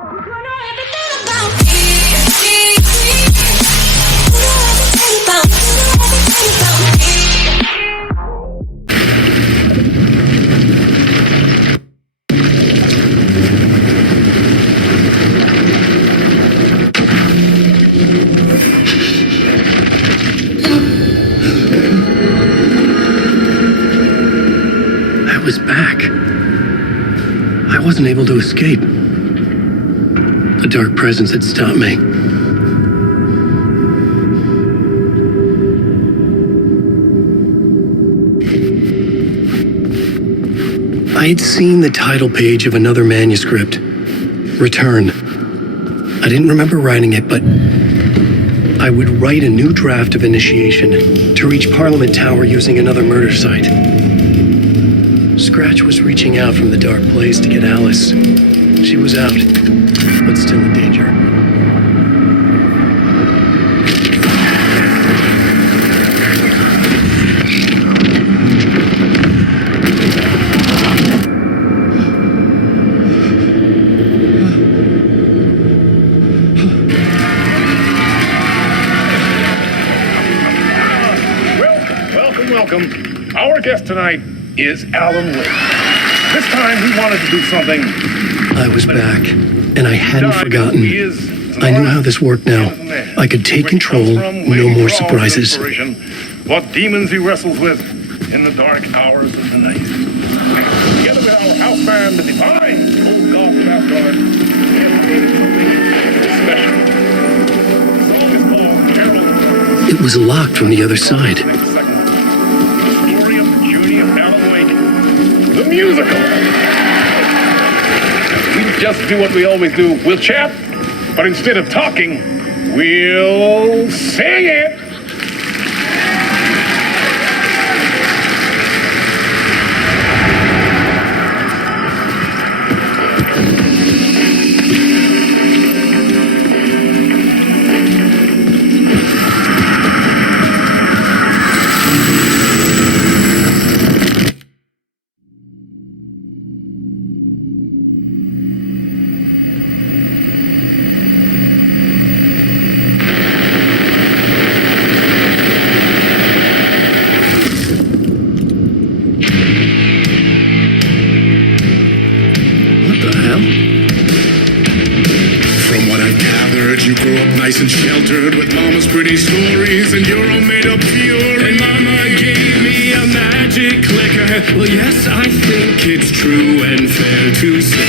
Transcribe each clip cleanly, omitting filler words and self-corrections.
I was back. I wasn't able to escape. A dark presence had stopped me. I had seen the title page of another manuscript, Return. I didn't remember writing it, but I would write a new draft of initiation to reach Parliament Tower using another murder site. Scratch was reaching out from the dark place to get Alice. She was out, but still in danger. Welcome. Our guest tonight is Alan Wake. This time he wanted to do something. I was back, and I hadn't forgotten. I knew how this worked now. I could take control, no more surprises. What demons he wrestles with in the dark hours of the night. Together with our house band, the divine old golf backyard, special. The song is called Carol. It was locked from the other side. The musical. We just do what we always do. We'll chat, but instead of talking, we'll sing it. Nice and sheltered with mama's pretty stories, and you're all made up fury. And mama gave me a magic clicker. Well, yes, I think it's true and fair to say.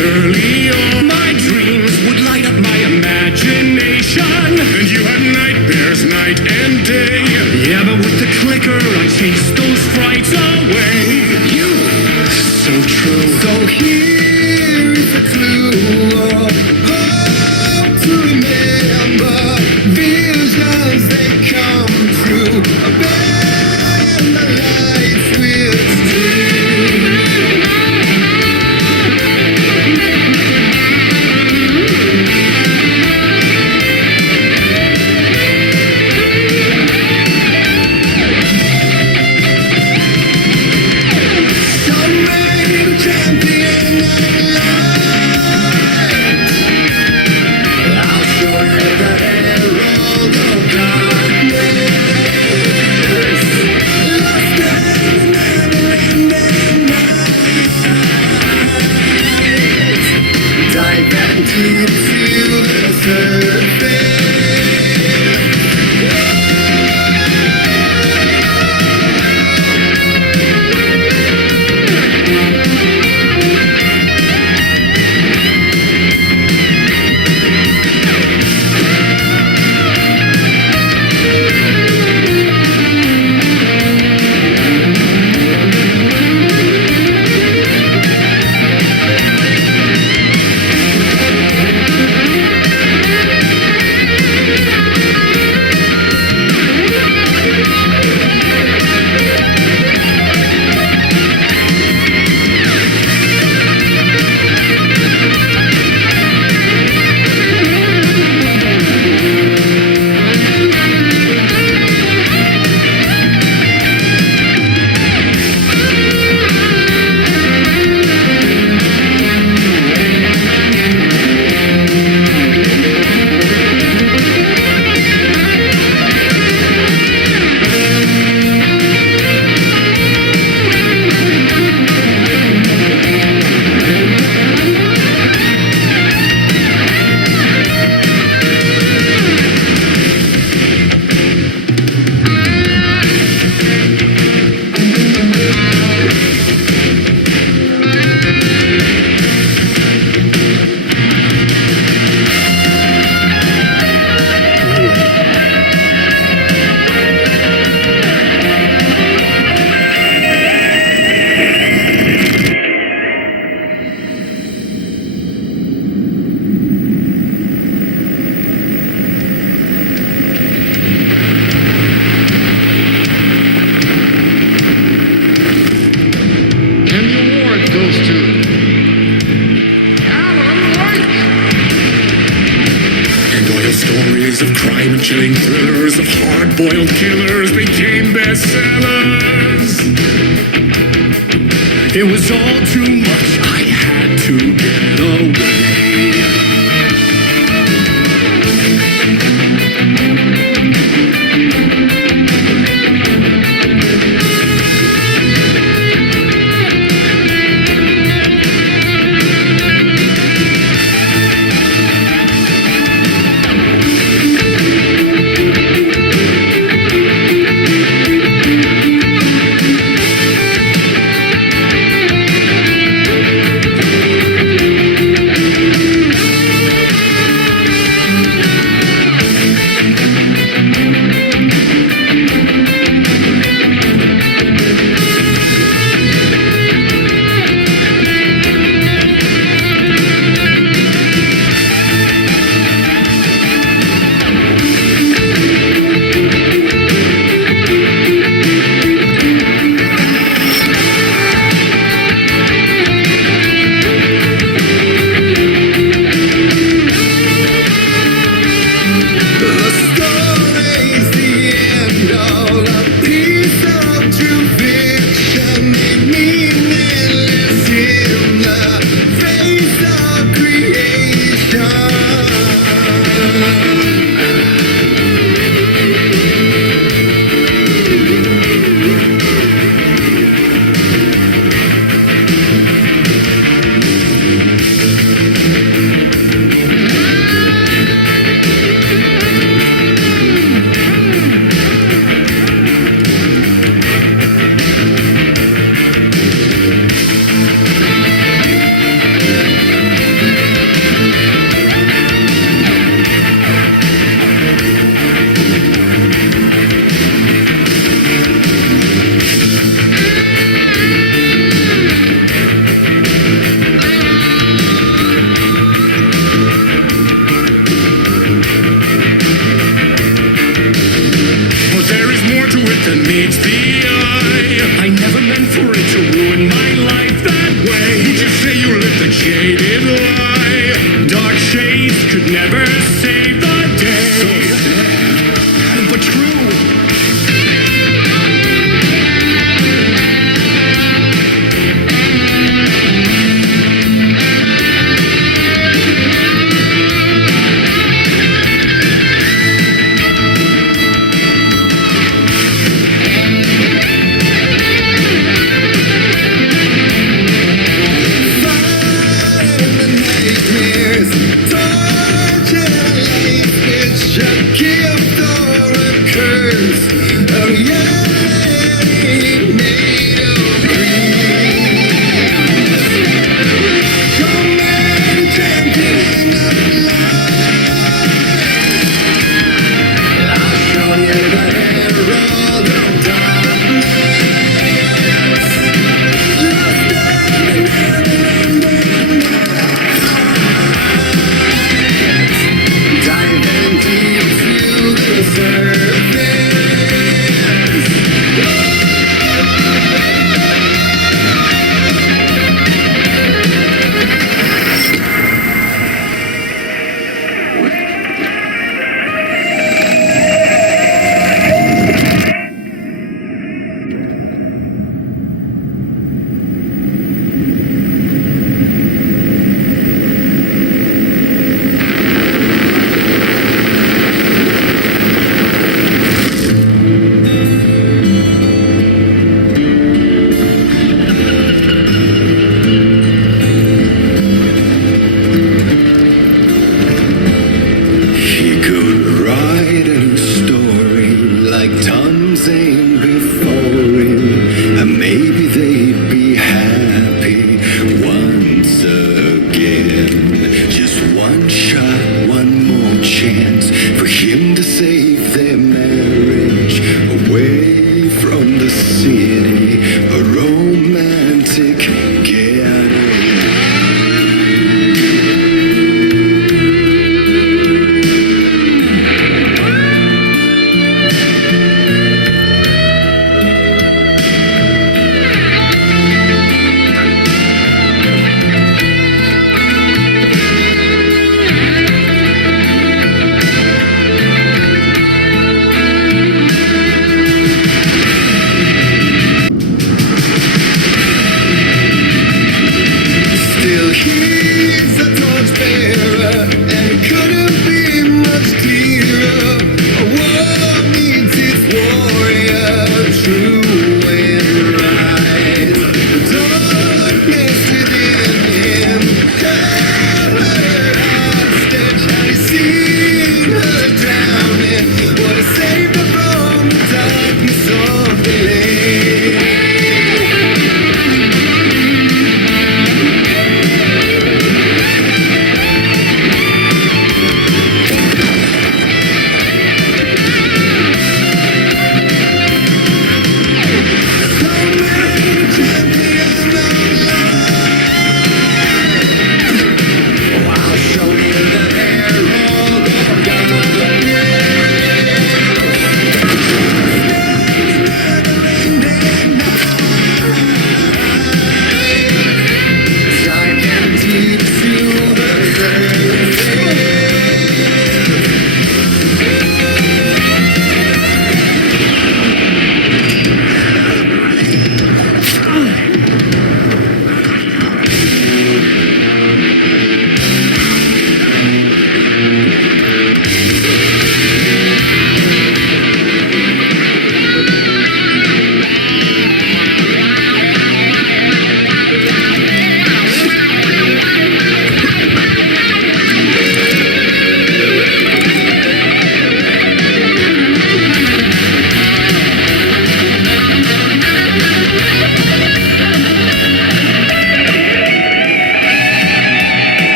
Early on, my dreams would light up my imagination, and you had nightmares night and day. Yeah, but with the clicker, I chased those frights away. You, so true. So here is a clue. Hope to remember. Visions, they come true. Abandon the lights with dreams. Stories of crime and chilling thrillers, of hard-boiled killers became bestsellers. It was all too much, I had to get away.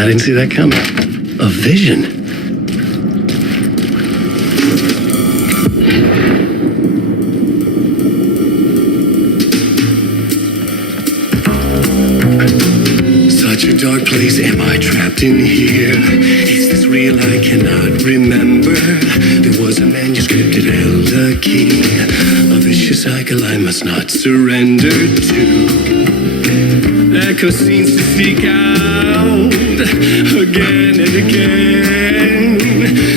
I didn't see that coming. A vision. Such a dark place, am I trapped in here? Is this real? I cannot remember. There was a manuscript, it held a key. A vicious cycle I must not surrender to. Echo seems to seek out again and again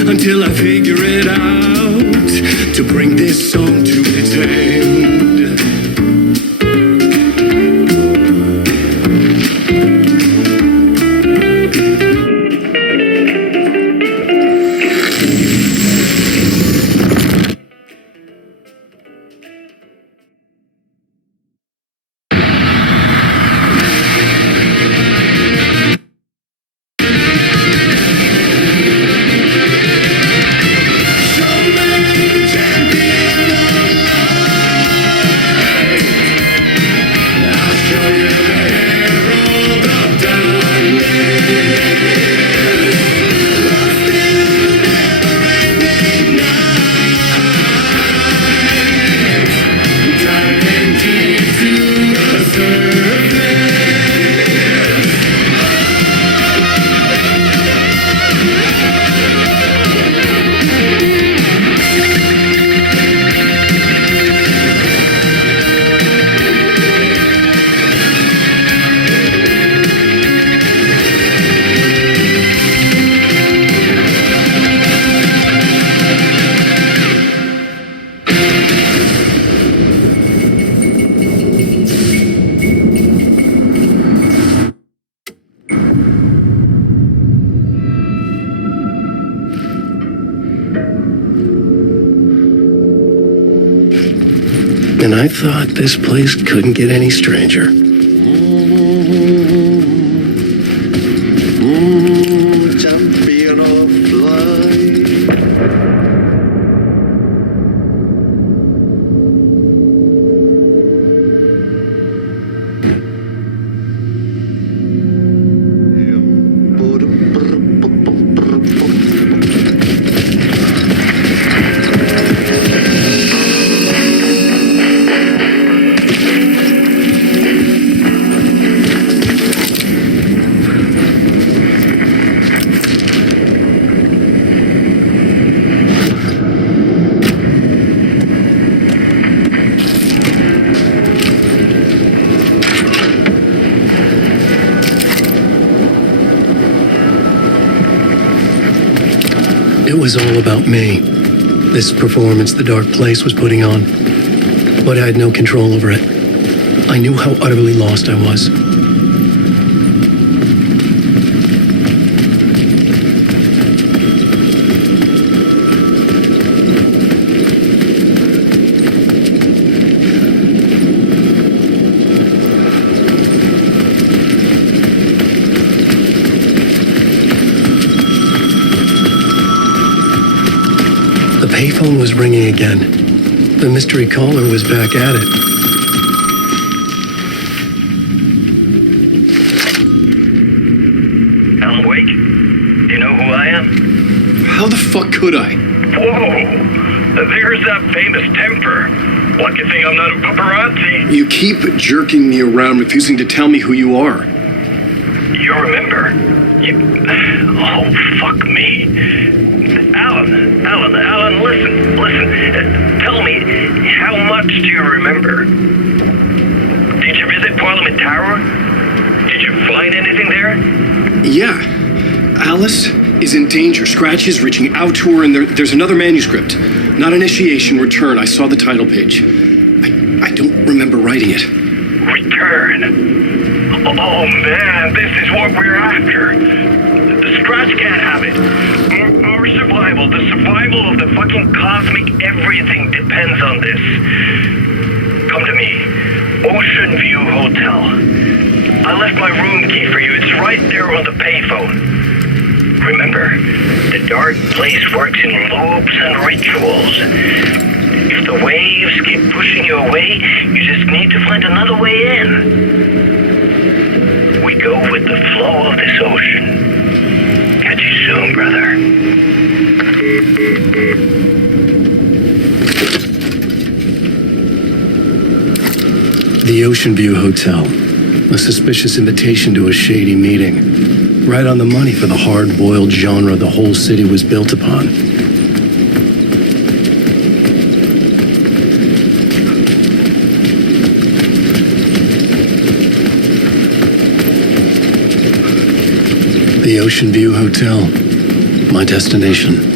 until I figure it out to bring this song to its end. And I thought this place couldn't get any stranger. Champion of life. It was all about me. This performance the dark place was putting on. But I had no control over it. I knew how utterly lost I was. The payphone was ringing again. The mystery caller was back at it. Alan Wake? Do you know who I am? How the fuck could I? Whoa! There's that famous temper. Lucky thing I'm not a paparazzi. You keep jerking me around, refusing to tell me who you are. You remember? Oh, fuck me. Alan, listen. Tell me, how much do you remember? Did you visit Parliament Tower? Did you find anything there? Yeah. Alice is in danger. Scratch is reaching out to her, and there's another manuscript. Not initiation, return. I saw the title page. I don't remember writing it. Return. Oh, man, this is what we're after. Scratch can't have it. Our survival, the survival of the fucking cosmic everything depends on this. Come to me. Ocean View Hotel. I left my room key for you. It's right there on the payphone. Remember, the dark place works in loops and rituals. If the waves keep pushing you away, you just need to find another way in. We go with the flow of this ocean. brother. The Ocean View Hotel. A suspicious invitation to a shady meeting. Right on the money for the hard-boiled genre the whole city was built upon. The Ocean View Hotel. My destination.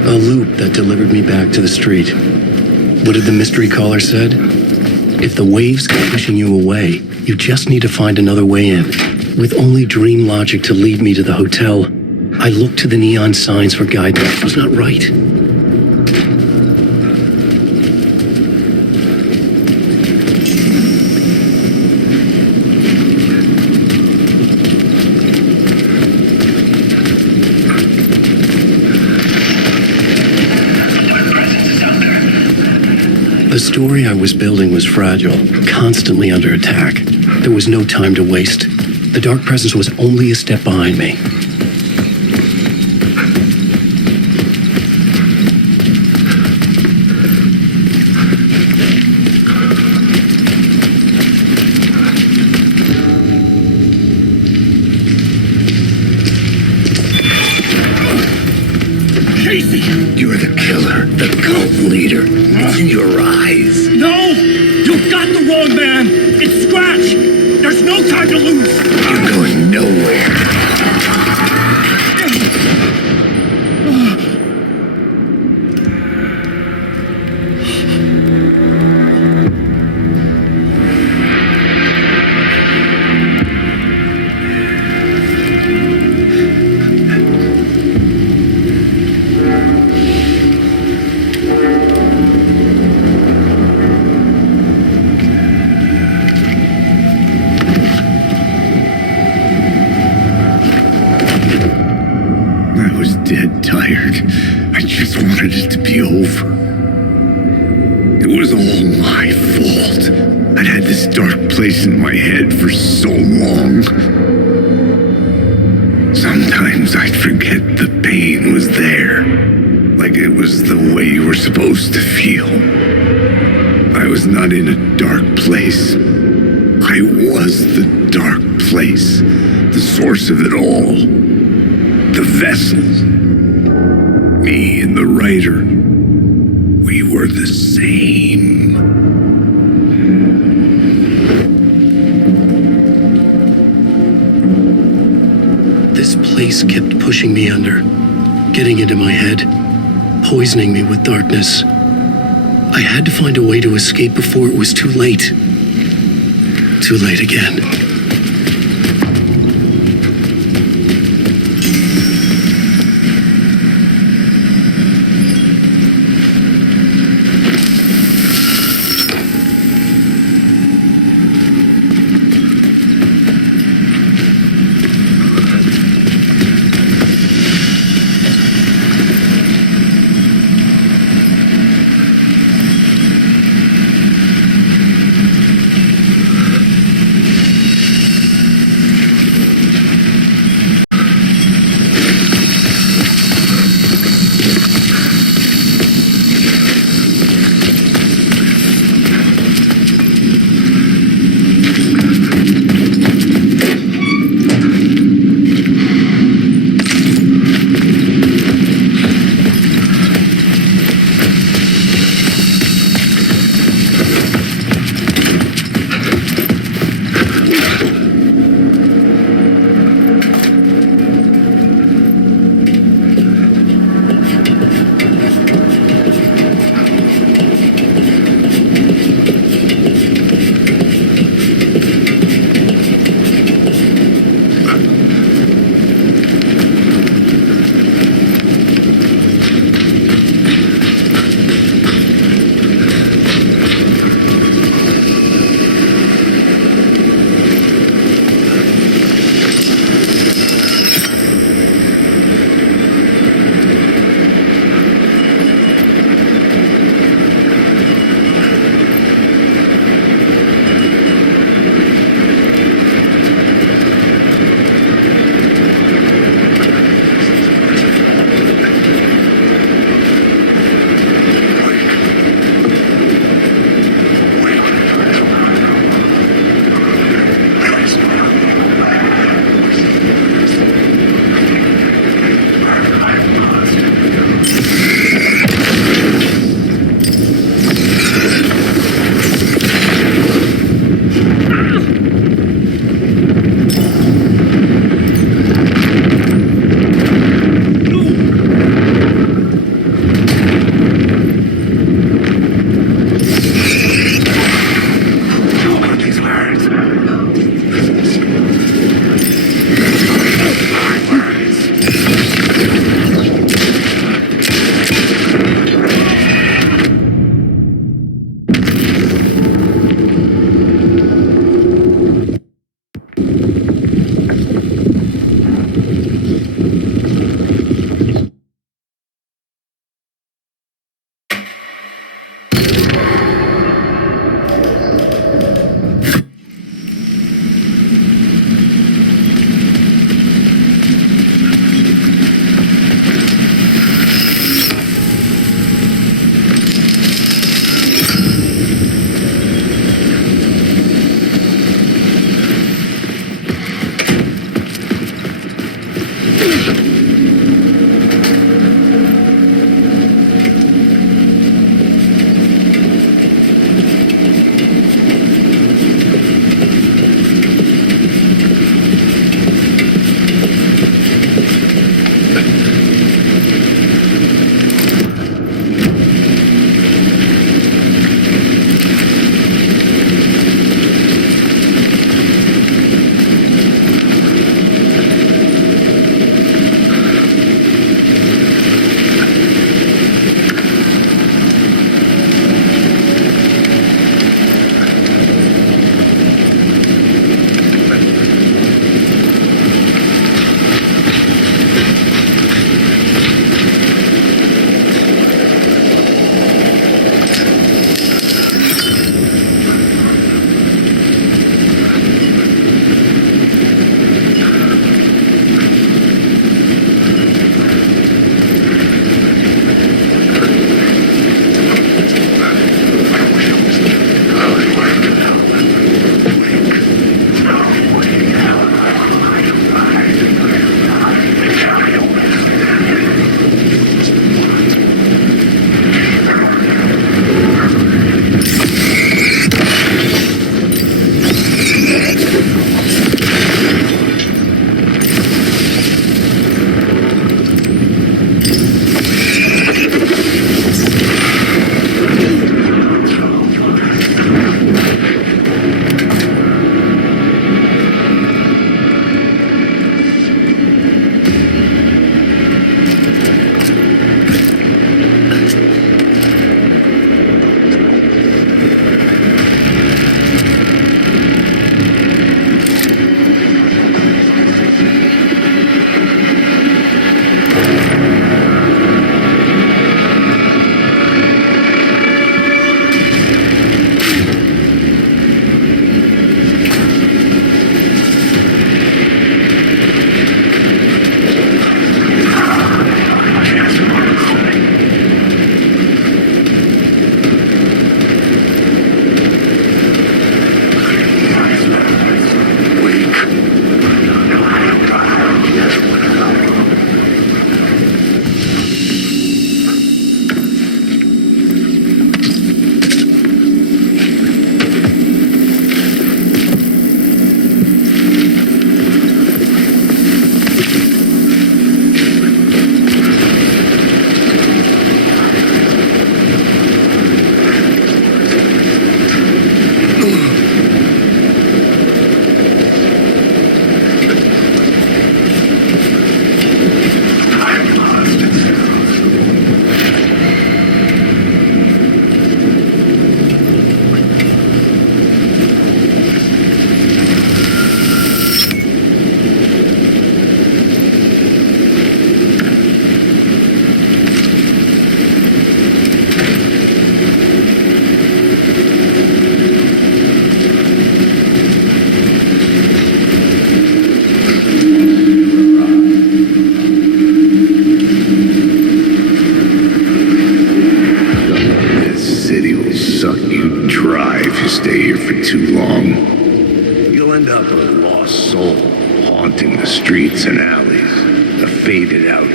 A loop that delivered me back to the street. What had the mystery caller said? If the waves keep pushing you away, you just need to find another way in. With only dream logic to lead me to the hotel, I looked to the neon signs for guidance. It was not right. The story I was building was fragile, constantly under attack. There was no time to waste. The dark presence was only a step behind me. You're the killer, the cult leader. It's in your eyes. No! You've got the wrong man! It's Scratch! There's no time to lose! You're going nowhere. Dead tired. I just wanted it to be over. It was all my fault. I'd had this dark place in my head for so long. Sometimes I'd forget the pain was there, like it was the way you were supposed to feel. I was not in a dark place. I was the dark place, the source of it all, the vessel. Me and the writer, we were the same. This place kept pushing me under, getting into my head, poisoning me with darkness. I had to find a way to escape before it was too late. Too late again.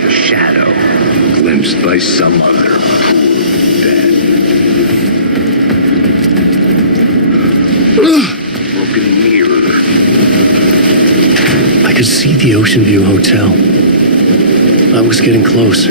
a shadow glimpsed by some other dead. Broken mirror. I could see the Ocean View Hotel. I was getting close.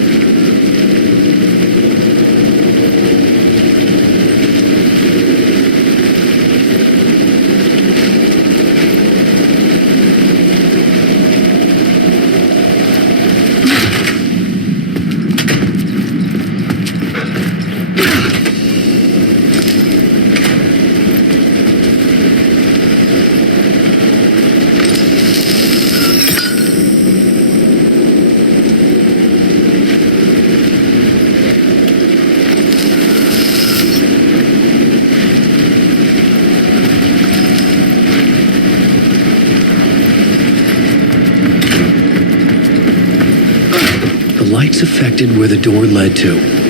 Lights affected where the door led to.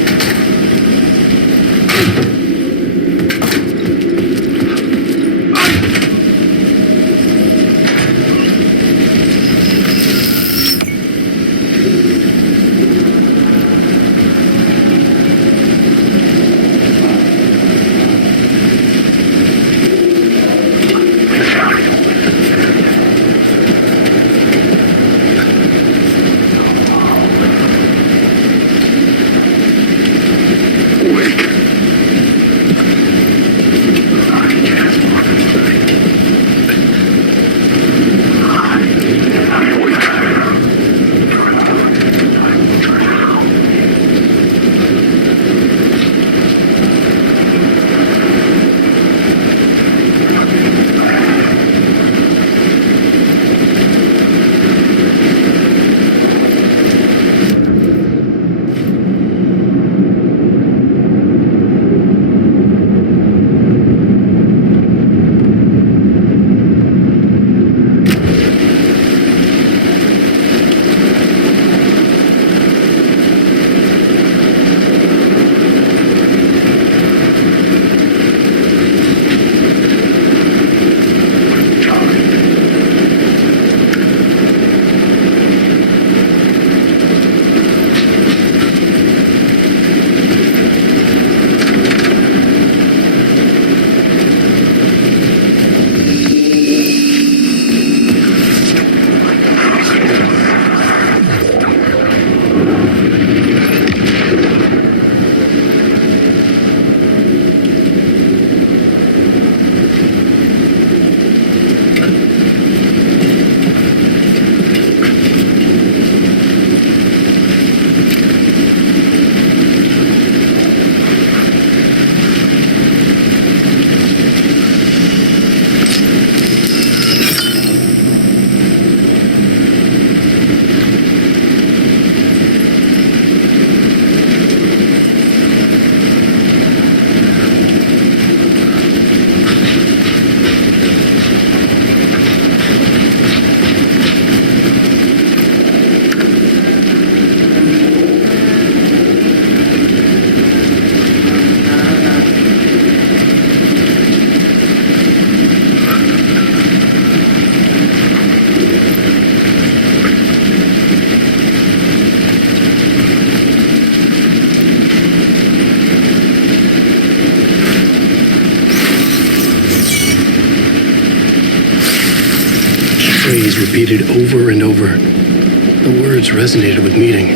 Repeated over and over. The words resonated with meaning.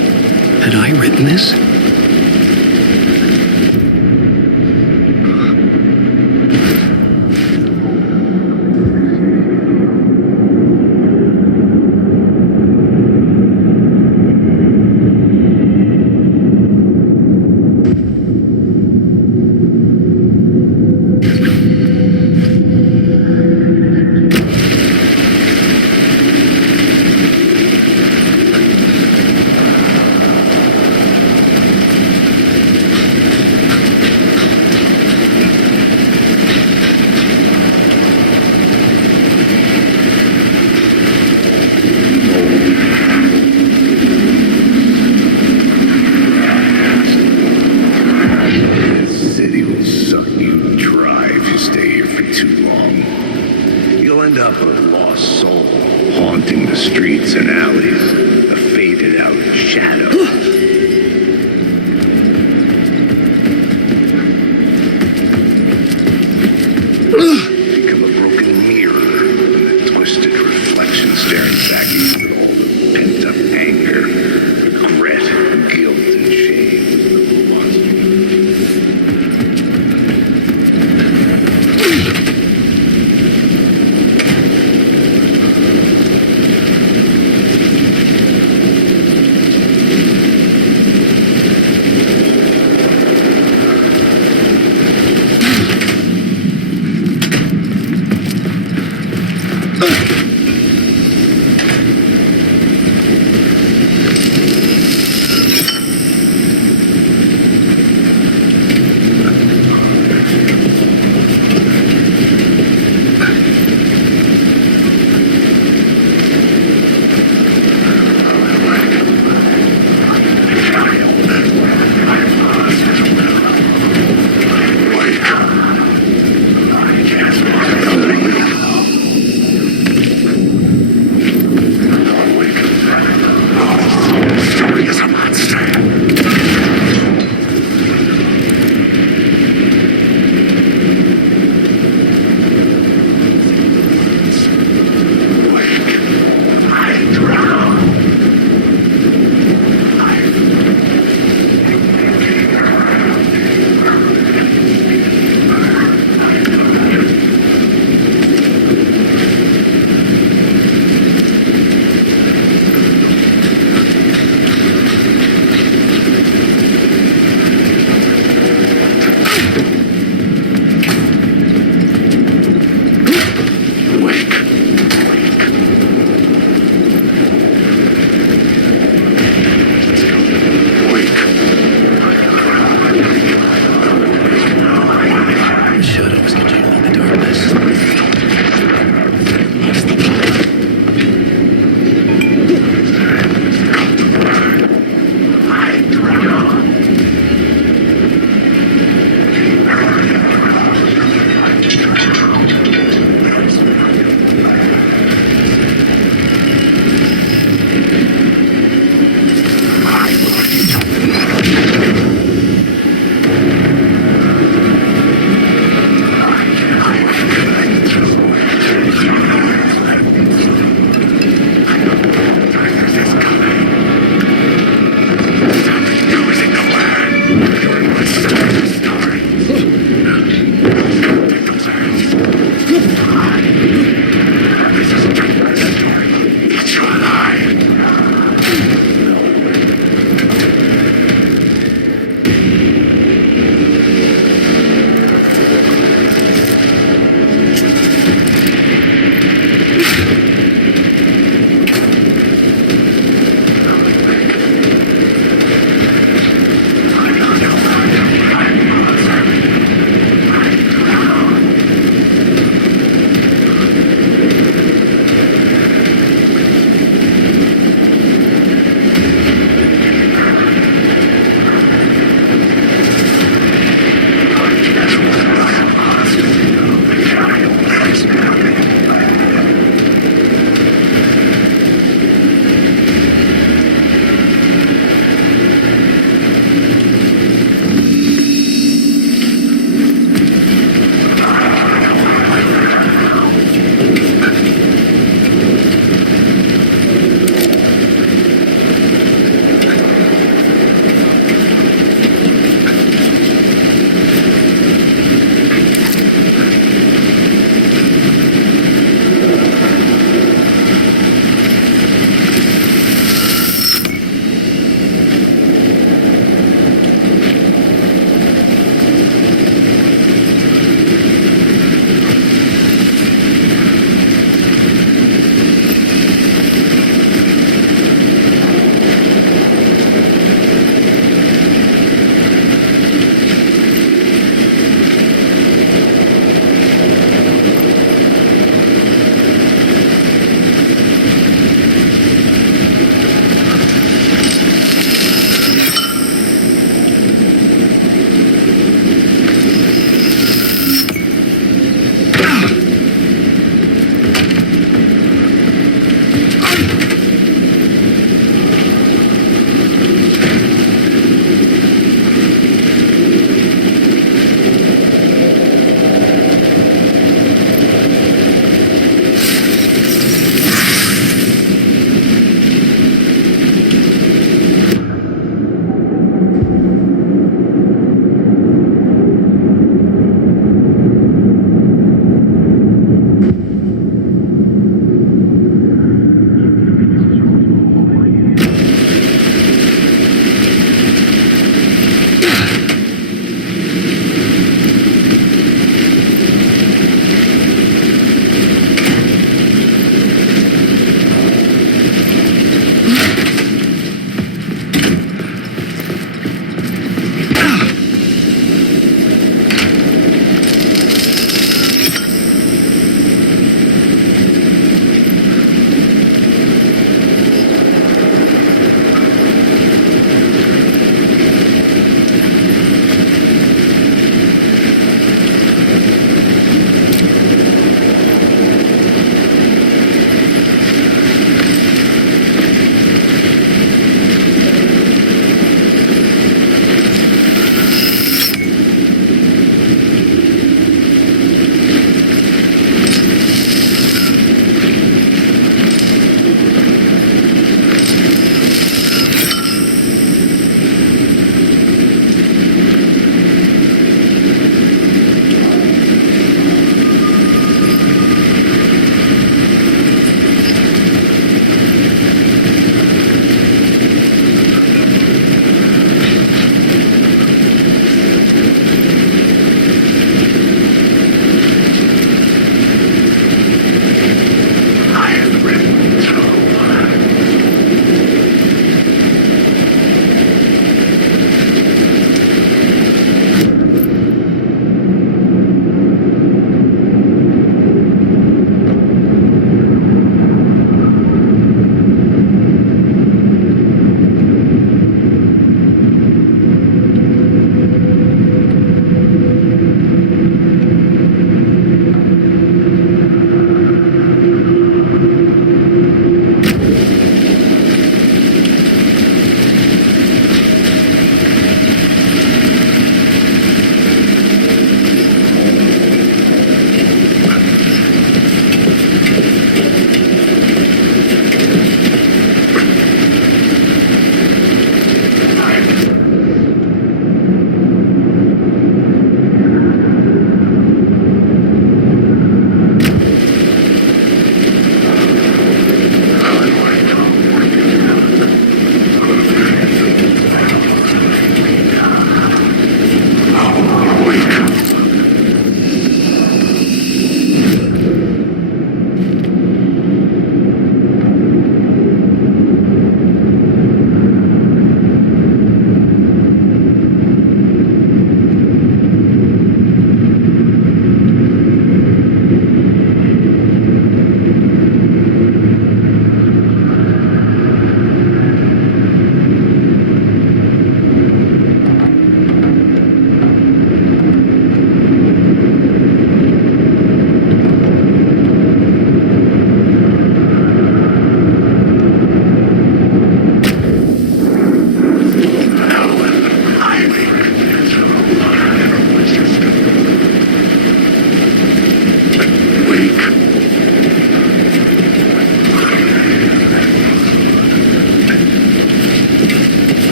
Had I written this?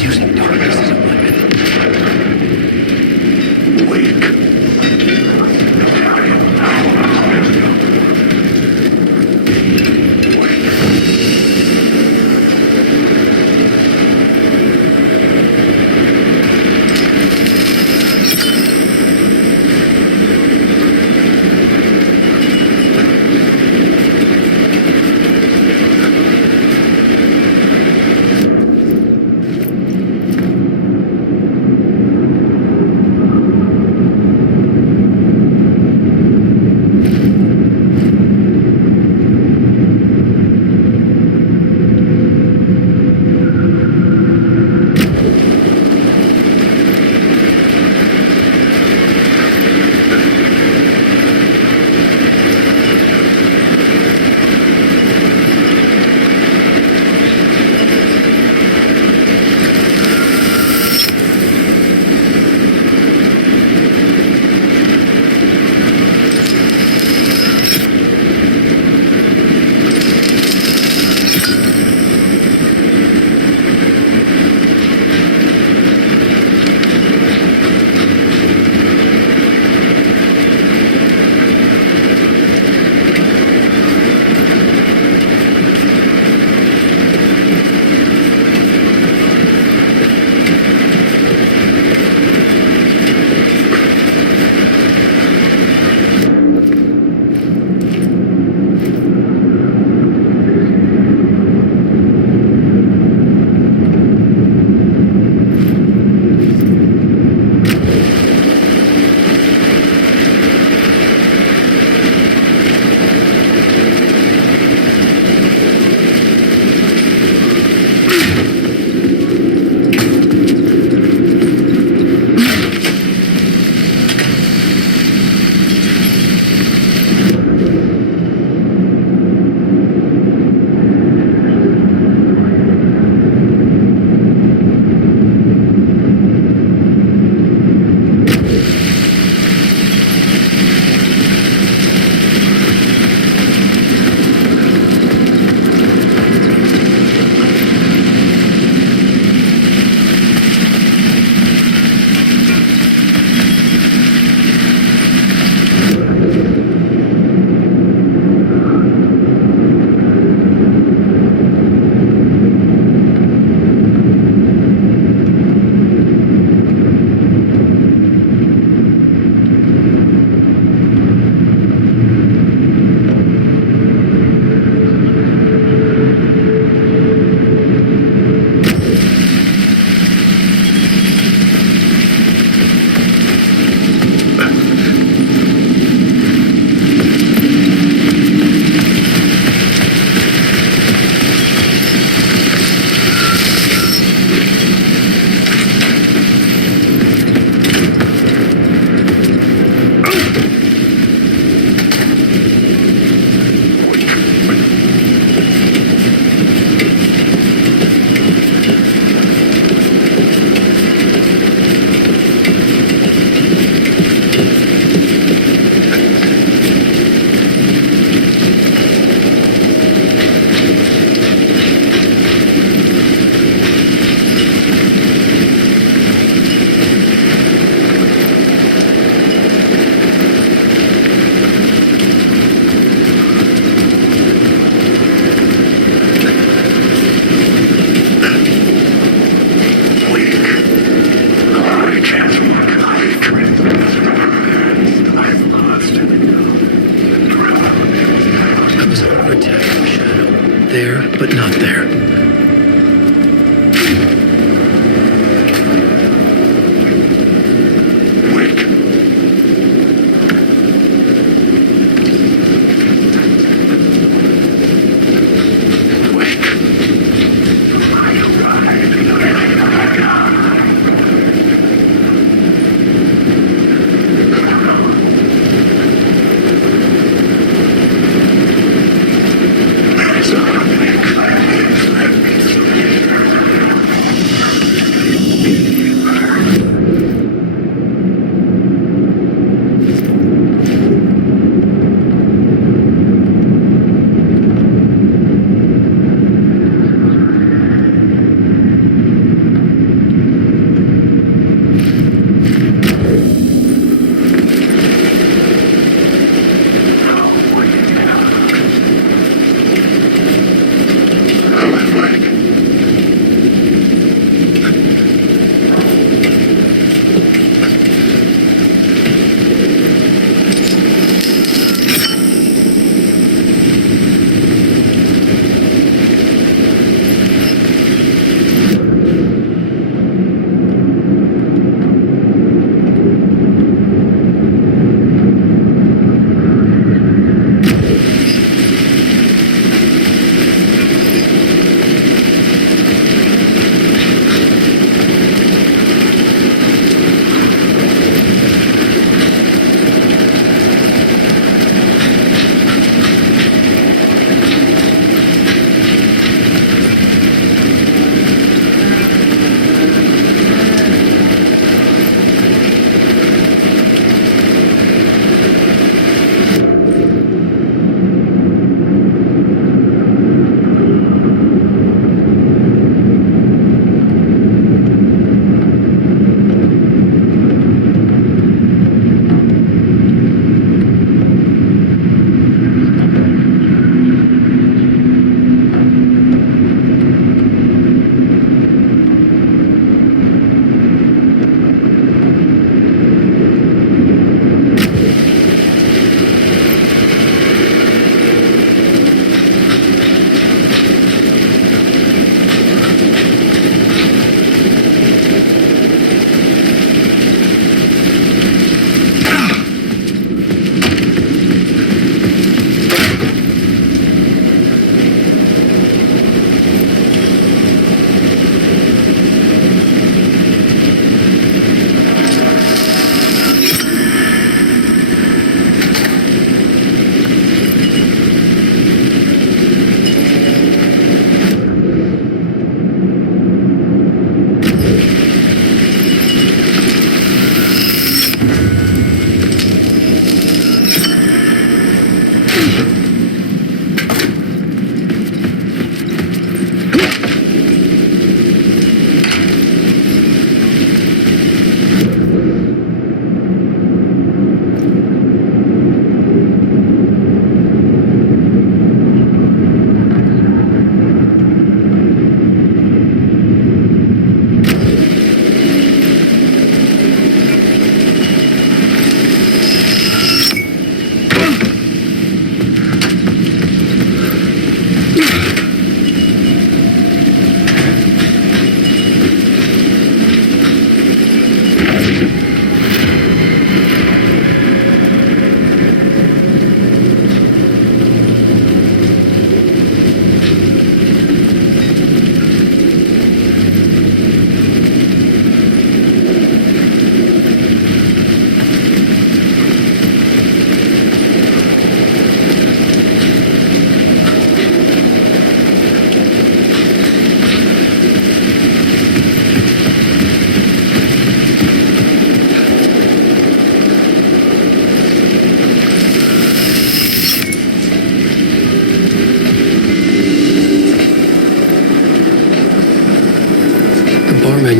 He's using darkness as a weapon. Wake.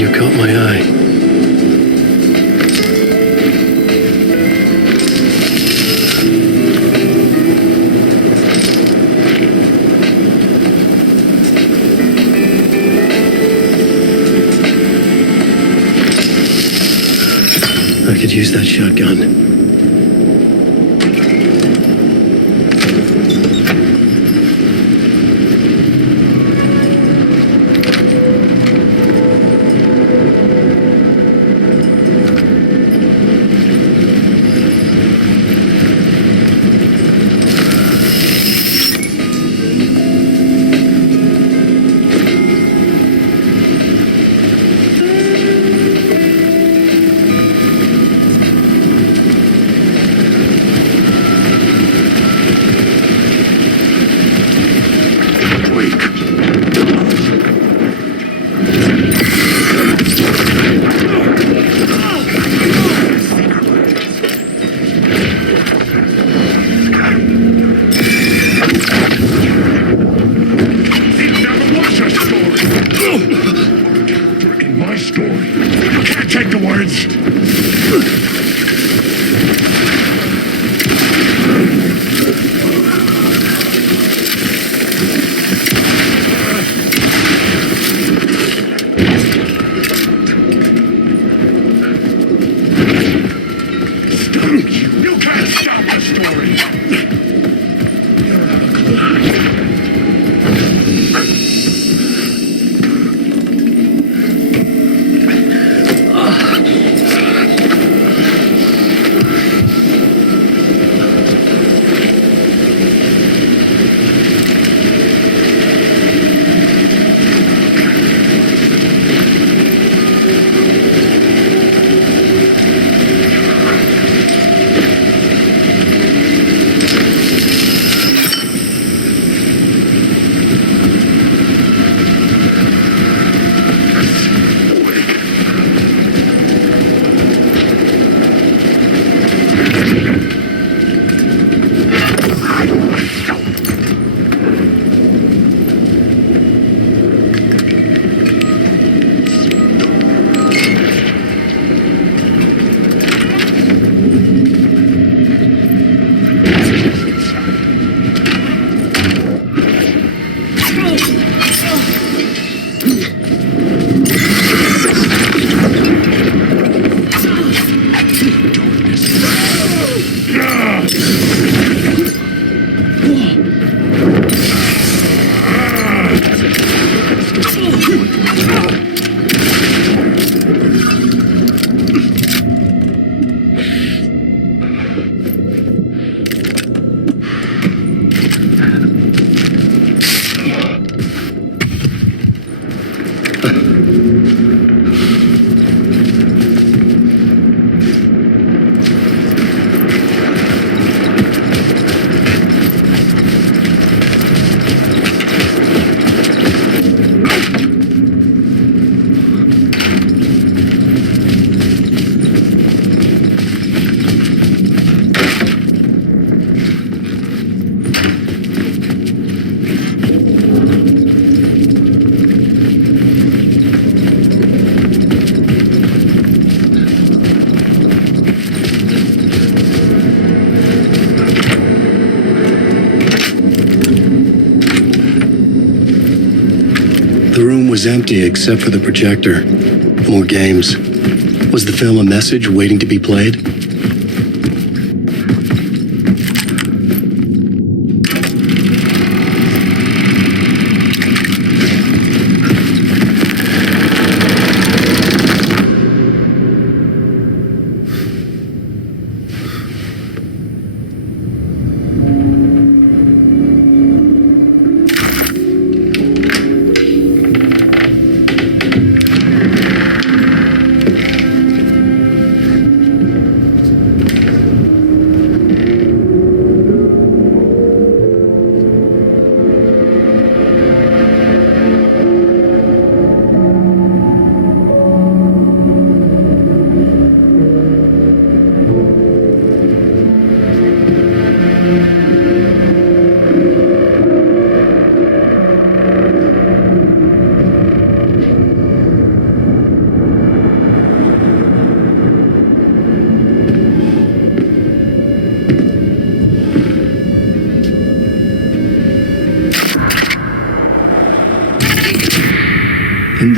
menu caught my eye. I could use that shotgun. The room was empty except for the projector. More games. Was the film a message waiting to be played?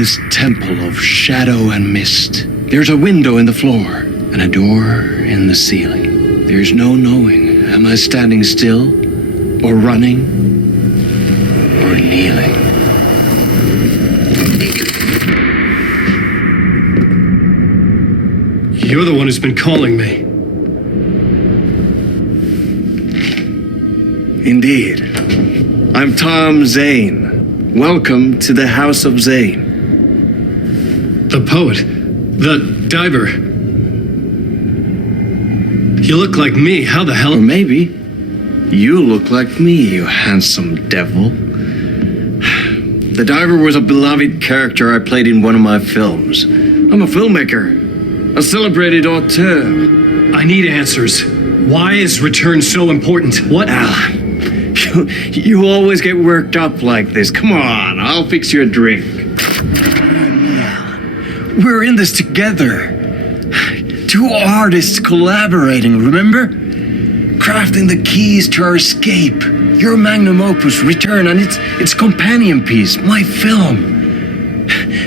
this temple of shadow and mist. There's a window in the floor and a door in the ceiling. There's no knowing, am I standing still, or running, or kneeling? You're the one who's been calling me. Indeed. I'm Tom Zane. Welcome to the House of Zane. The poet. The diver. You look like me. How the hell? Or maybe you look like me, you handsome devil. The diver was a beloved character I played in one of my films. I'm a filmmaker, a celebrated auteur. I need answers. Why is Return so important? What? Alan, you always get worked up like this. Come on, I'll fix you a drink. Alan, we're in this together. Two artists collaborating, remember? Crafting the keys to our escape. Your magnum opus, Return, and its companion piece, my film.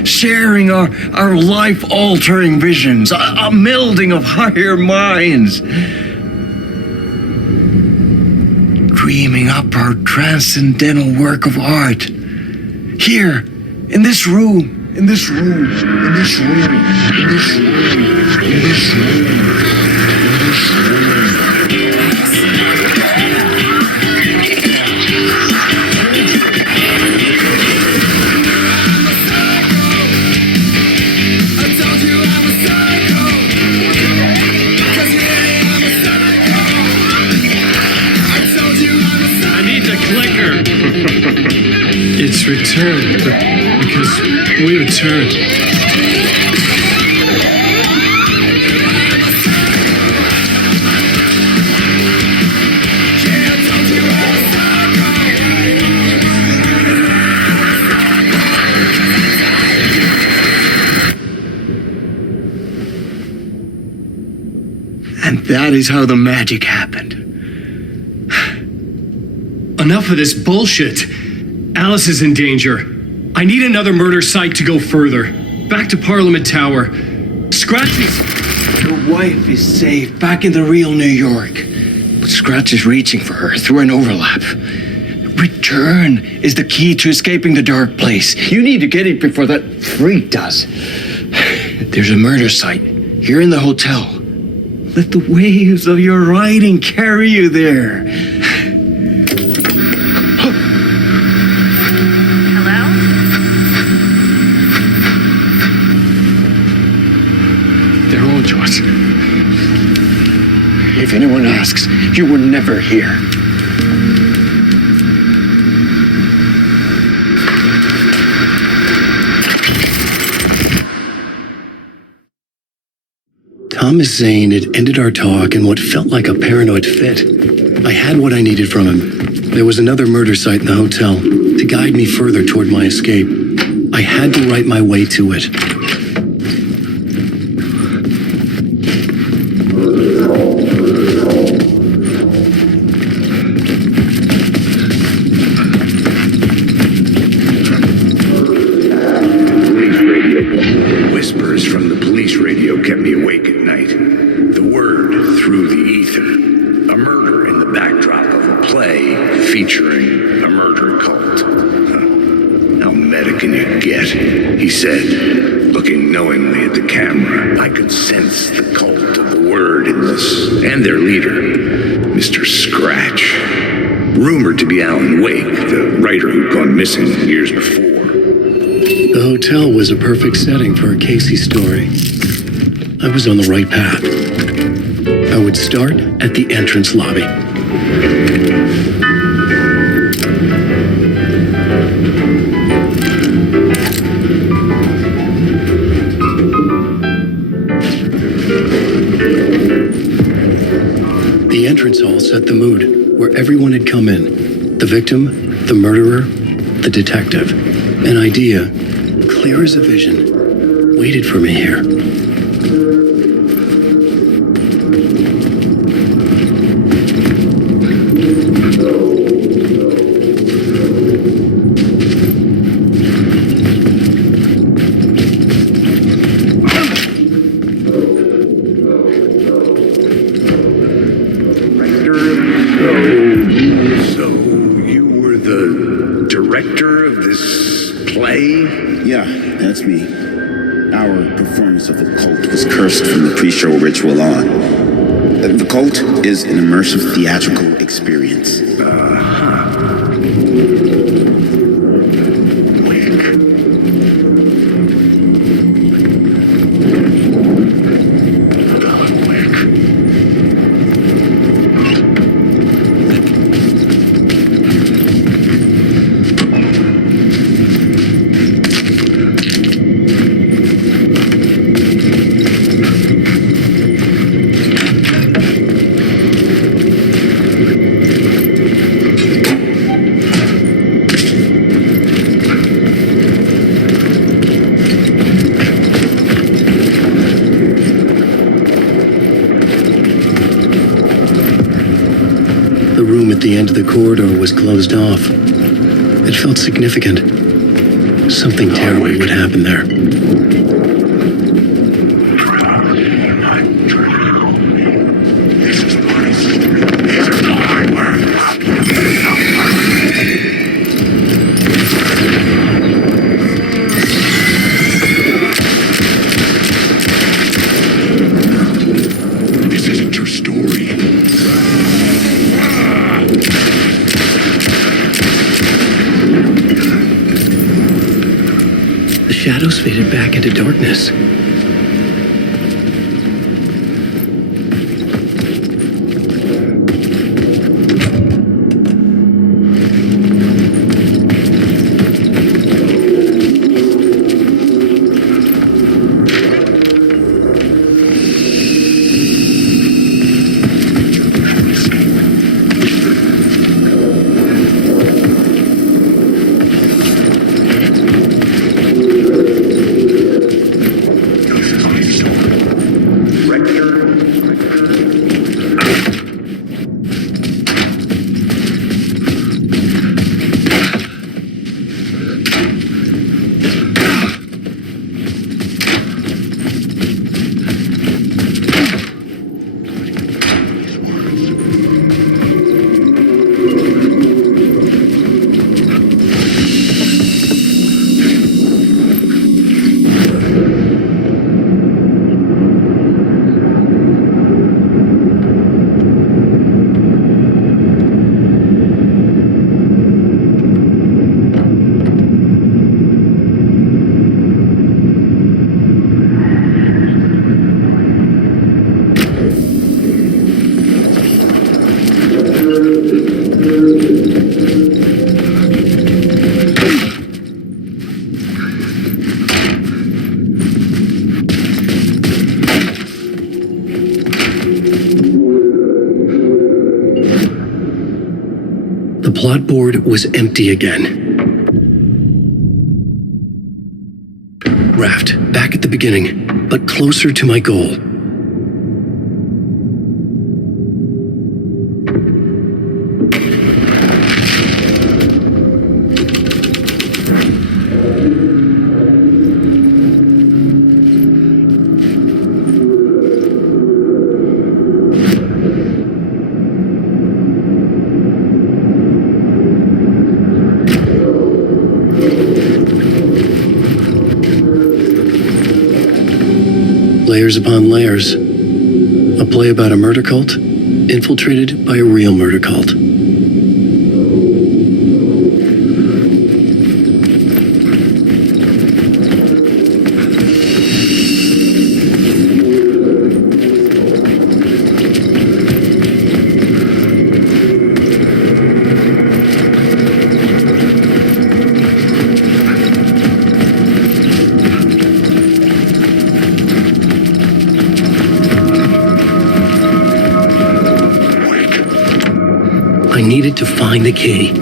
Sharing our life-altering visions, a melding of higher minds. Dreaming up our transcendental work of art. Here, in this room, in this room, in this room, in this room, in this room, in this room. It's Return, because we return. And that is how the magic happened. Enough of this bullshit. Alice is in danger. I need another murder site to go further. Back to Parliament Tower. Scratch is... Your wife is safe, back in the real New York. But Scratch is reaching for her through an overlap. Return is the key to escaping the dark place. You need to get it before that freak does. There's a murder site here in the hotel. Let the waves of your writing carry you there. If anyone asks, you were never here. Thomas Zane had ended our talk in what felt like a paranoid fit. I had what I needed from him. There was another murder site in the hotel to guide me further toward my escape. I had to write my way to it. Whispers from the police radio kept me awake at night. The word through the ether. A murder in the backdrop of a play featuring a murder cult. How meta can you get? He said, looking knowingly at the camera. I could sense the cult of the word in this, and their leader, Mr. Scratch. Rumored to be Alan Wake, the writer who'd gone missing years before. The hotel was a perfect setting for a Casey story. I was on the right path. I would start at the entrance lobby. The entrance hall set the mood, where everyone had come in. The victim, the murderer, the detective. An idea, clear as a vision, waited for me here. our performance of the cult was cursed from the pre-show ritual on. The cult is an immersive theatrical experience. The end of the corridor was closed off. It felt significant. Something terrible would happen there. This isn't your story. Shadows faded back into darkness. The plot board was empty again. Raft, back at the beginning, but closer to my goal. Layers upon layers. A play about a murder cult, infiltrated by a real murder cult. I needed to find the key.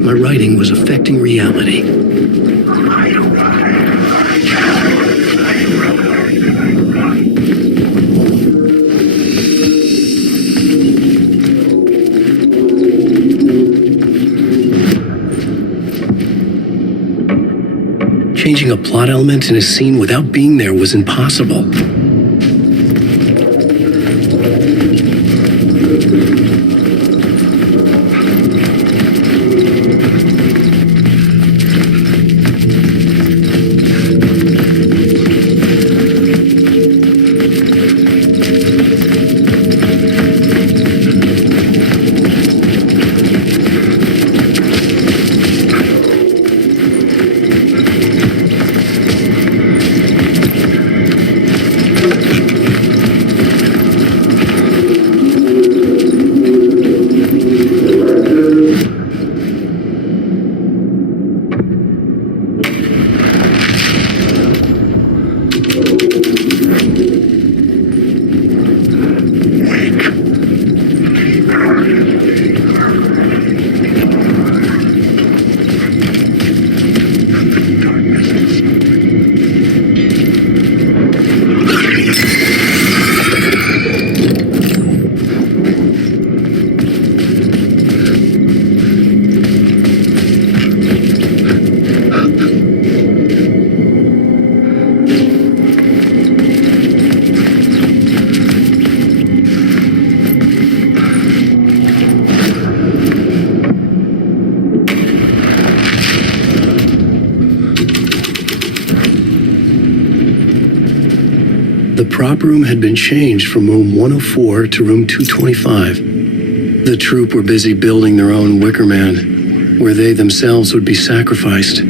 My writing was affecting reality. Changing arranging a plot element in a scene without being there was impossible. The prop room had been changed from room 104 to room 225. The troupe were busy building their own Wicker Man, where they themselves would be sacrificed.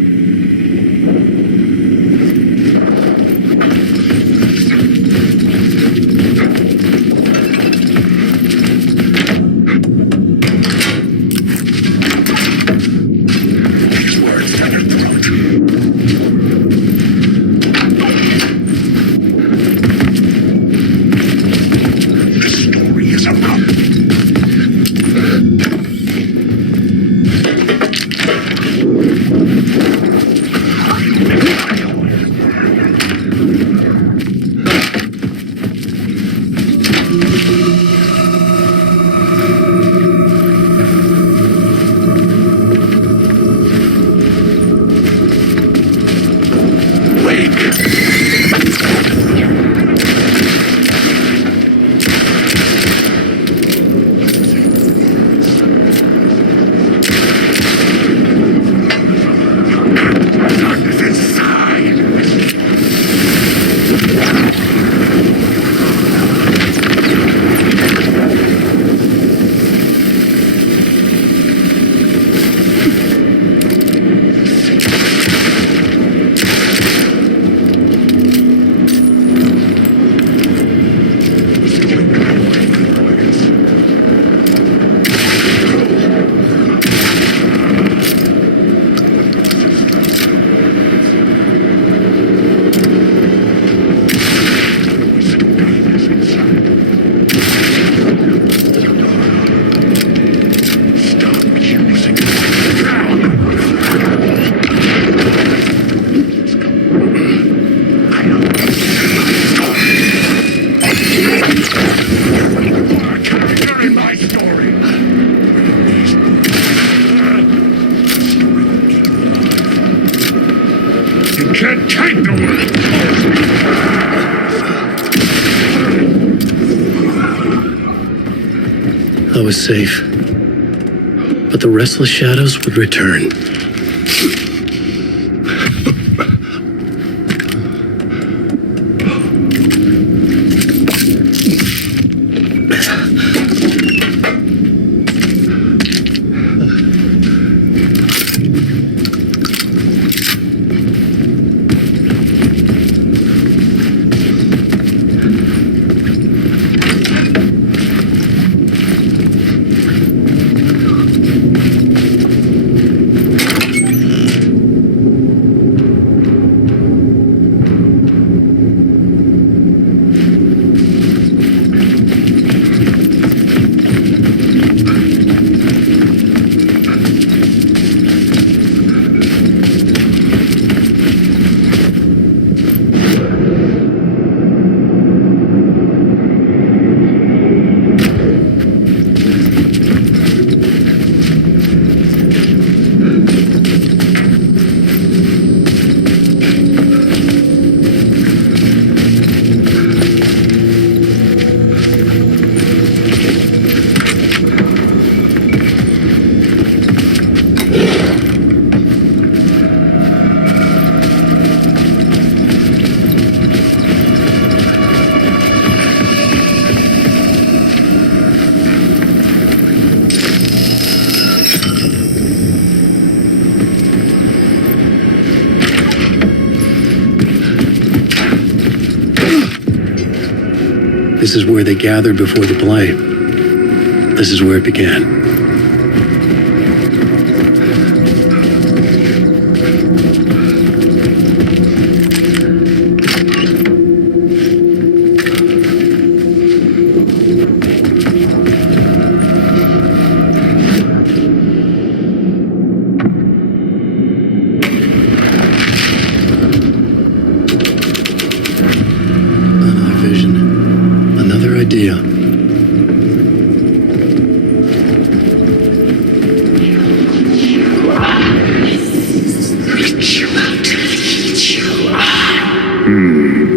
I was safe, but the restless shadows would return. This is where they gathered before the play. This is where it began.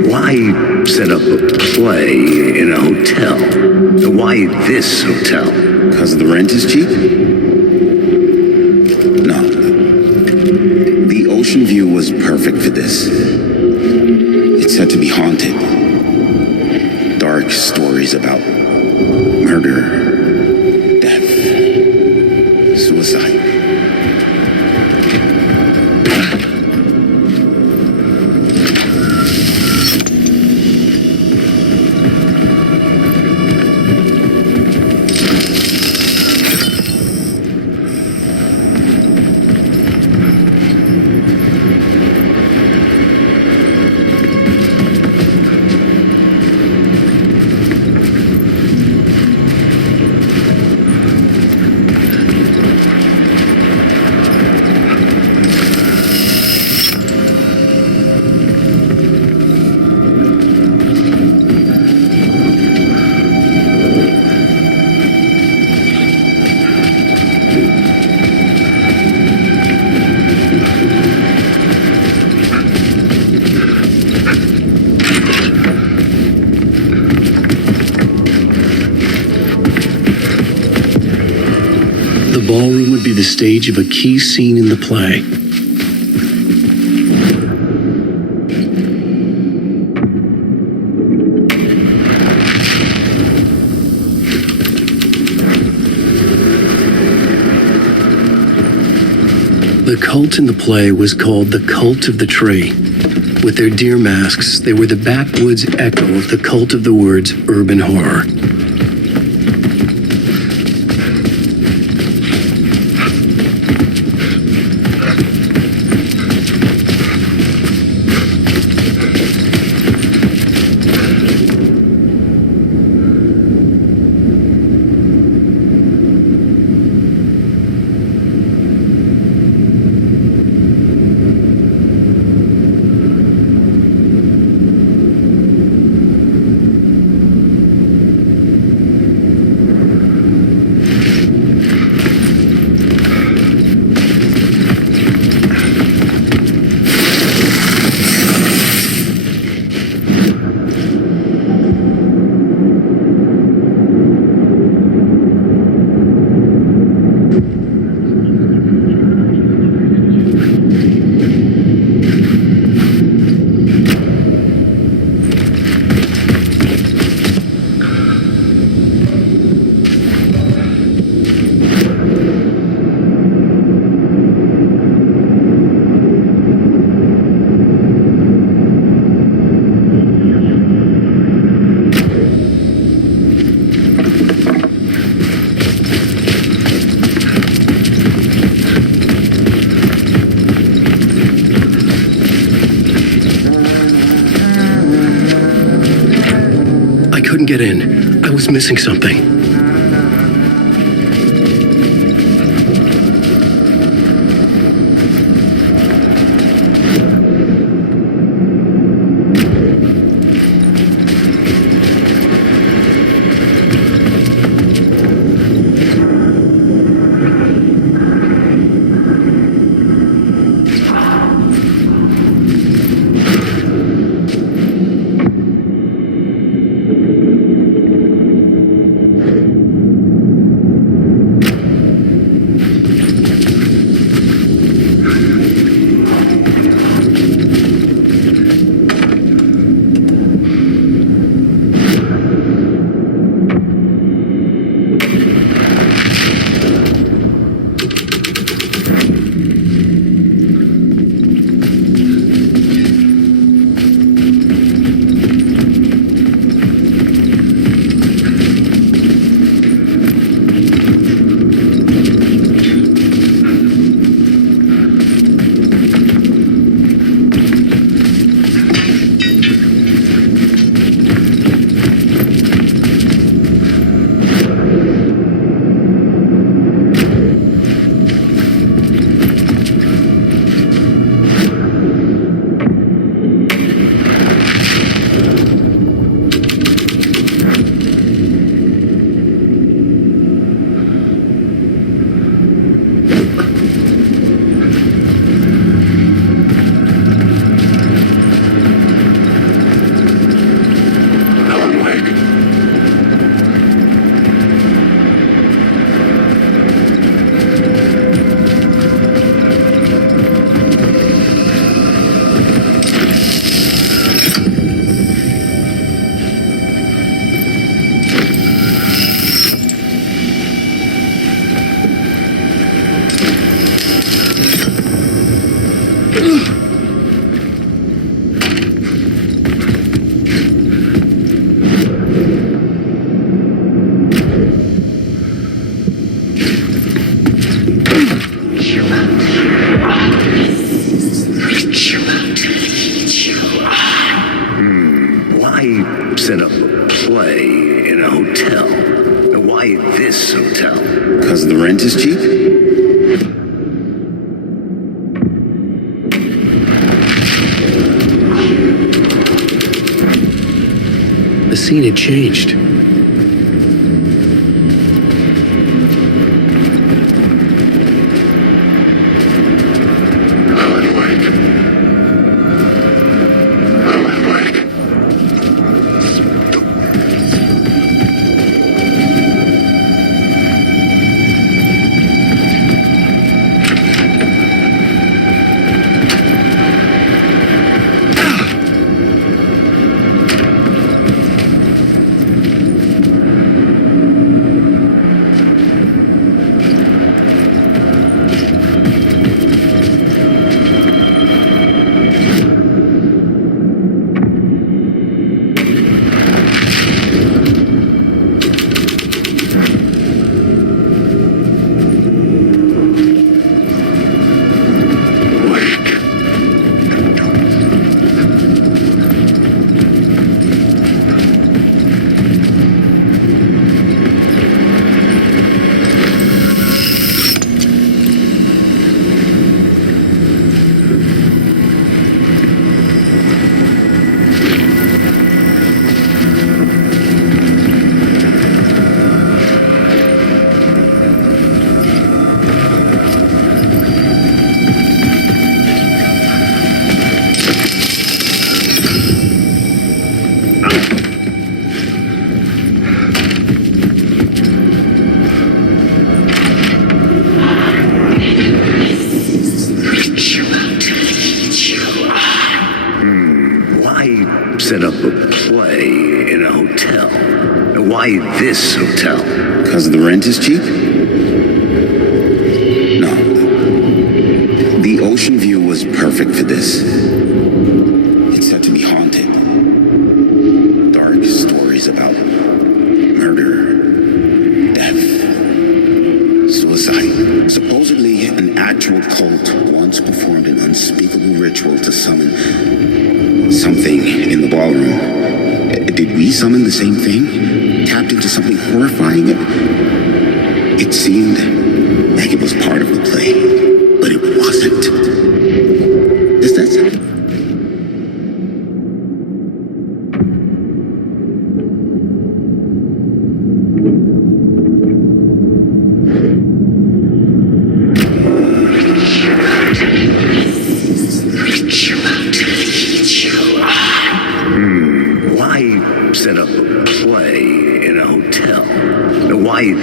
Why set up a play in a hotel? Why this hotel? Because the rent is cheap? No. The ocean view was perfect for this. It's said to be haunted. Dark stories about murder, death, suicide. The ballroom would be the stage of a key scene in the play. The cult in the play was called the Cult of the Tree. With their deer masks, they were the backwoods echo of the cult of the words urban horror. Get in. I was missing something. Why set up a play in a hotel? Why this hotel? Because the rent is cheap? The scene had changed. Set up a play in a hotel. Why this hotel? Because the rent is cheap? No. The ocean view was perfect for this. It's said to be haunted. Dark stories about murder, death, suicide. Supposedly, an actual cult once performed an unspeakable ritual to summon something in the ballroom. Did we summon the same thing? Tapped into something horrifying? It seemed like it was part of the play, but it wasn't. Is that so? Set up a play in a hotel. Why?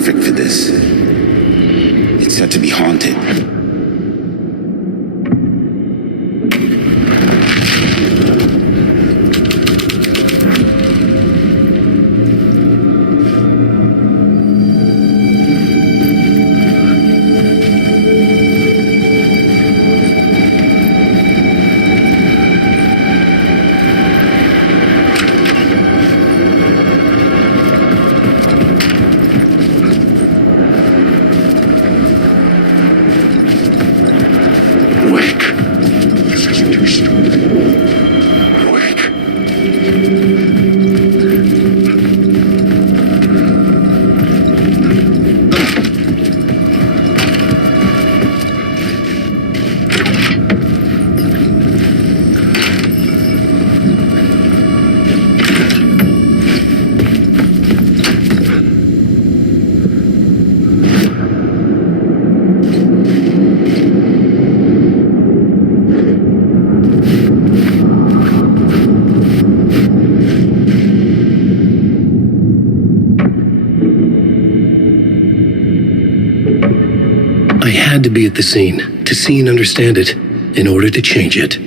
perfect for this. It's set to be haunted. I had to be at the scene, to see and understand it, in order to change it.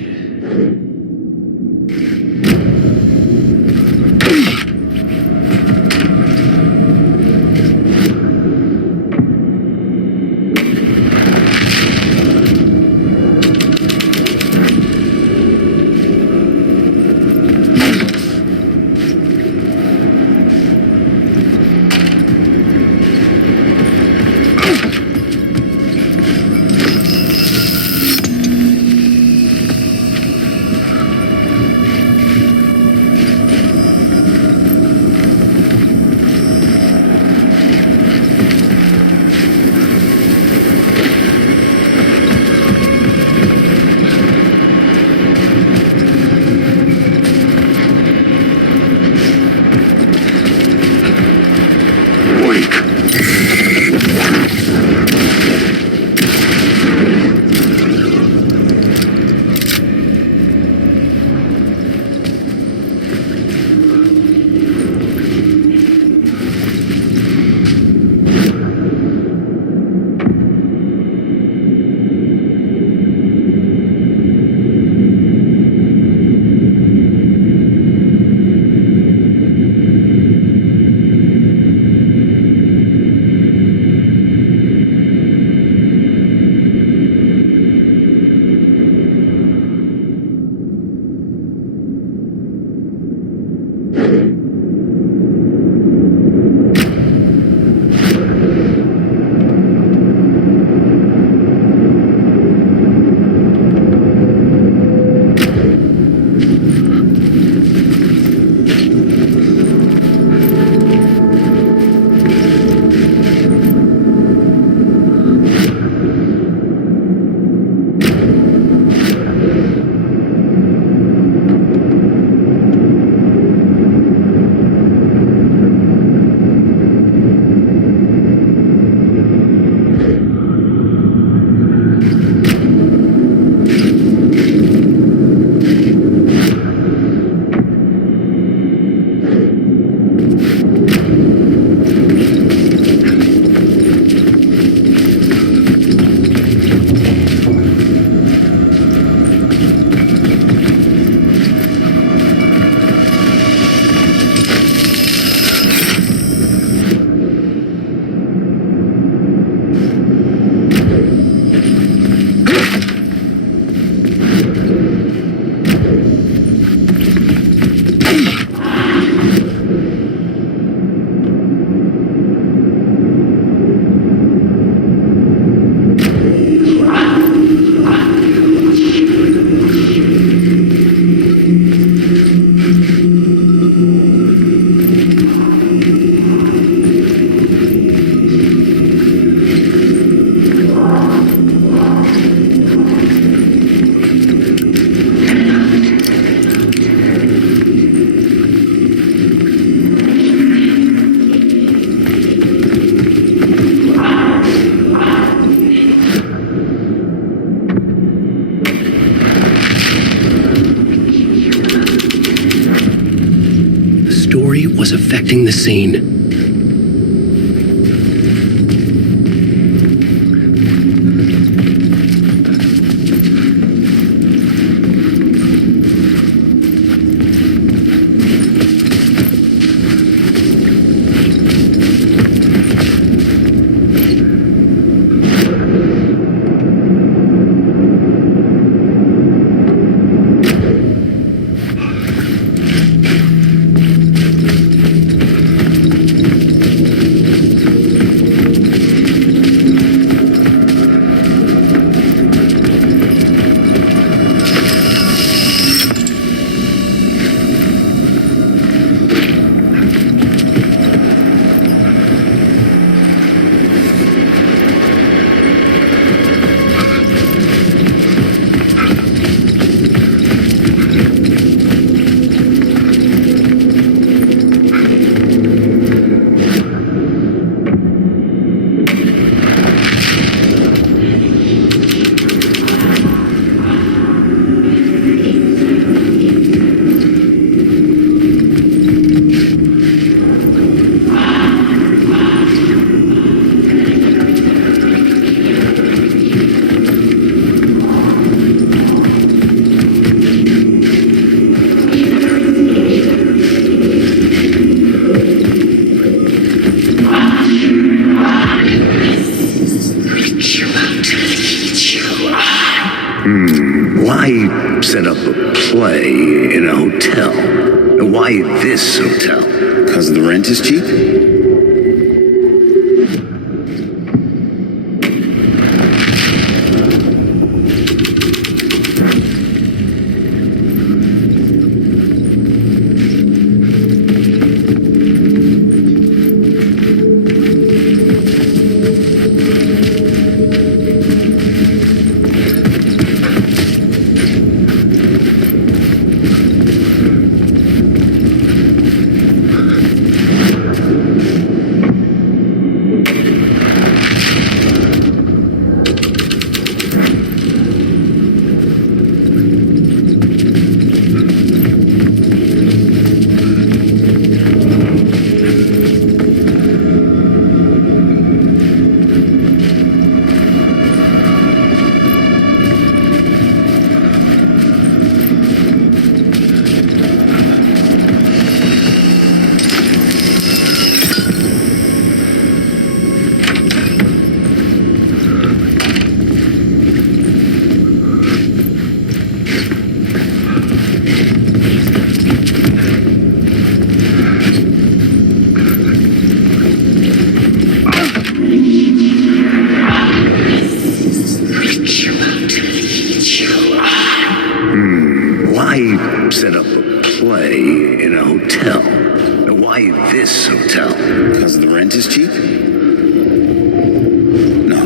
was affecting the scene. set up a play in a hotel? Why this hotel? Because the rent is cheap? Set up a play in a hotel. Why this hotel? Because the rent is cheap? No.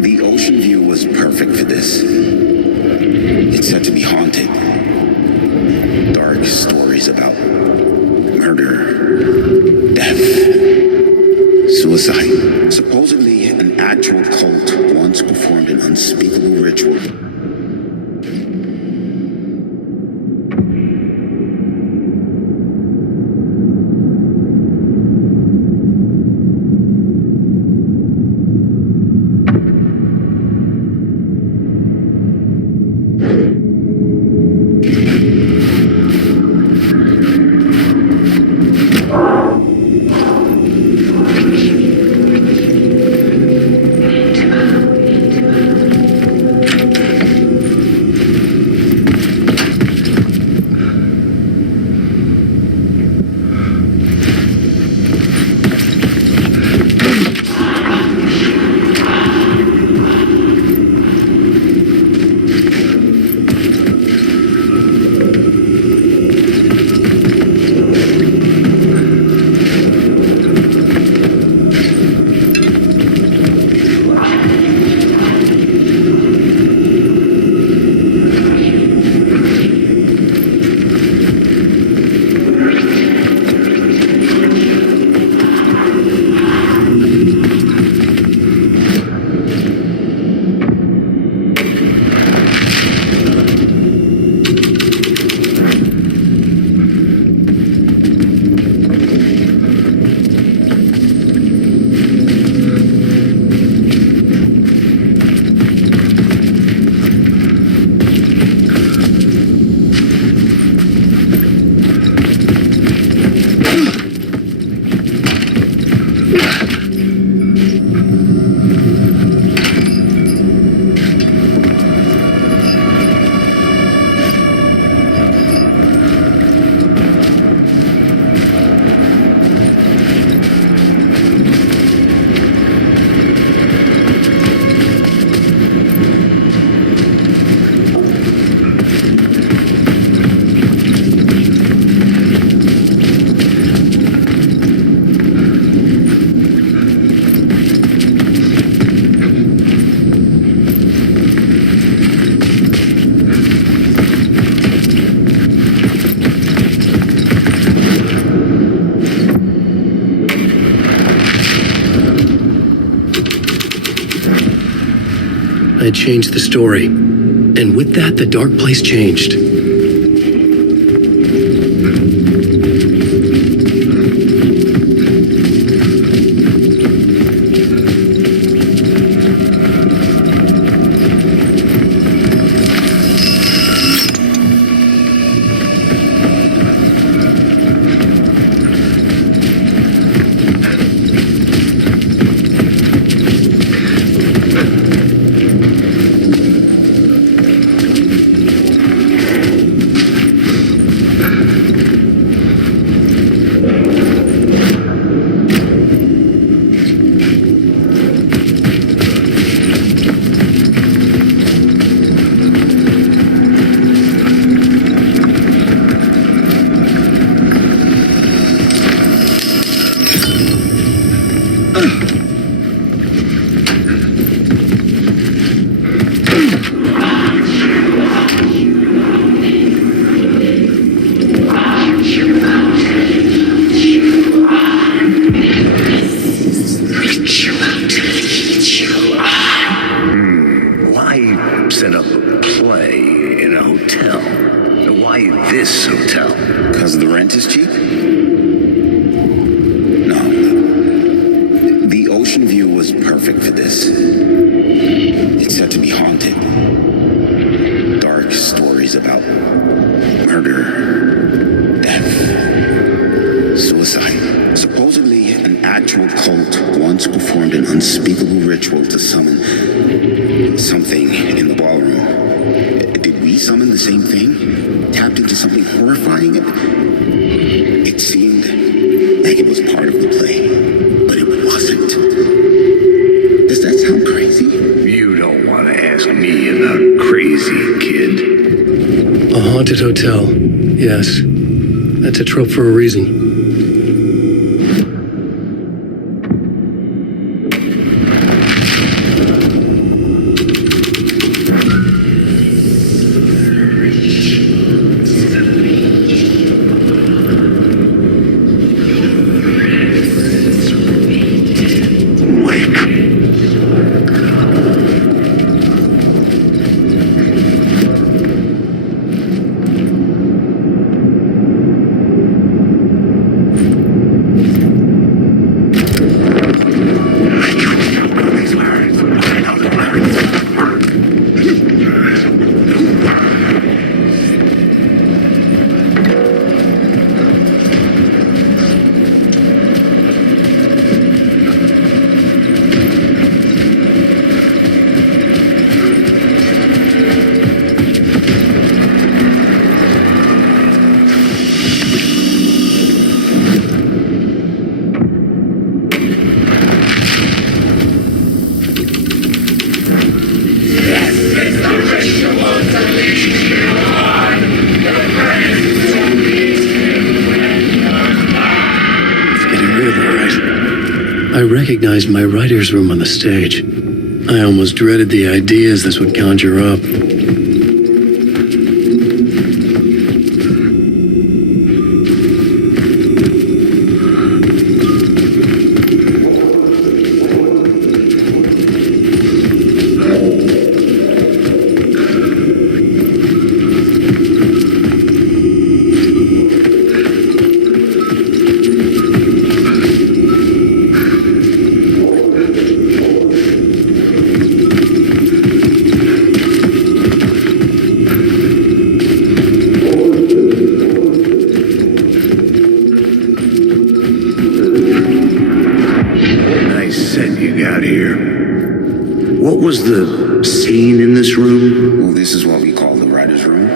The ocean view was perfect for this. It's said to be haunted. Dark stories about murder, death, suicide. Supposedly, an actual cult once performed an unspeakable ritual. I changed the story. And with that, the dark place changed. cheap? No. The ocean view was perfect for this. It's said to be haunted. Dark stories about murder, death, suicide. Supposedly, an actual cult once performed an unspeakable ritual to summon something in the ballroom. Did we summon the same thing? Tapped into something horrifying? It seemed like it was part of the play, but it wasn't. Does that sound crazy? You don't want to ask me about crazy, kid. A haunted hotel. Yes. That's a trope for a reason. I recognized my writer's room on the stage. I almost dreaded the ideas this would conjure up. What was the scene in this room? Well, this is what we call the writer's room.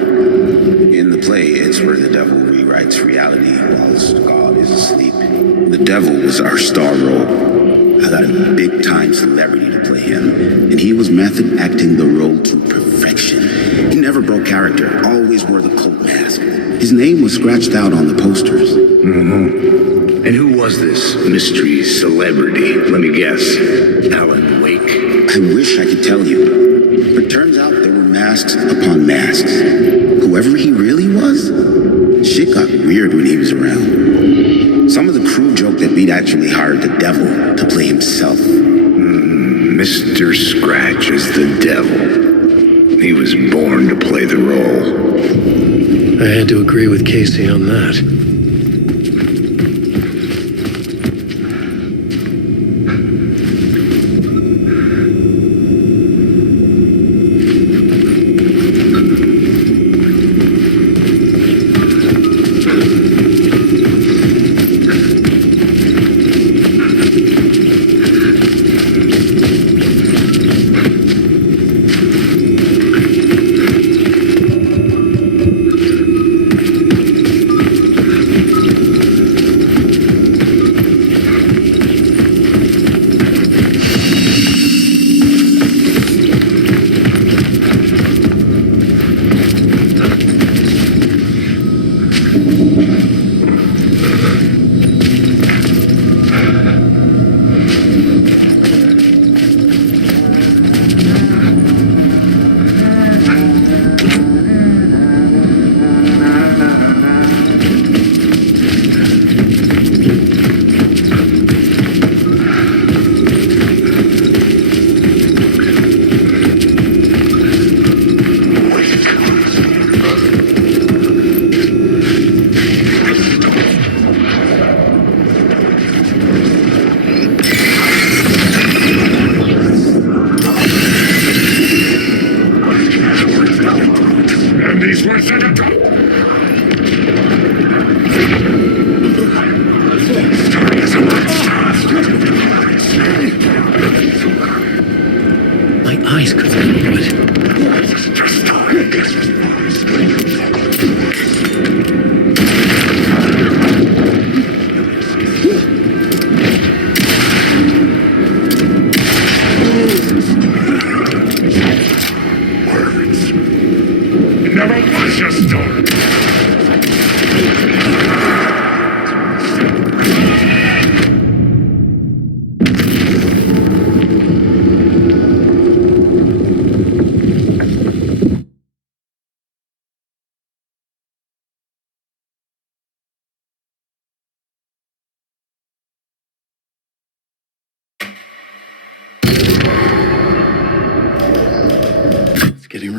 In the play, it's where the devil rewrites reality whilst God is asleep. The devil was our star role. I got a big-time celebrity to play him, and he was method acting the role to perfection. He never broke character, always wore the cult mask. His name was scratched out on the posters. Mm-hmm. And who was this mystery celebrity? Let me guess. Alan Wake? I wish I could tell you, but turns out there were masks upon masks. Whoever he really was, shit got weird when he was around. Some of the crew joked that we'd actually hired the devil to play himself. Mr. Scratch is the devil. He was born to play the role. I had to agree with Casey on that.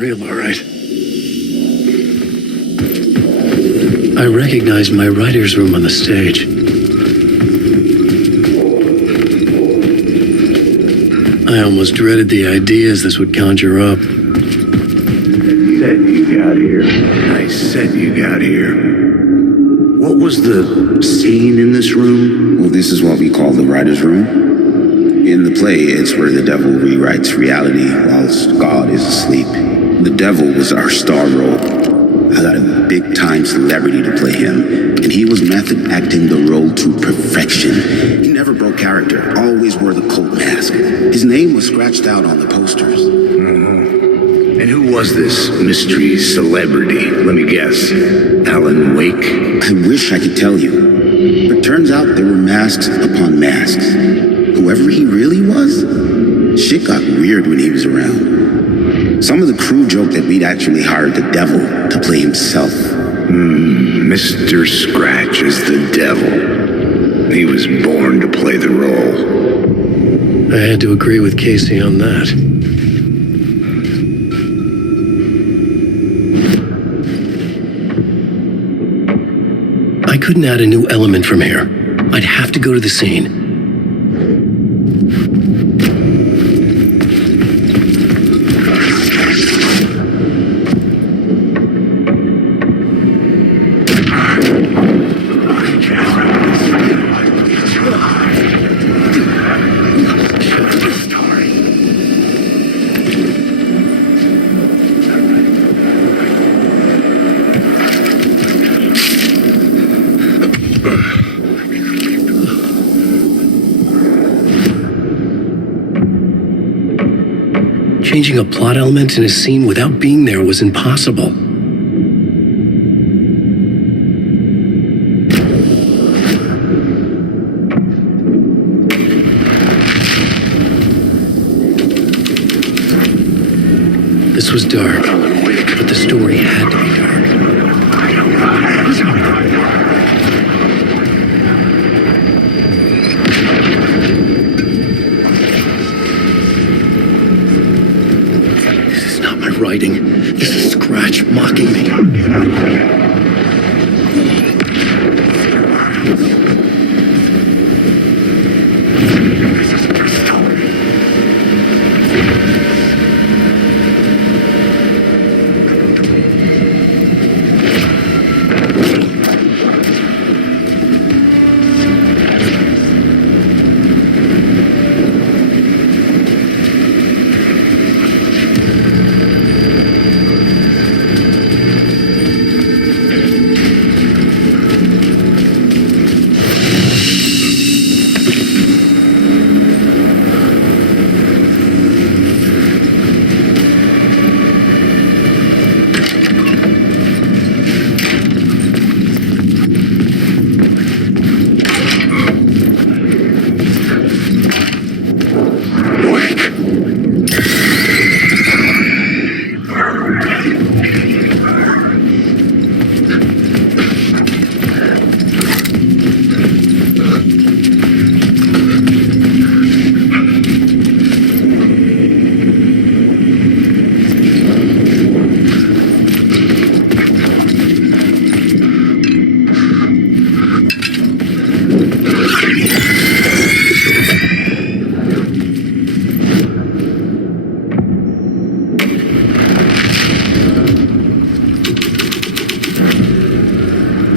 unreal, all right. I recognized my writer's room on the stage. I almost dreaded the ideas this would conjure up. I said you got here. What was the scene in this room? Well, this is what we call the writer's room. In the play, it's where the devil rewrites reality whilst God is asleep. The devil was our star role. I got a big-time celebrity to play him, and he was method acting the role to perfection. He never broke character, always wore the cult mask. His name was scratched out on the posters. And who was this mystery celebrity? Let me guess. Alan Wake? I wish I could tell you, but turns out there were masks upon masks. Whoever he really was, shit got weird when he was around. Some of the crew joked that we'd actually hired the devil to play himself. Mr. Scratch is the devil. He was born to play the role. I had to agree with Casey on that. I couldn't add a new element from here. I'd have to go to the scene. Changing a plot element in a scene without being there was impossible. This was dark, but the story had to be dark. Writing. This is Scratch mocking me.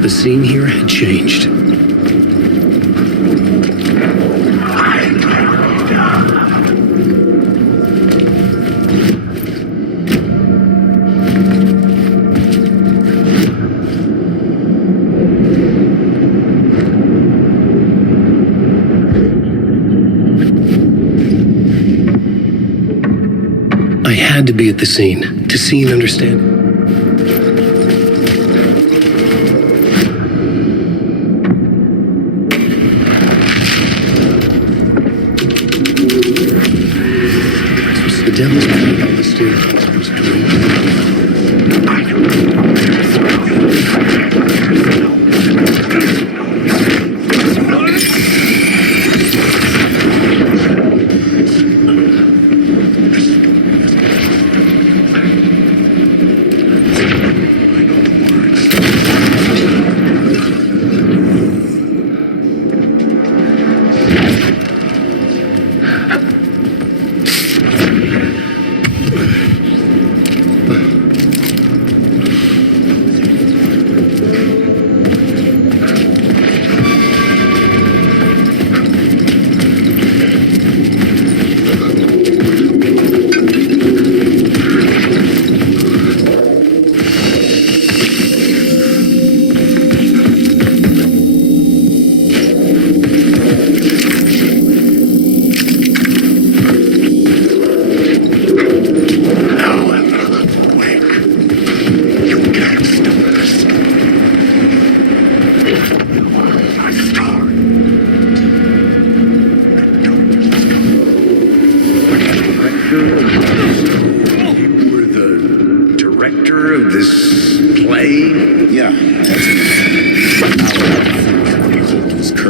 The scene here had changed. I had to be at the scene to see and understand. The devil's playing on the staircase was dreaming.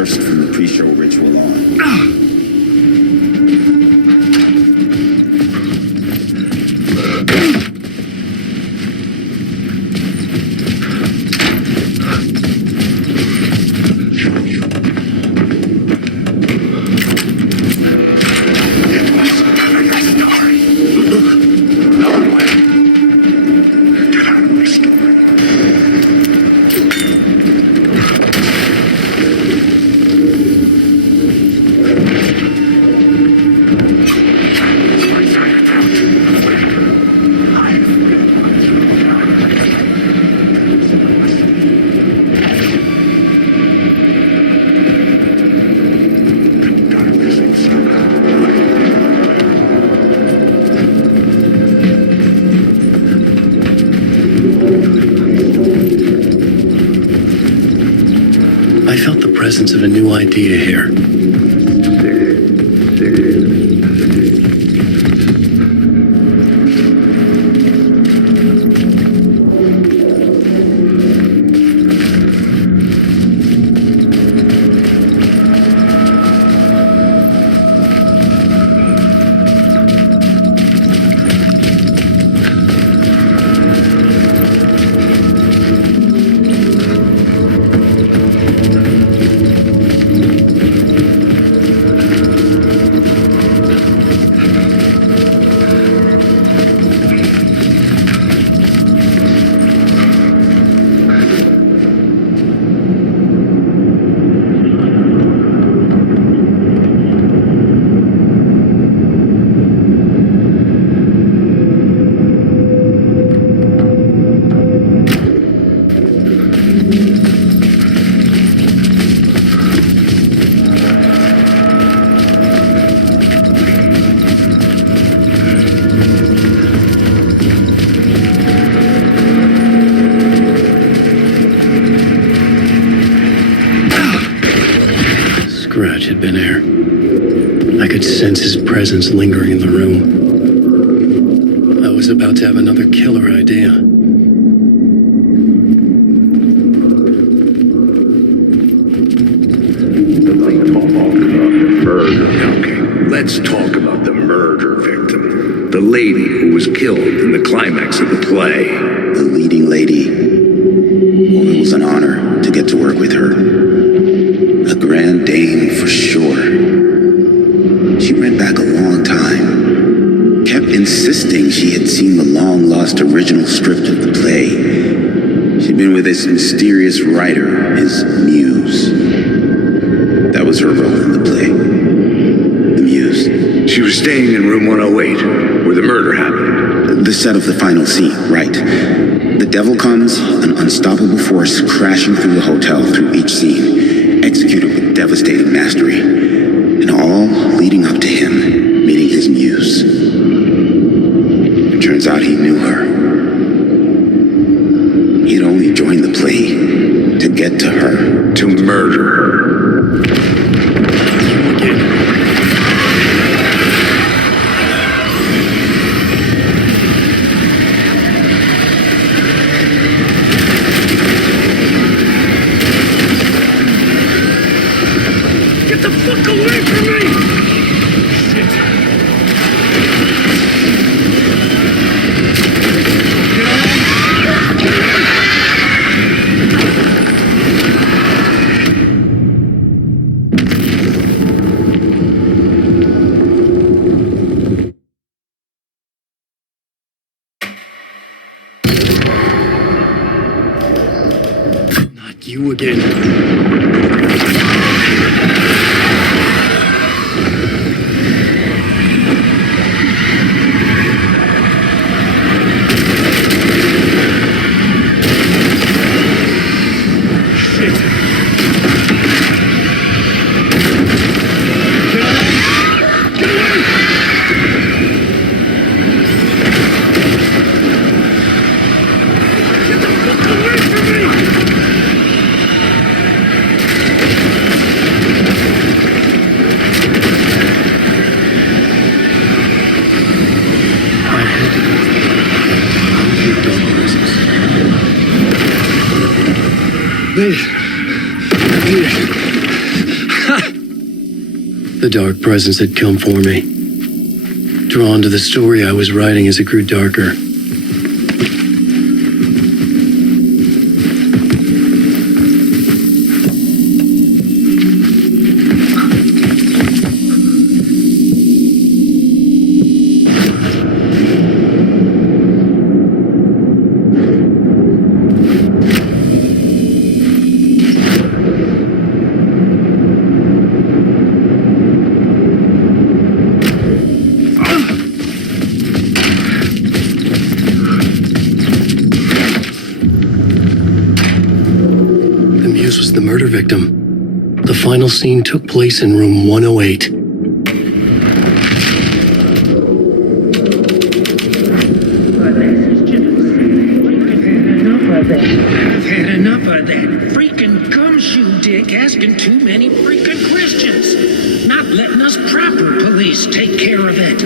first from the pre-show ritual on. I felt the presence of a new idea here. Scratch had been here. I could sense his presence lingering in the room. I was about to have another killer idea. Okay, let's talk about the murder victim. The lady who was killed in the climax of the play. The leading lady. Well, it was an honor to get to work with her. A grand dame for sure. She went back a long time. Kept insisting she had seen the long-lost original script of the play. She'd been with this mysterious writer, his muse. That was her role in the play. The muse. She was staying in room 108, where the murder happened. The set of the final scene, right. The devil comes, an unstoppable force crashing through the hotel through each scene, executed with devastating mastery, and all leading up to him meeting his muse. It turns out he knew her. He'd only joined the play to get to her. To murder her. Get the fuck away from me! Shit. Not you again. The dark presence had come for me, drawn to the story I was writing as it grew darker. The murder victim. The final scene took place in room 108. I've had enough of that freaking gumshoe dick asking too many freaking questions. Not letting us proper police take care of it.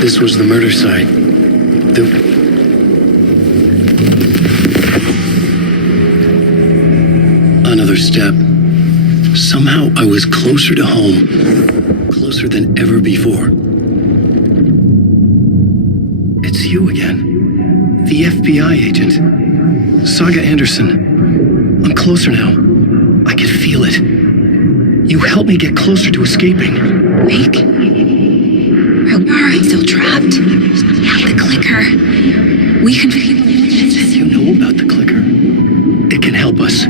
This was the murder site. Another step. Somehow I was closer to home. Closer than ever before. It's you again. The FBI agent. Saga Anderson. I'm closer now. I can feel it. You helped me get closer to escaping. Wake. I'm still trapped. We have the clicker. We can... You know about the clicker. It can help us.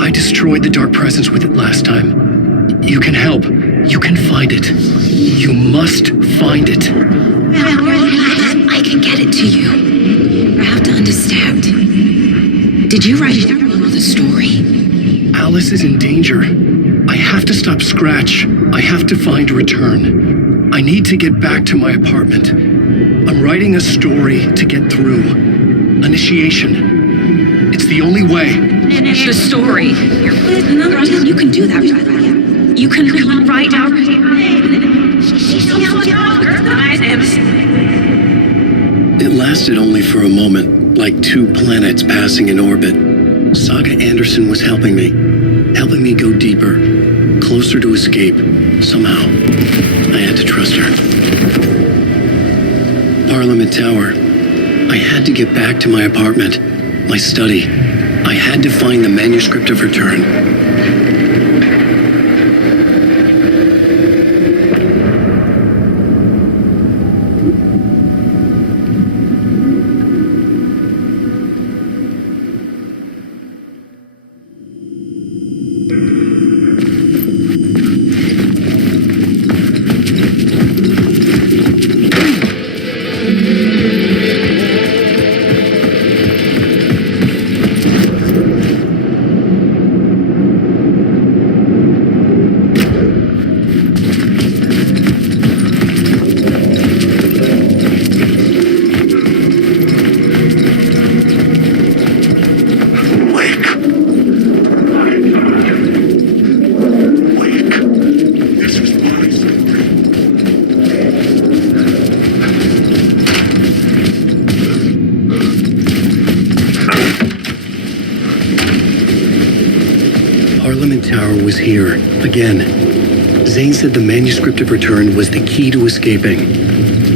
I destroyed the dark presence with it last time. You can help. You can find it. You must find it. I can get it to you. You have to understand. Did you write the story? Alice is in danger. I have to stop Scratch. I have to find Return. I need to get back to my apartment. I'm writing a story to get through. Initiation. It's the only way. The story. You can do that. You can write out. It lasted only for a moment, like two planets passing in orbit. Saga Anderson was helping me go deeper, closer to escape, somehow. I had to trust her. Parliament Tower. I had to get back to my apartment, my study. I had to find the manuscript of Return. tower was here, again. Zane said the manuscript of Return was the key to escaping.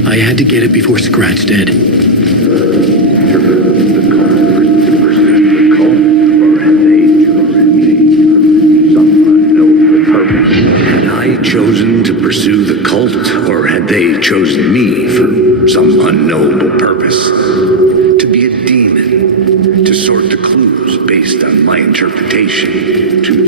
I had to get it before Scratch did. Had I chosen to pursue the cult, or had they chosen me for some unknowable purpose? To be a demon, to sort the clues based on my interpretation, to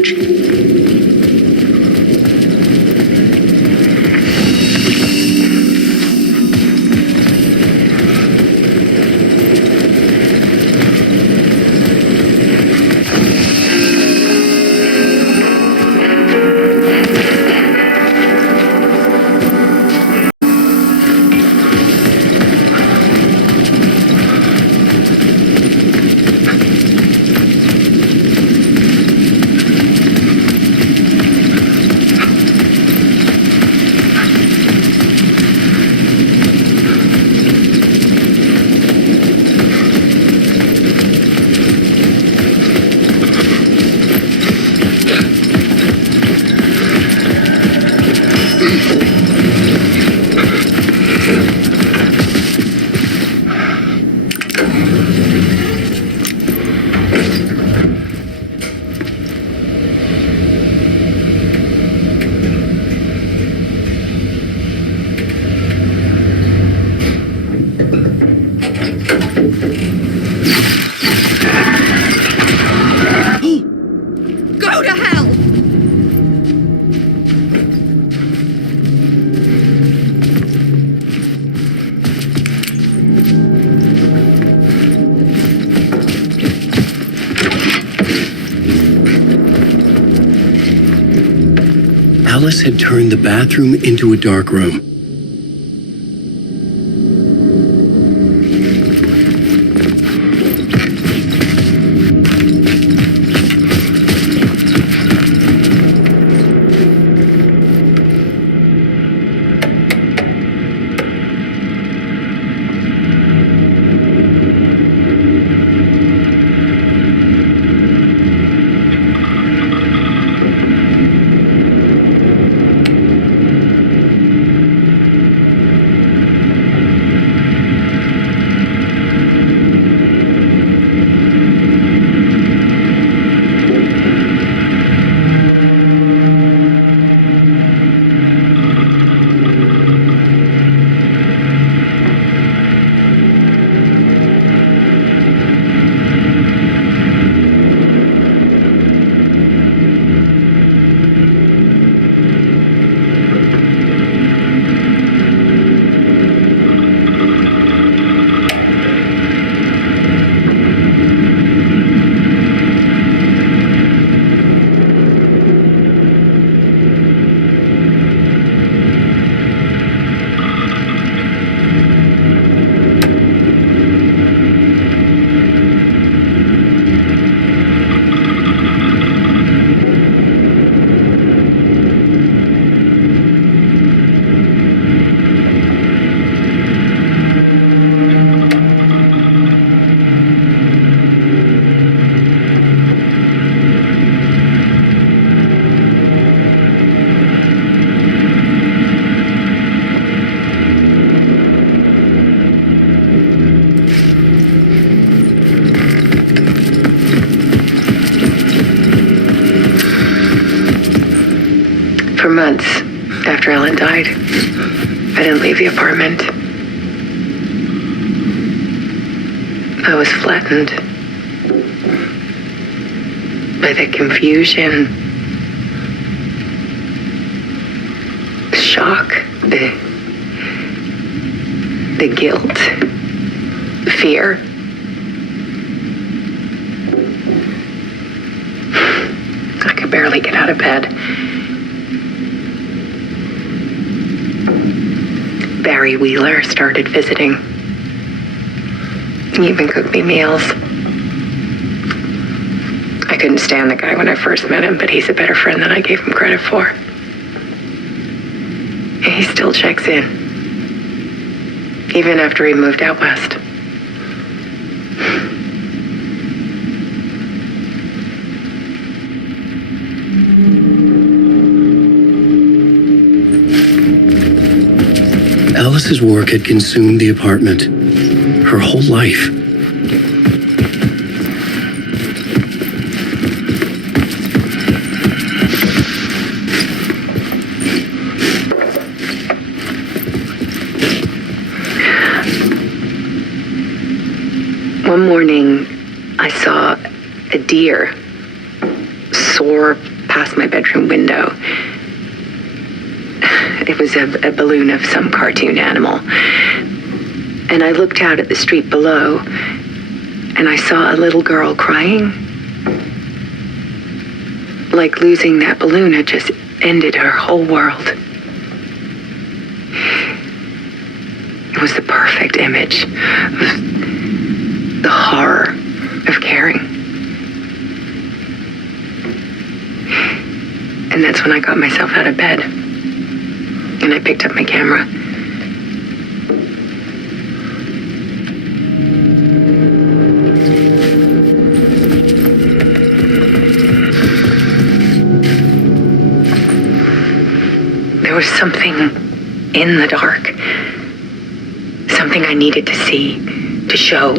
Go to hell! Alice had turned the bathroom into a dark room. For months after Ellen died, I didn't leave the apartment. I was flattened by the confusion, the shock, the guilt, the fear. I could barely get out of bed. Barry Wheeler started visiting. He even cooked me meals. I couldn't stand the guy when I first met him, but he's a better friend than I gave him credit for. And he still checks in, even after he moved out west. Alice's work had consumed the apartment, her whole life. One morning, I saw a deer soar past my bedroom window. It was a balloon of some cartoon animal. And I looked out at the street below, and I saw a little girl crying. Like losing that balloon had just ended her whole world. It was the perfect image of the horror of caring. And that's when I got myself out of bed. And I picked up my camera. There was something in the dark. Something I needed to see, to show.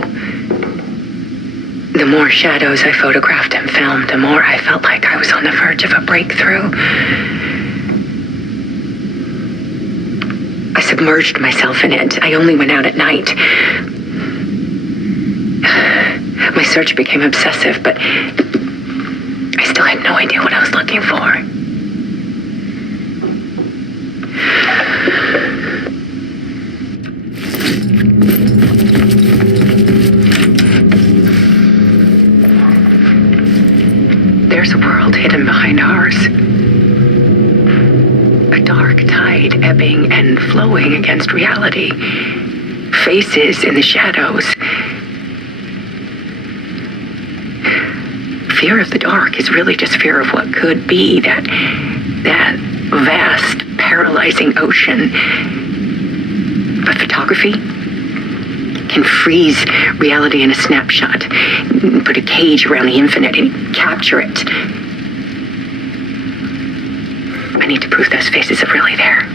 The more shadows I photographed and filmed, the more I felt like I was on the verge of a breakthrough. I submerged myself in it. I only went out at night. My search became obsessive, but I still had no idea what I was looking for. There's a world hidden behind ours. A dark tide ebbing and flowing against reality. Faces in the shadows. Fear of the dark is really just fear of what could be, that vast, paralyzing ocean. But photography can freeze reality in a snapshot, put a cage around the infinite and capture it. I need to prove those faces are really there.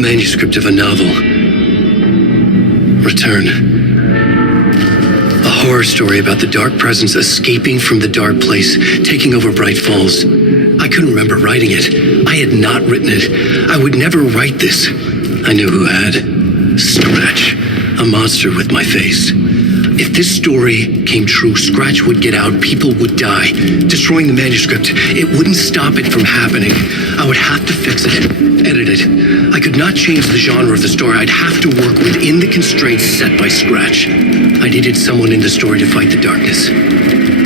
Manuscript of a novel. Return. A horror story about the dark presence escaping from the dark place, taking over Bright Falls. I couldn't remember writing it. I had not written it. I would never write this. I knew who had. Scratch. A monster with my face. If this story came true, Scratch would get out, people would die. Destroying the manuscript, it wouldn't stop it from happening. I would have to fix it, edit it. I could not change the genre of the story. I'd have to work within the constraints set by Scratch. I needed someone in the story to fight the darkness.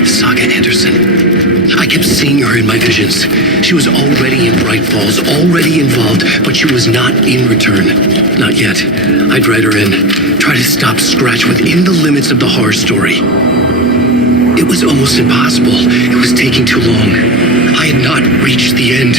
Saga Anderson. I kept seeing her in my visions. She was already in Bright Falls, already involved, but she was not in Return. Not yet. I'd write her in, try to stop Scratch within the limits of the horror story. It was almost impossible. It was taking too long. I had not reached the end.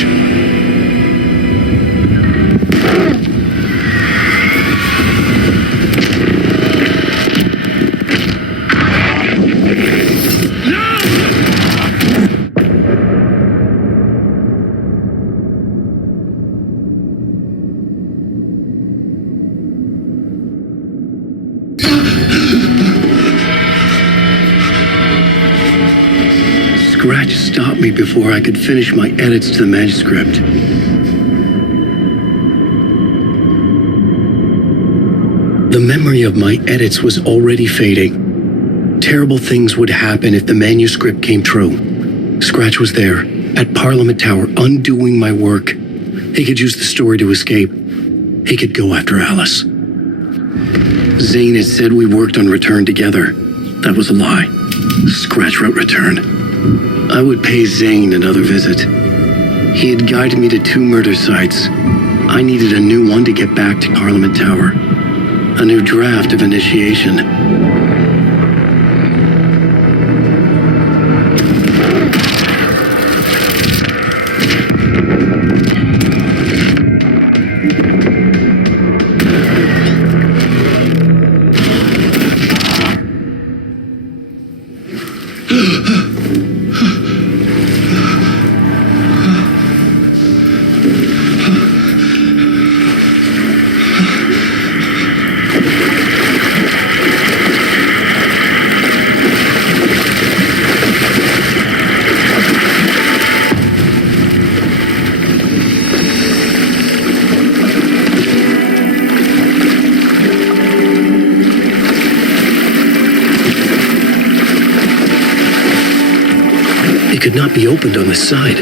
Scratch stopped me before I could finish my edits to the manuscript. The memory of my edits was already fading. Terrible things would happen if the manuscript came true. Scratch was there, at Parliament Tower, undoing my work. He could use the story to escape. He could go after Alice. Zane had said we worked on Return together. That was a lie. Scratch wrote Return. I would pay Zane another visit. He had guided me to 2 murder sites. I needed a new one to get back to Parliament Tower. A new draft of initiation. Could not be opened on this side.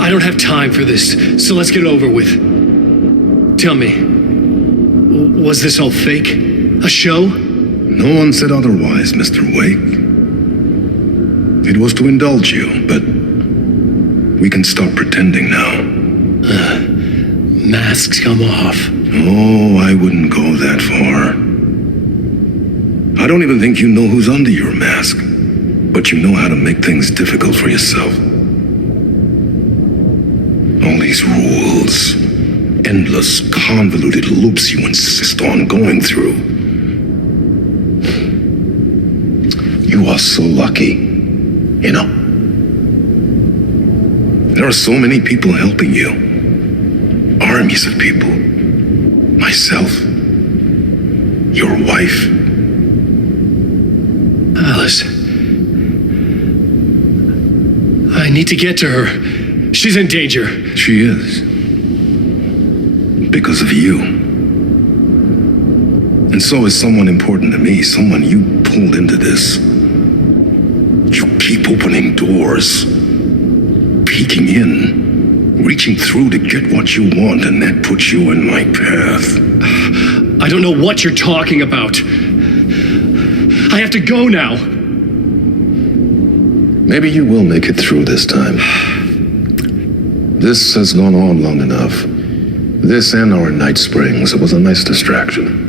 I don't have time for this, so let's get it over with. Tell me, was this all fake? A show? No one said otherwise, Mr. Wake. It was to indulge you, but we can stop pretending now. Masks come off. Oh, I wouldn't go that far. I don't even think you know who's under your mask, but you know how to make things difficult for yourself. All these rules, endless, convoluted loops you insist on going through. You are so lucky, you know. There are so many people helping you. Armies of people. Myself. Your wife. Alice. I need to get to her. She's in danger. She is. Because of you. And so is someone important to me, someone you pulled into this. You keep opening doors, peeking in, reaching through to get what you want, and that puts you in my path. I don't know what you're talking about. I have to go now. Maybe you will make it through this time. This has gone on long enough. This and our night springs. It was a nice distraction.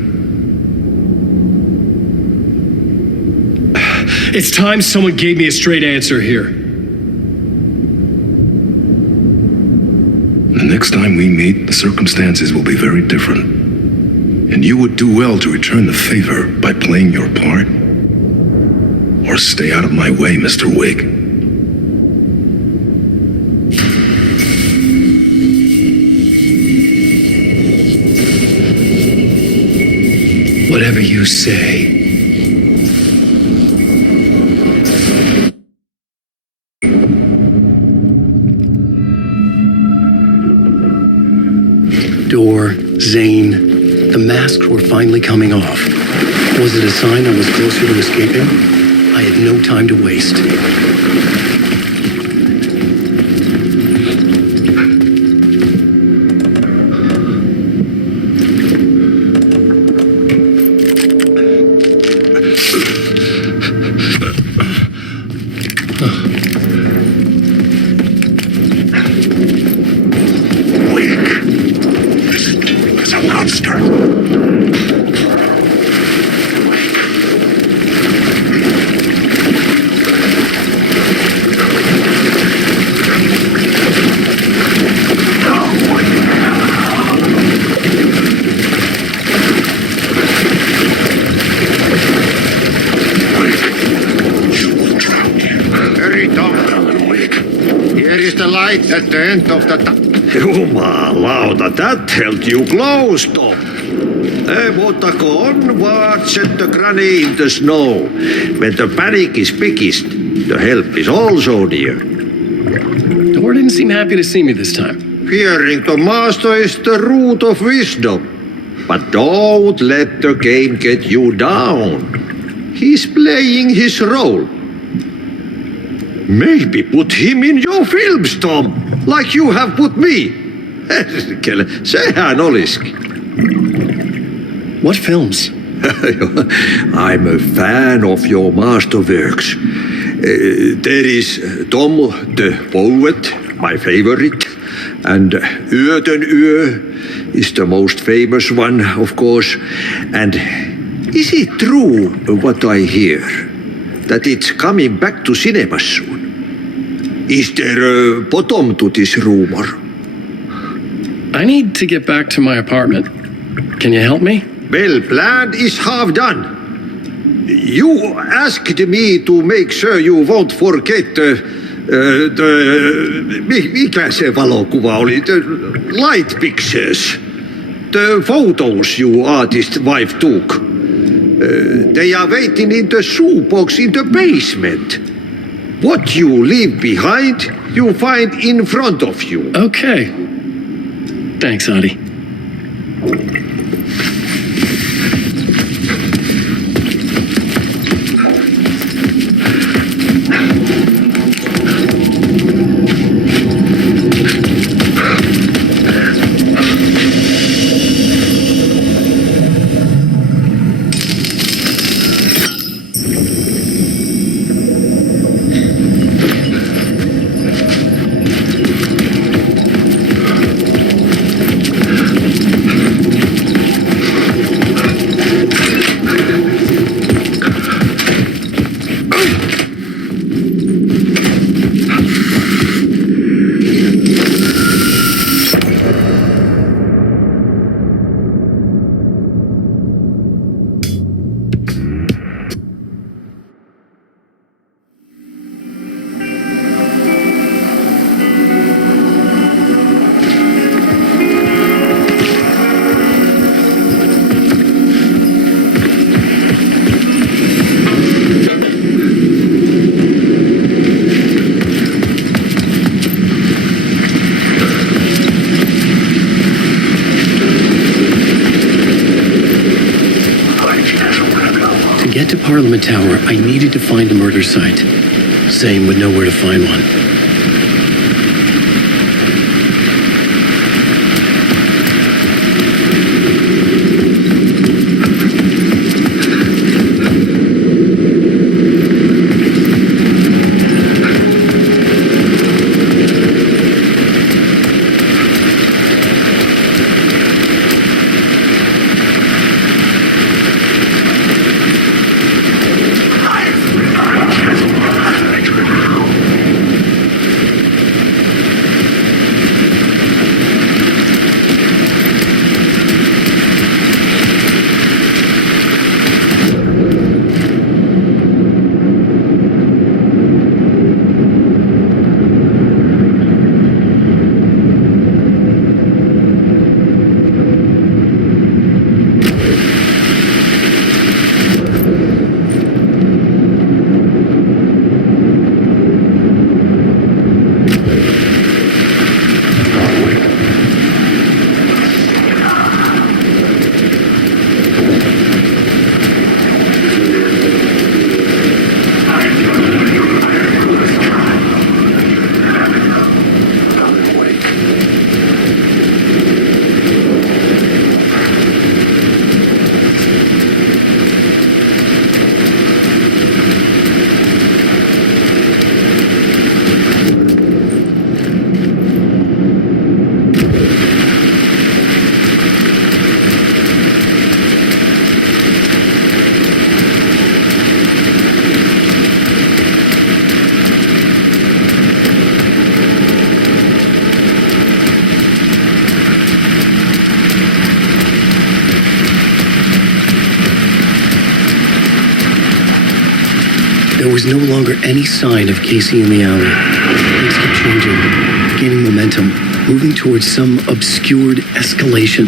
It's time someone gave me a straight answer here. The next time we meet, the circumstances will be very different. And you would do well to return the favor by playing your part. Or stay out of my way, Mr. Wake. Whatever you say. Door, Zane, the masks were finally coming off. Was it a sign I was closer to escaping? I had no time to waste. start. Light at the end of the Jumalauta, that held you close, Tom. Mutta go on, watch the granny in the snow. When the panic is biggest, the help is also near. Thor didn't seem happy to see me this time. Fearing the master is the root of wisdom. But don't let the game get you down. He's playing his role. Maybe put him in your films, Tom, like you have put me. Sehän olisikin. What films? I'm a fan of your masterworks. There is Tom the Poet, my favorite, and Öden is the most famous one, of course. And is it true what I hear, that it's coming back to cinemas soon? Is there a bottom to this rumor? I need to get back to my apartment. Can you help me? Well, plan is half done. You asked me to make sure you won't forget mikä se valokuva oli? The light pictures. The photos you artist wife took. They are waiting in the shoebox in the basement. What you leave behind, you find in front of you. Okay. Thanks, Adi. To Parliament Tower, I needed to find a murder site. Zane would know where to find one. was no longer any sign of Casey in the alley. Things kept changing, gaining momentum, moving towards some obscured escalation.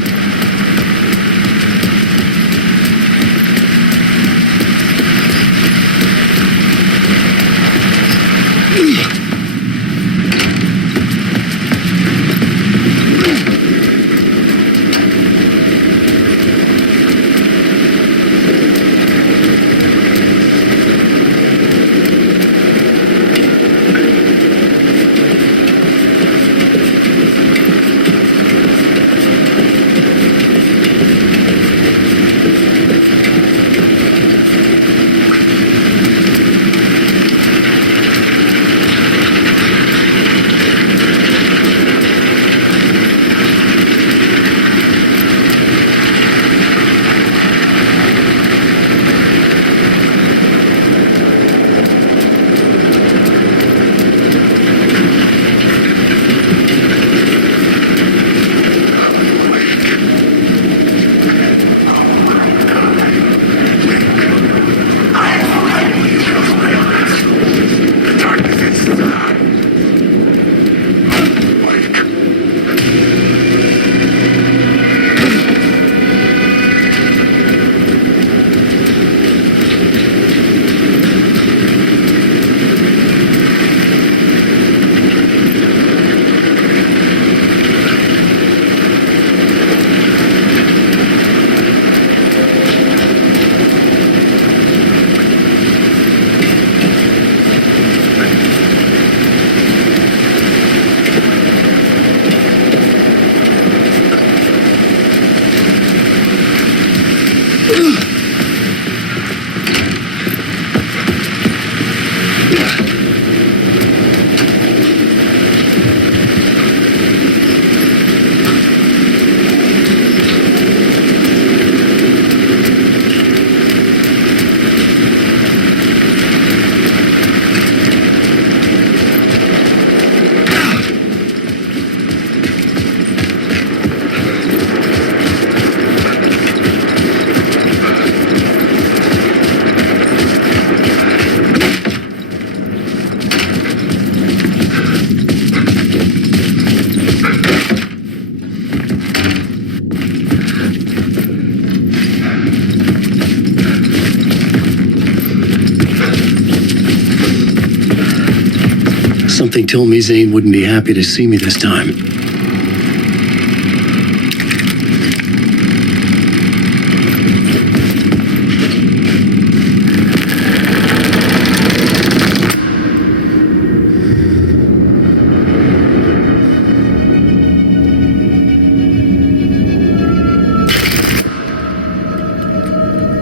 Something told me Zane wouldn't be happy to see me this time.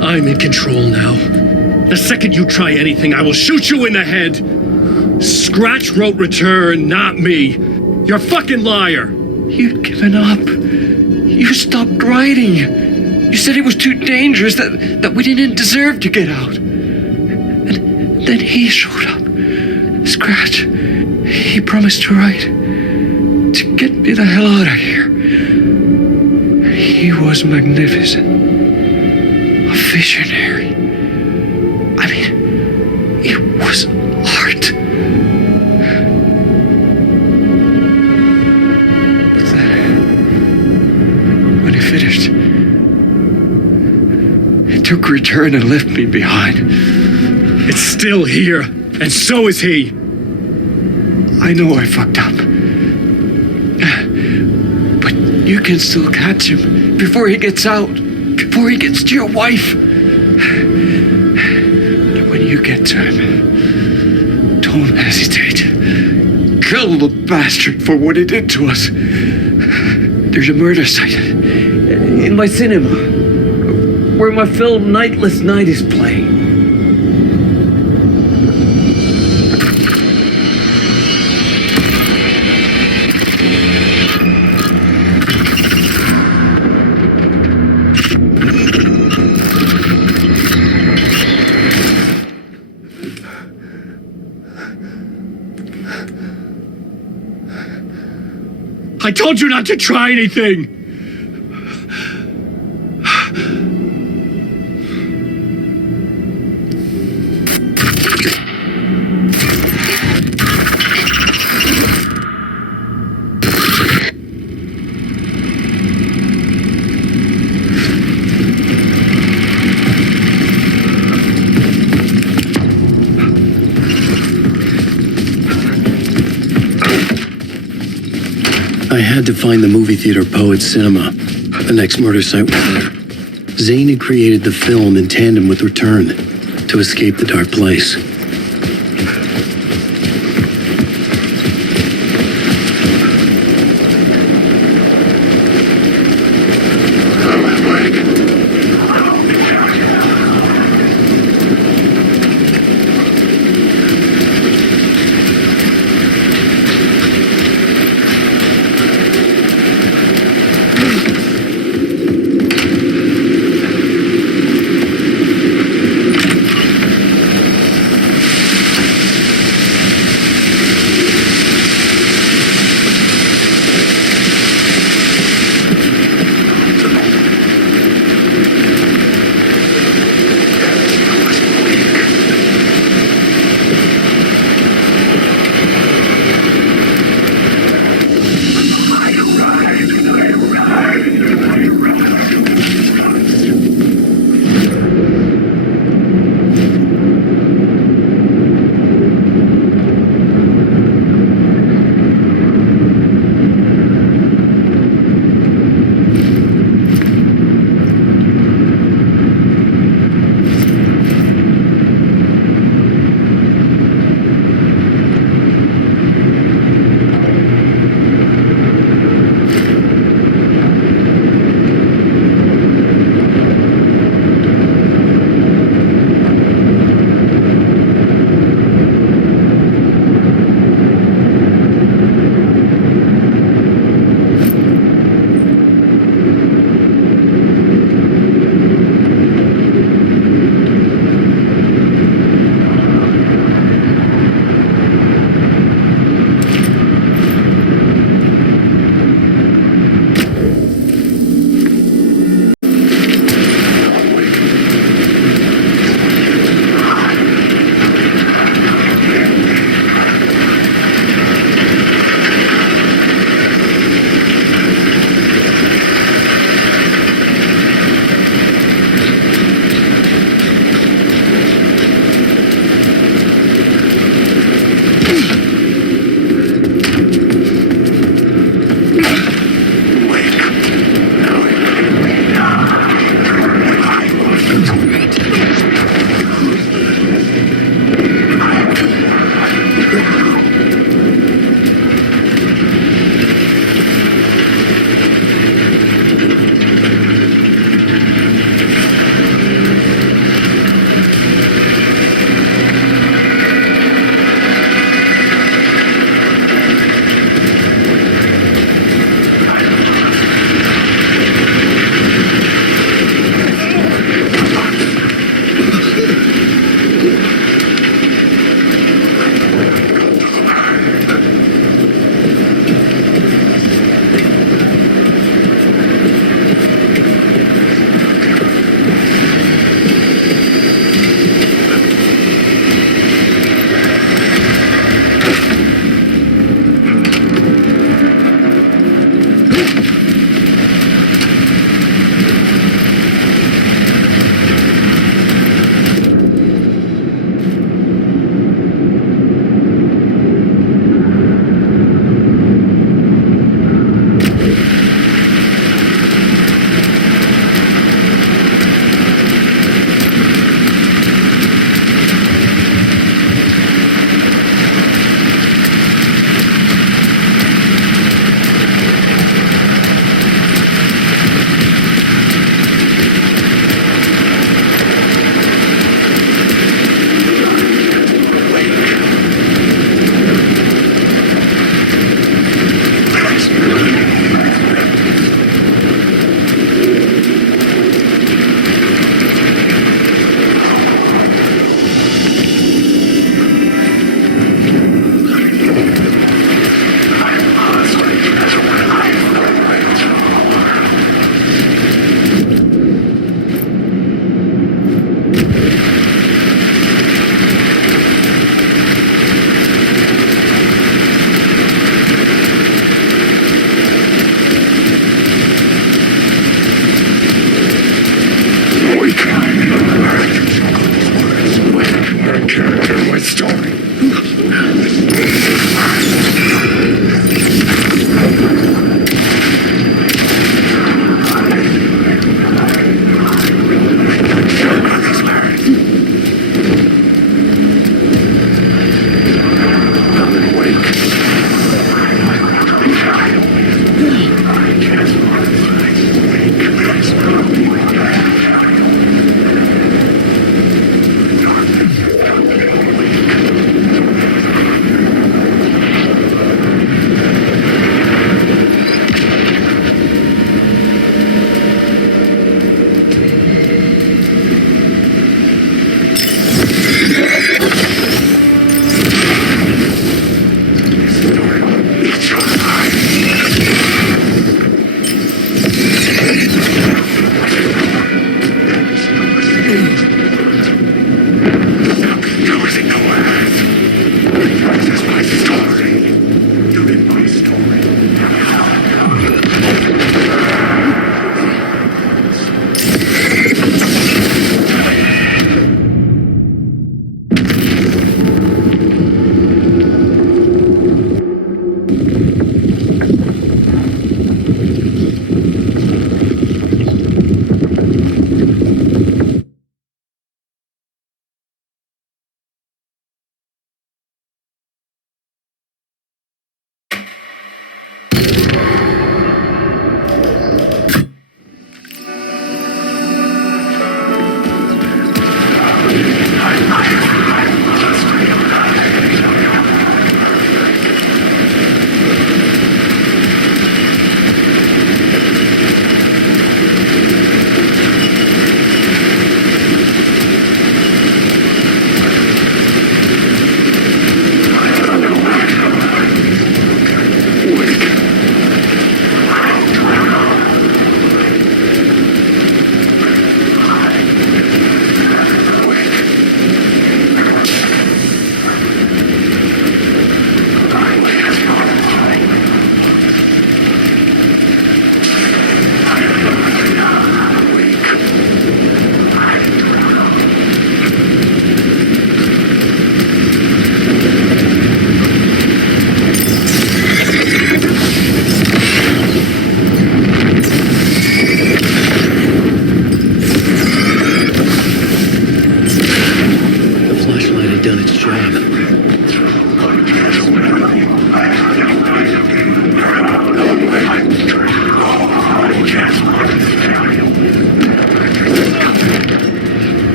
I'm in control now. The second you try anything, I will shoot you in the head. Scratch wrote return, not me. You're a fucking liar. You'd given up. You stopped writing. You said it was too dangerous, that we didn't deserve to get out. And then he showed up. Scratch. He promised to write. To get me the hell out of here. He was magnificent. A visionary. I mean, it was art. Finished. It took return and left me behind. It's still here, and so is he. I know I fucked up. But you can still catch him before he gets out, before he gets to your wife. And when you get to him, don't hesitate. Kill the bastard for what he did to us. There's a murder site in my cinema, where my film Nightless Night is playing. I told you not to try anything! I had to find the movie theater Poet Cinema. The next murder site was there. Zane had created the film in tandem with Return to escape the dark place.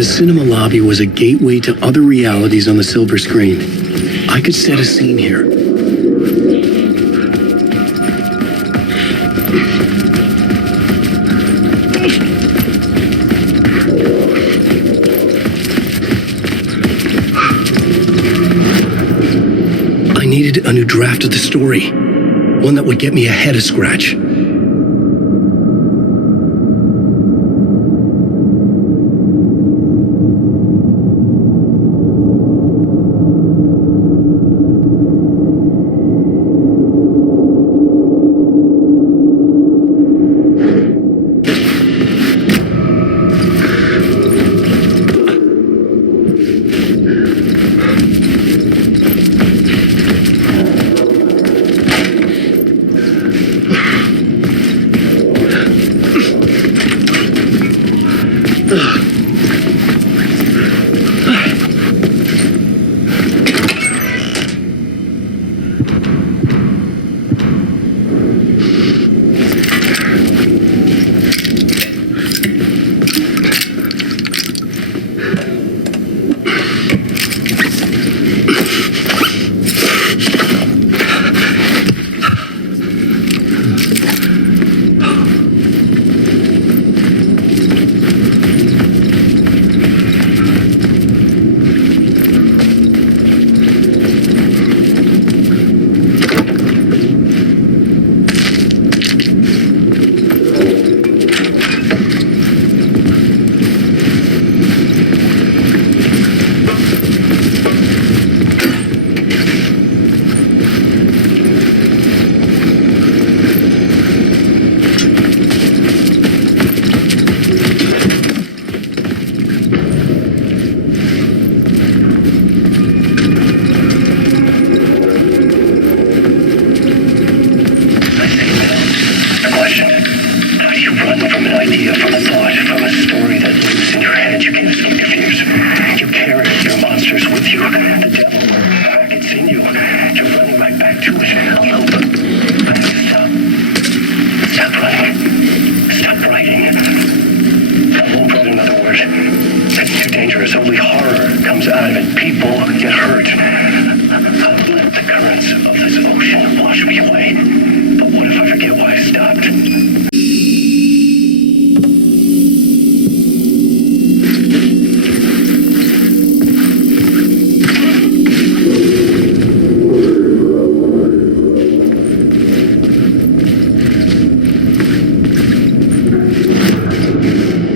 The cinema lobby was a gateway to other realities on the silver screen. I could set a scene here. I needed a new draft of the story, one that would get me ahead of Scratch.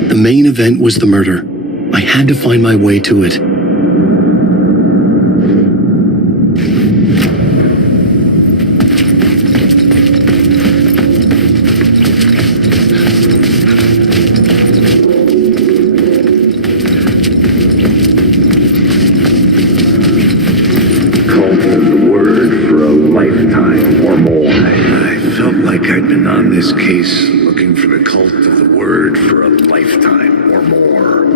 The main event was the murder. I had to find my way to it. This case, looking for the cult of the word for a lifetime or more.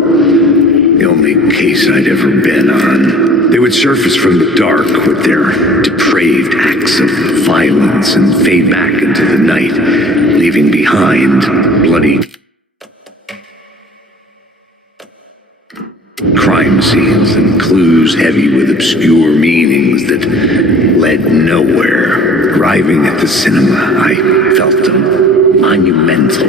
The only case I'd ever been on. They would surface from the dark with their depraved acts of violence and fade back into the night, leaving behind bloody crime scenes and clues heavy with obscure meanings that led nowhere. Arriving at the cinema, I felt a monumental,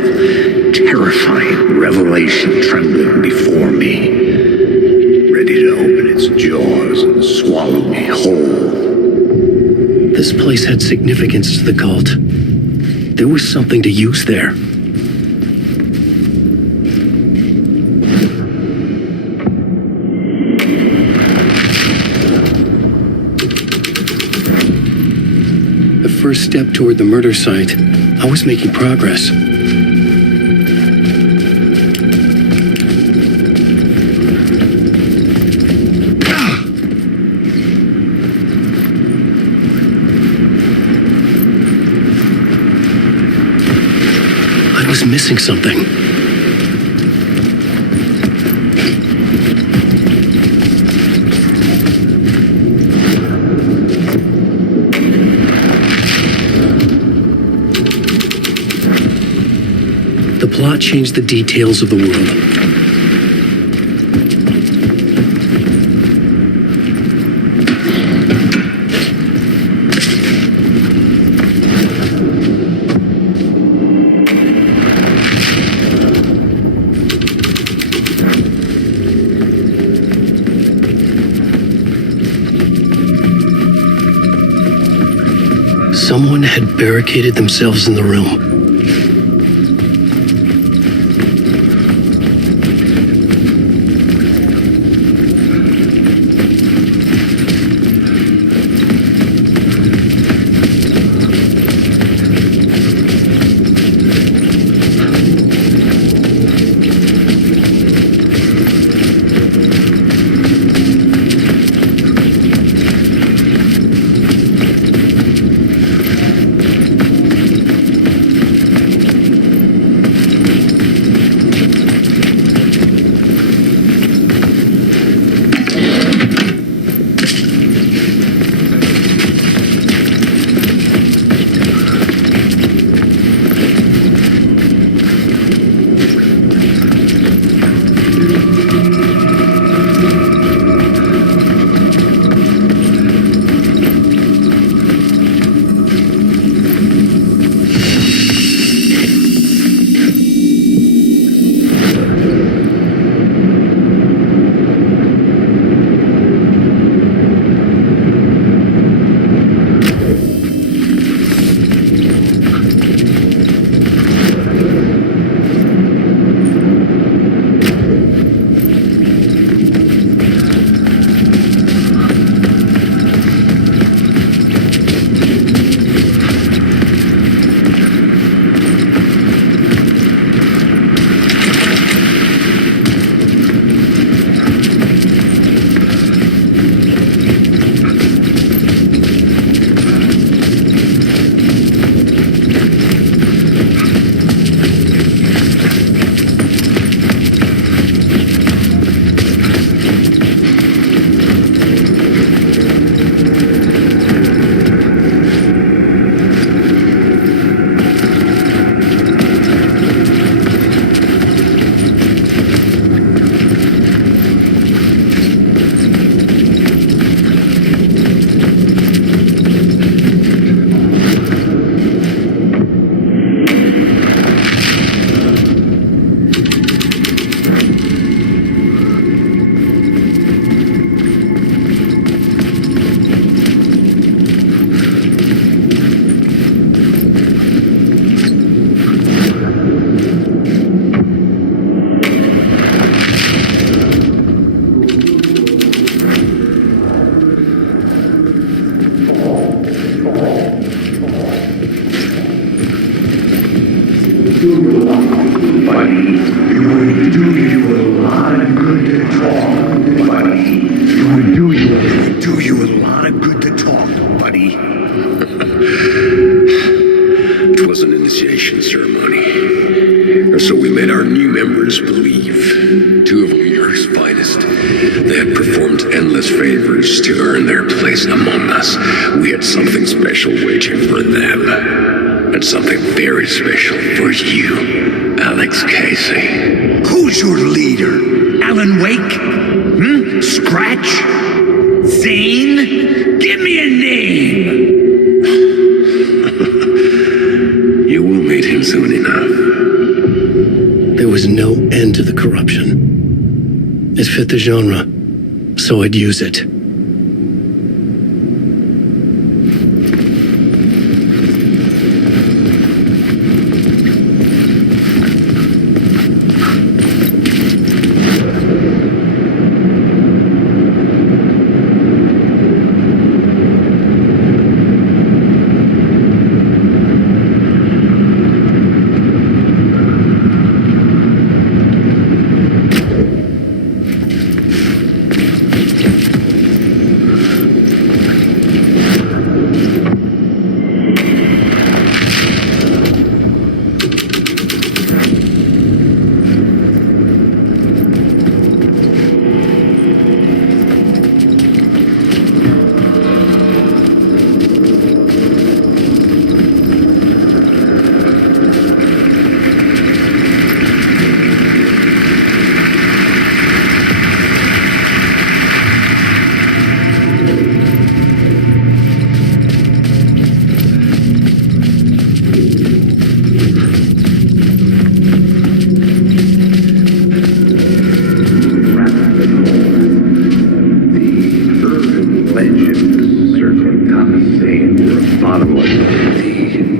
terrifying revelation trembling before me, ready to open its jaws and swallow me whole. This place had significance to the cult. There was something to use there. First step toward the murder site, I was making progress. I was missing something. The plot changed the details of the world. someone had barricaded themselves in the room. The genre, so I'd use it.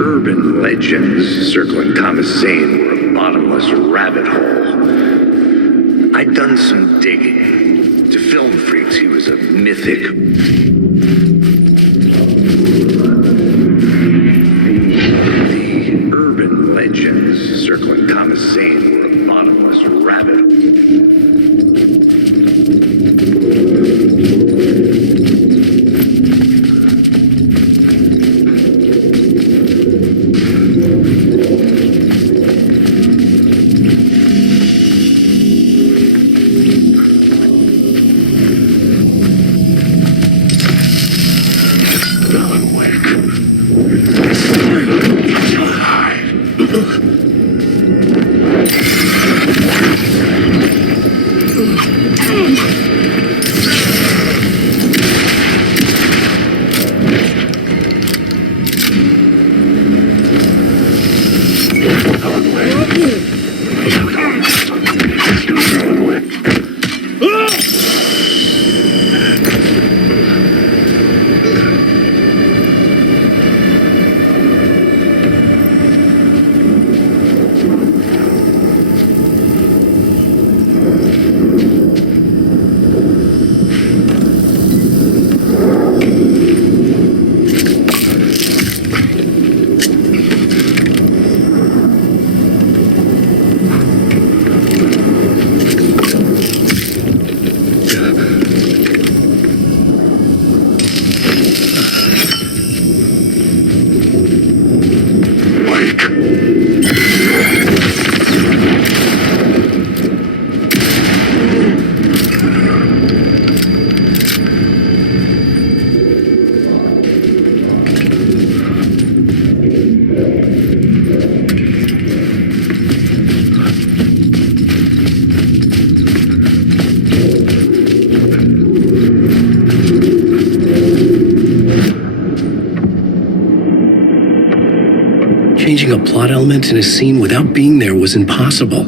urban legends circling Commissane were a bottomless rabbit hole. I'd done some digging. To film freaks, he was a mythic. The urban legends circling Commissane were a bottomless rabbit hole. Changing a plot element in a scene without being there was impossible.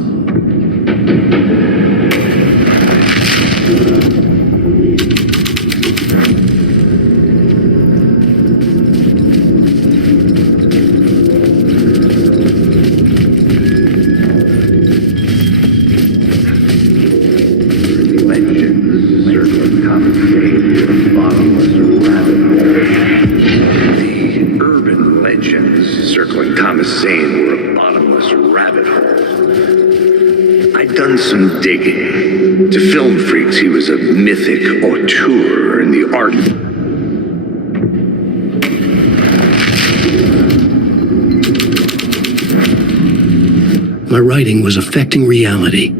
Some digging. To film freaks, he was a mythic auteur in the art. My writing was affecting reality.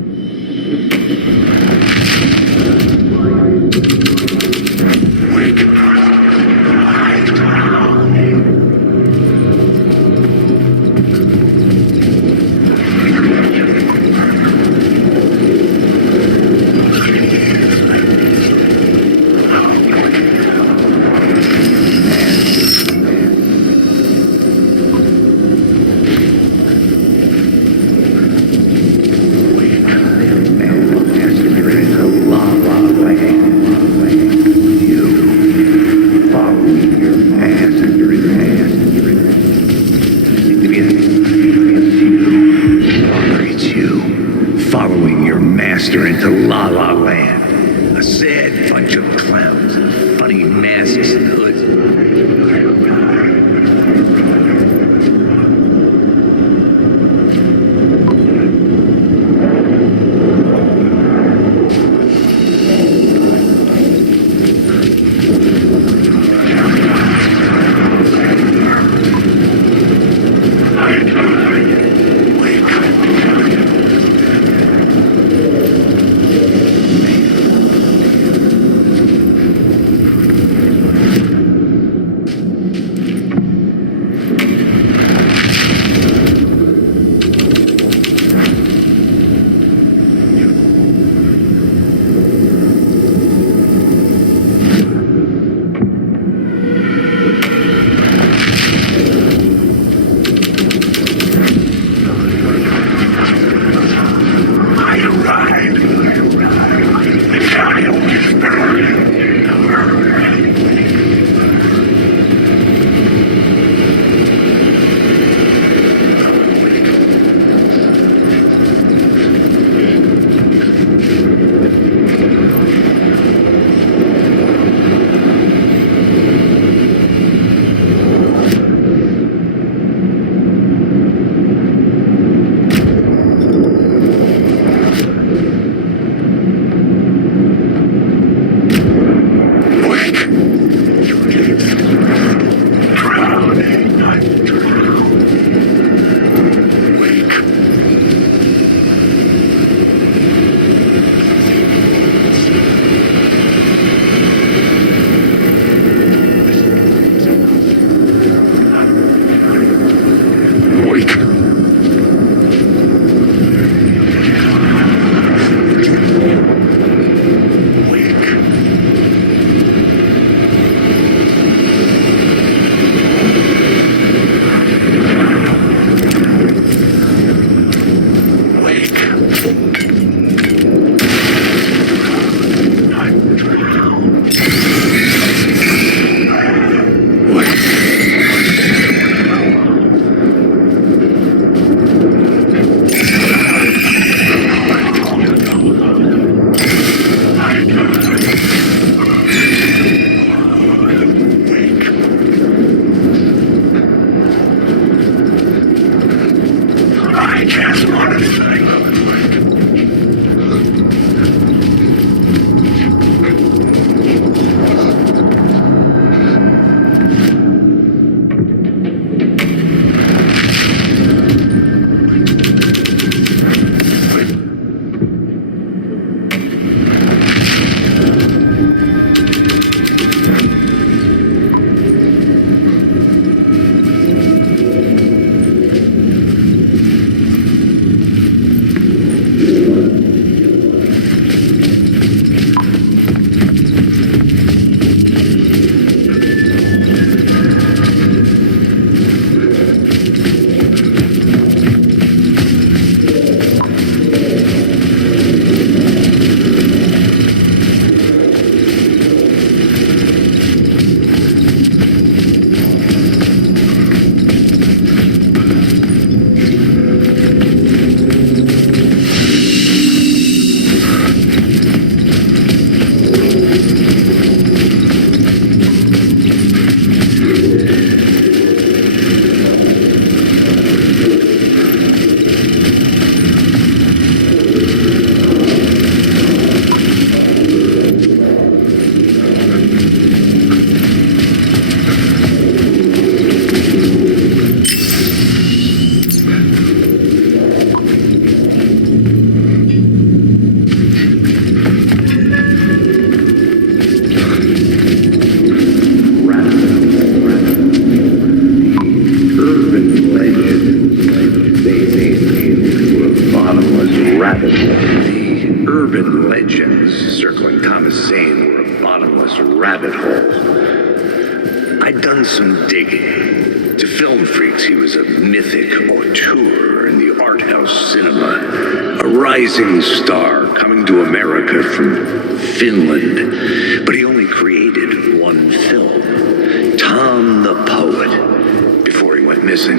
legends circling Thomas Zane were a bottomless rabbit hole. I'd done some digging. To film freaks, he was a mythic auteur in the art house cinema, a rising star coming to America from Finland. But he only created one film, Tom the Poet, before he went missing,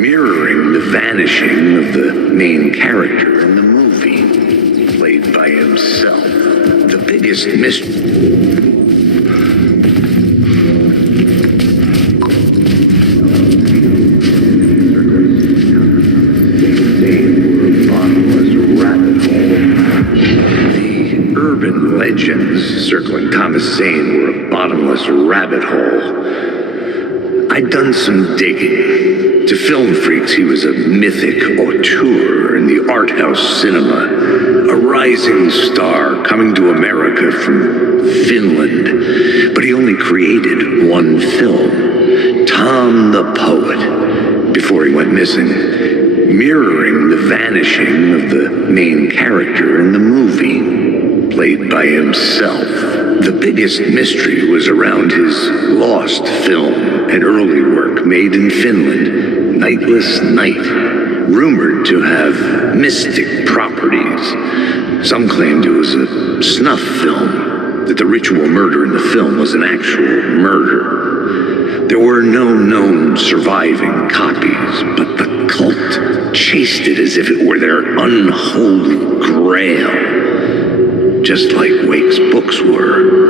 mirroring the vanishing of the main character in the movie, played by himself. The biggest mystery. Legends circling Thomas Zane were a bottomless rabbit hole. I'd done some digging. To film freaks, he was a mythic auteur in the art house cinema, a rising star coming to America from Finland. But he only created one film, Tom the Poet, before he went missing, mirroring the vanishing of the main character in the movie, played by himself. The biggest mystery was around his lost film, an early work made in Finland, Nightless Night, rumored to have mystic properties. Some claimed it was a snuff film, that the ritual murder in the film was an actual murder. There were no known surviving copies, but the cult chased it as if it were their unholy grail. Just like Wake's books were.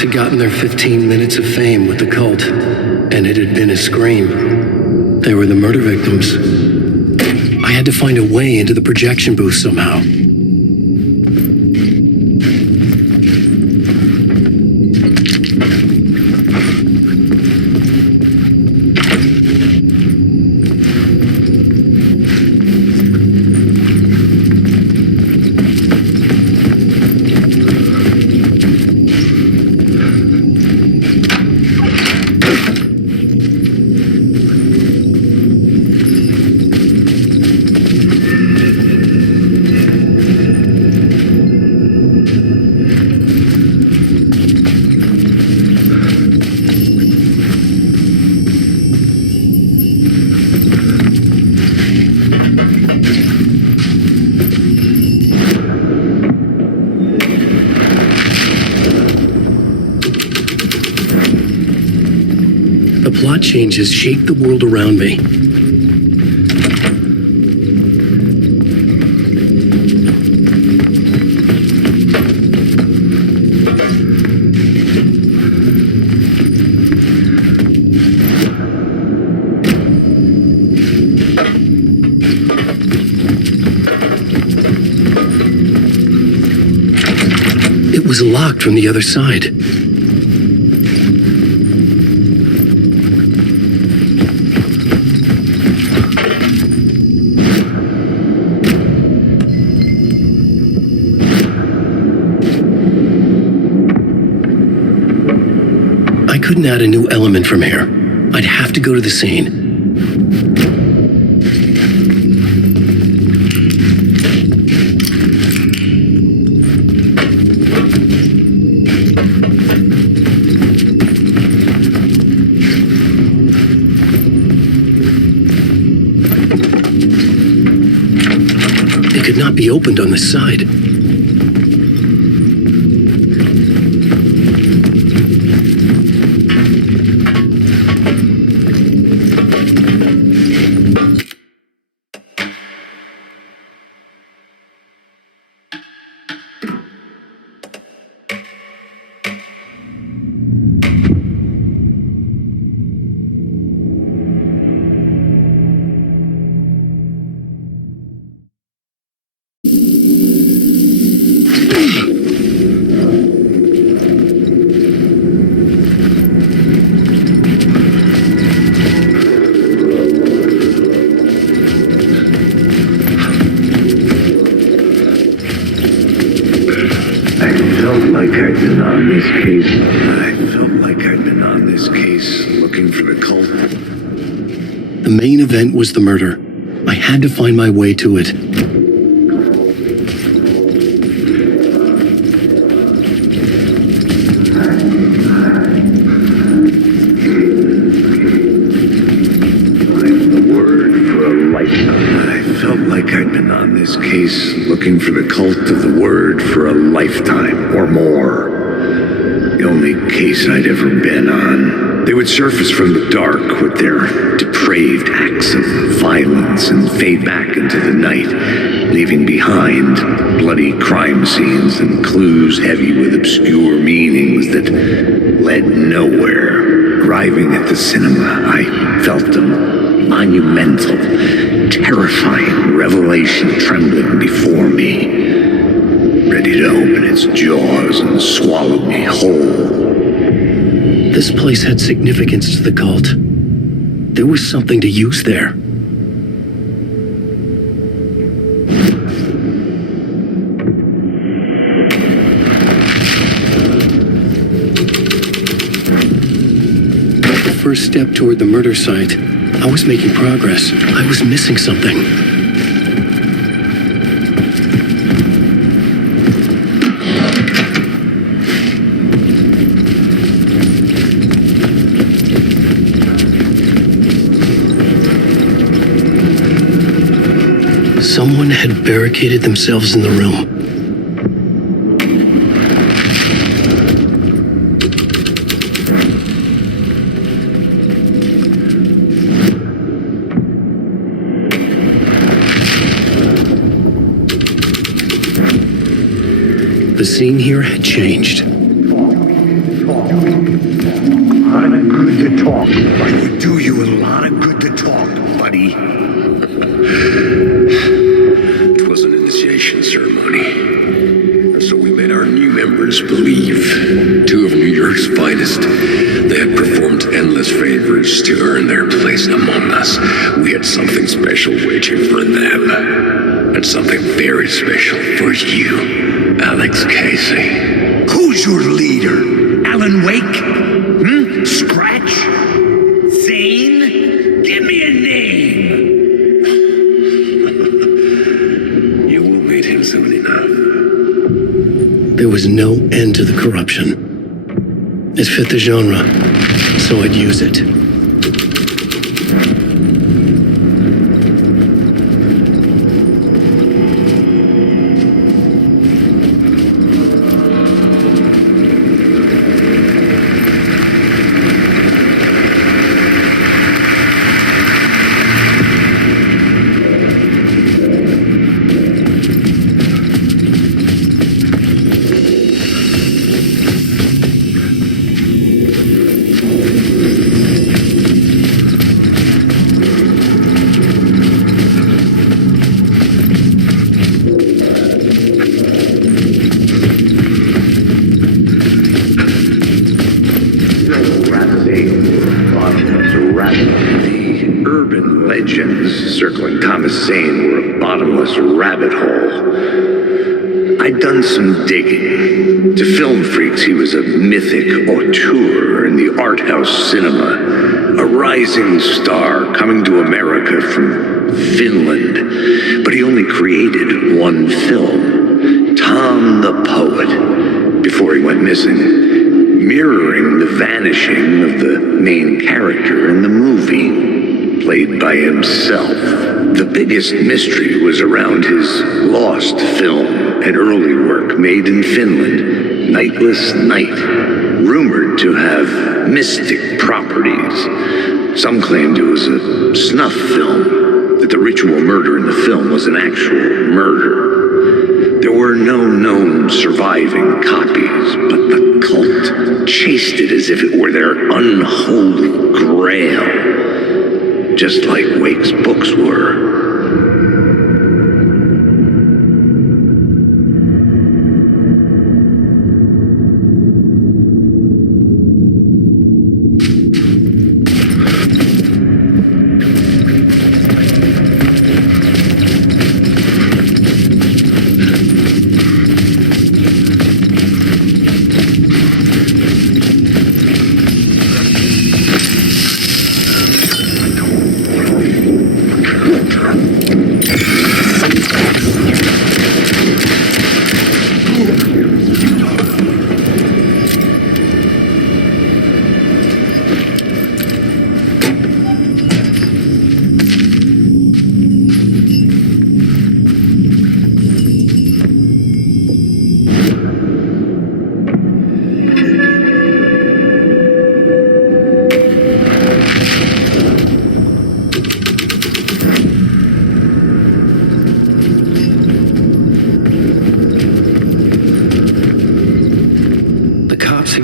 Had gotten their 15 minutes of fame with the cult, and it had been a scream. They were the murder victims. I had to find a way into the projection booth somehow. Plot changes shake the world around me. It was locked from the other side. couldn't add a new element from here. I'd have to go to the scene. It could not be opened on this side. The main event was the murder. I had to find my way to it. Looking for the cult of the word for a lifetime or more. The only case I'd ever been on. They would surface from the dark with their depraved acts of violence and fade back into the night, leaving behind bloody crime scenes and clues heavy with obscure meanings that led nowhere. Arriving at the cinema, I felt them monumental, terrifying revelation trembling before me, ready to open its jaws and swallow me whole. This place had significance to the cult. There was something to use there. The first step toward the murder site. I was making progress. I was missing something. Someone had barricaded themselves in the room. The scene here had changed. I would do you a lot of good to talk, buddy. It was an initiation ceremony. Or so we made our new members believe. Two of New York's finest. They had performed endless favors to earn their place among us. We had something special waiting for them. And something very special for you, Alex Casey. Who's your leader? Alan Wake? Scratch? Zane? Give me a name! You will meet him soon enough. There was no end to the corruption. It fit the genre, so I'd use it. Circling Thomas Zane were a bottomless rabbit hole. I'd done some digging. To film freaks, he was a mythic auteur in the art house cinema, a rising star coming to America from Finland. But he only created one film, Tom the Poet, before he went missing, mirroring the vanishing of the main character in the movie, played by himself. The biggest mystery was around his lost film, an early work made in Finland, Nightless Night, rumored to have mystic properties. Some claimed it was a snuff film, that the ritual murder in the film was an actual murder. There were no known surviving copies, but the cult chased it as if it were their unholy grail, just like Wake's books were.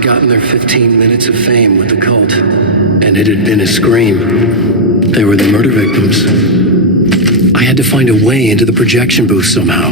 Gotten their 15 minutes of fame with the cult, and it had been a scream. They were the murder victims. I had to find a way into the projection booth somehow.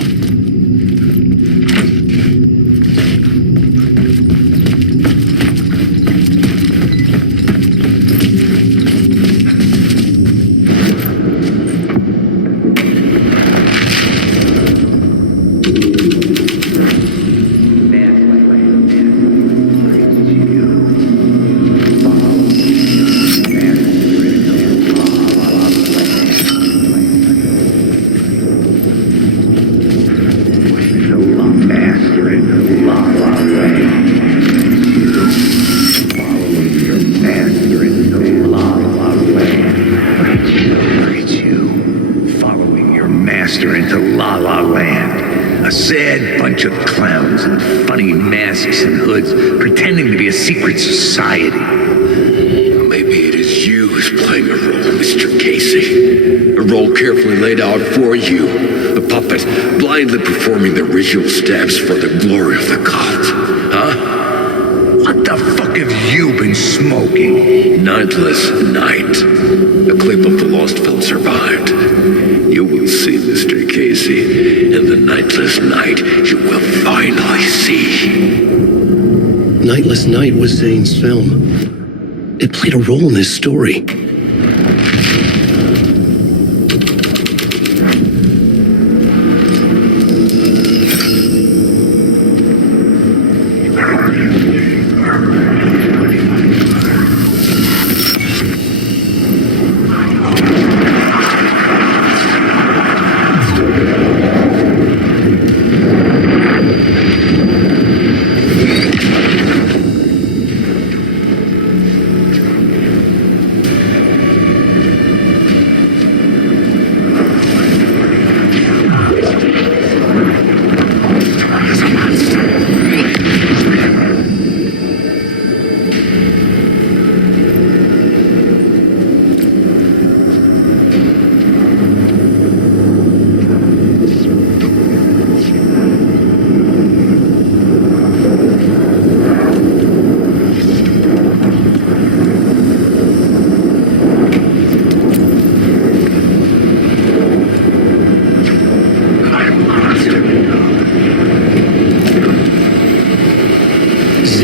Secret society. Maybe it is you who's playing a role, Mr. Casey. A role carefully laid out for you. A puppet blindly performing the ritual steps for the glory of the cult. Huh? What the fuck have you been smoking? Nightless Night. A clip of the lost film survived. You will see, Mr. Casey. In the Nightless Night, you will finally see. Nightless Night was Zane's film. It played a role in his story.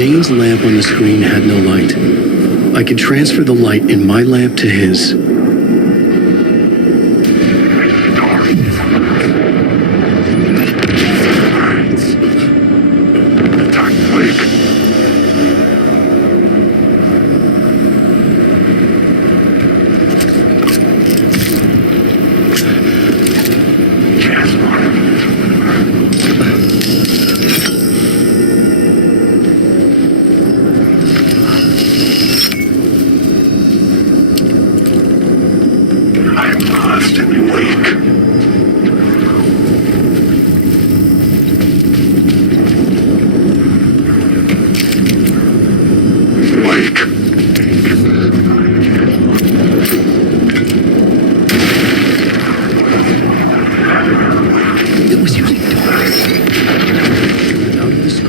Zane's lamp on the screen had no light. I could transfer the light in my lamp to his.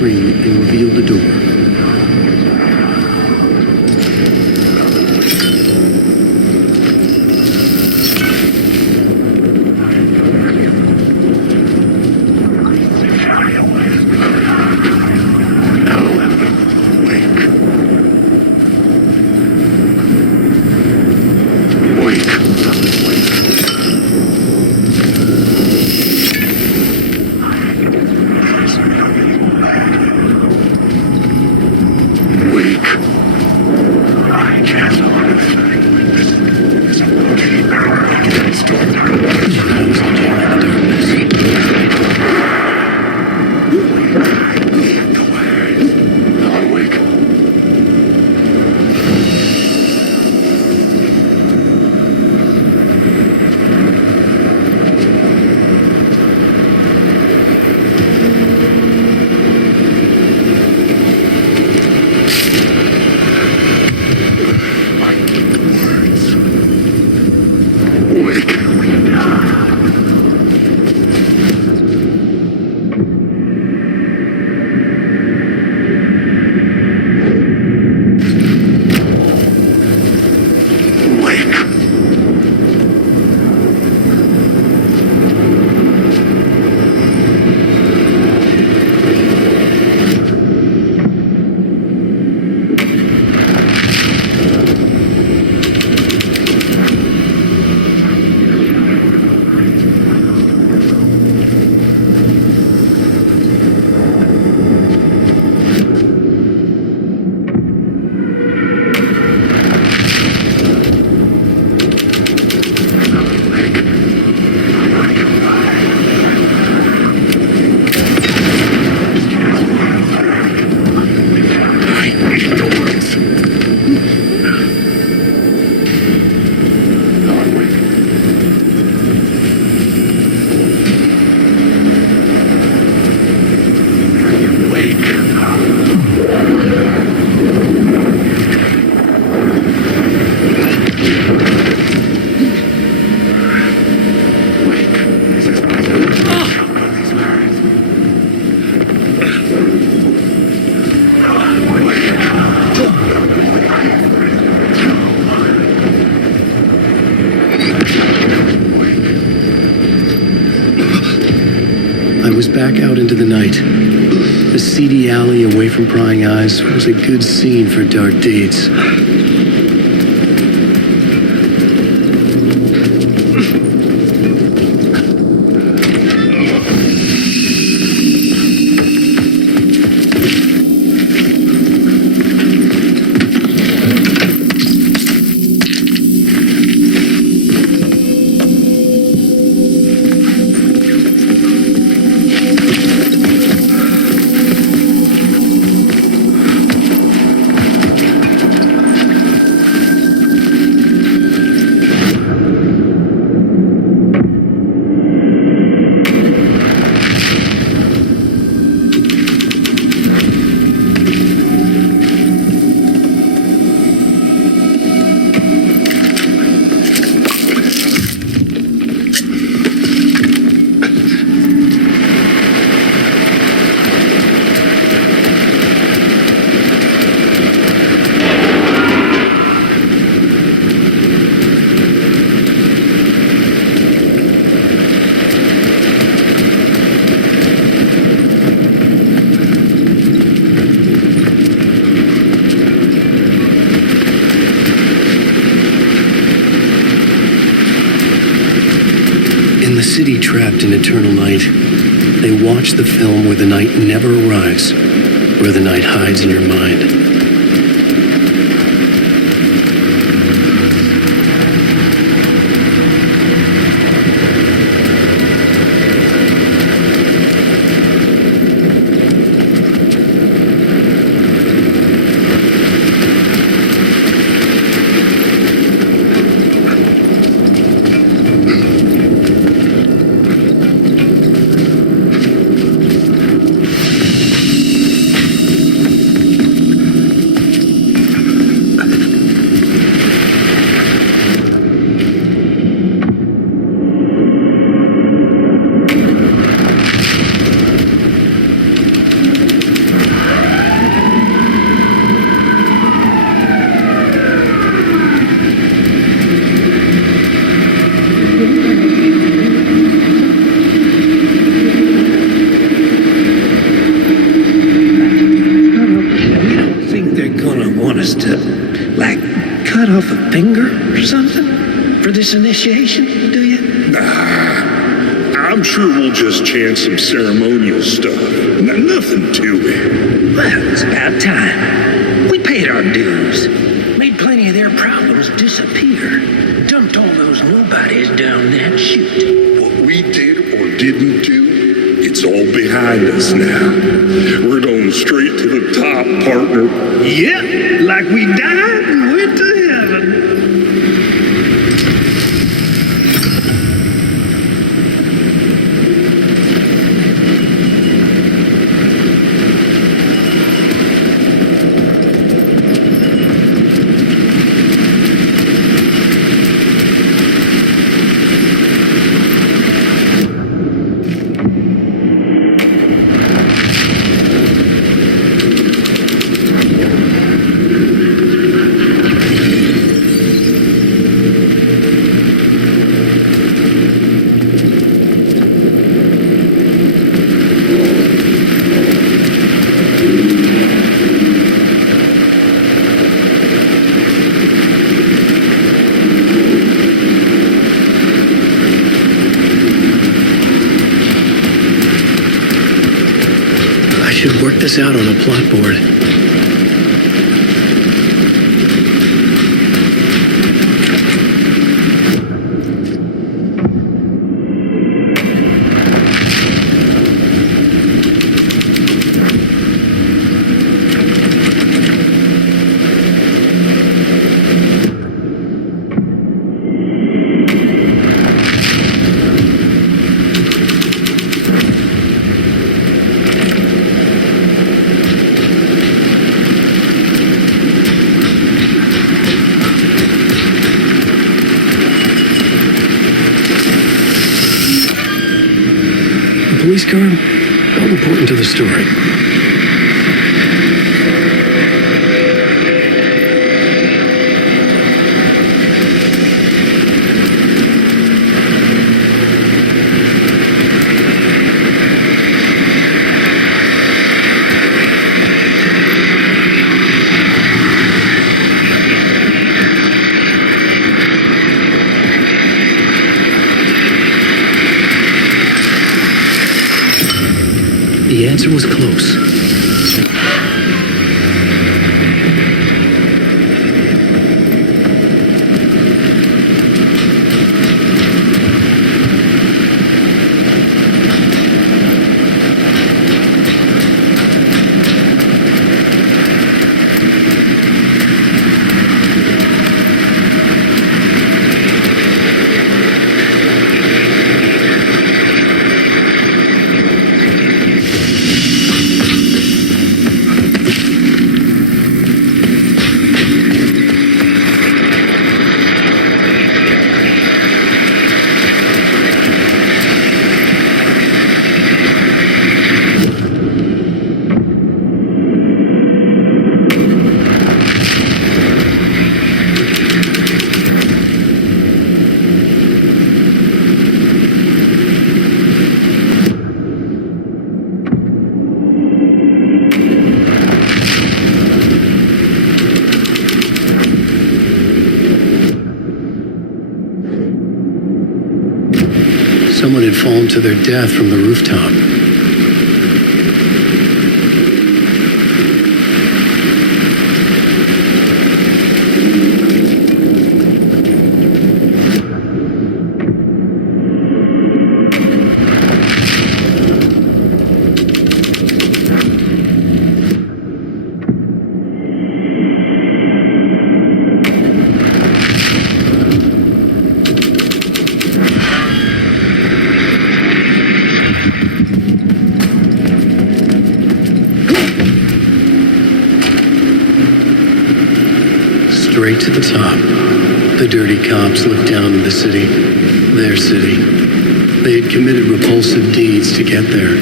screen and revealed the door. Back out into the night. The seedy alley away from prying eyes was a good scene for dark deeds. City trapped in eternal night, they watch the film where the night never arrives, where the night hides in your mind. finger or something for this initiation, do you? Nah, I'm sure we'll just chant some ceremonial stuff. Nothing to it. Well, it's about time. We paid our dues. Made plenty of their problems disappear. Dumped all those nobodies down that chute. What we did or didn't do, it's all behind us now. We're going straight to the top, partner. Yep, like we died and went to heaven. Should work this out on a plot board. Police car? How important to the story? The answer was close. Someone had fallen to their death from the rooftop. Straight to the top. The dirty cops looked down on the city, their city. They had committed repulsive deeds to get there.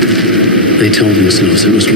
They told themselves it was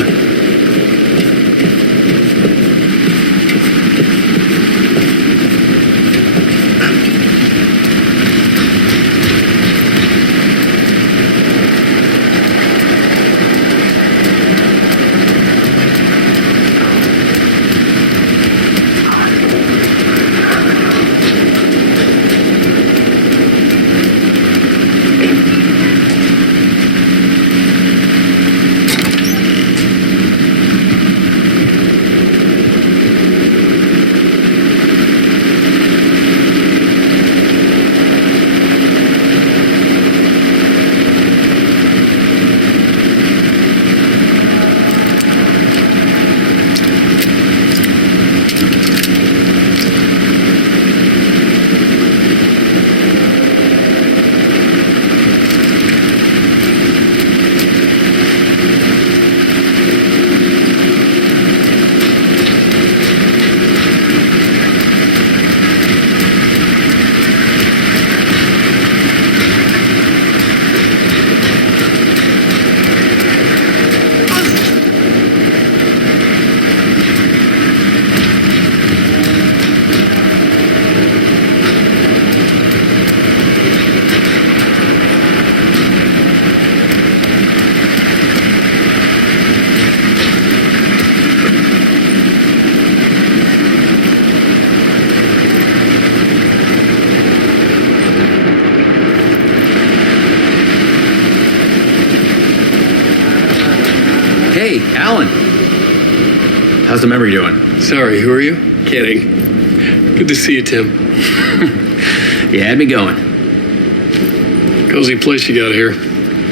Hey, Alan. How's the memory doing? Sorry, who are you? Kidding. Good to see you, Tim. You had me going. Cozy place you got here.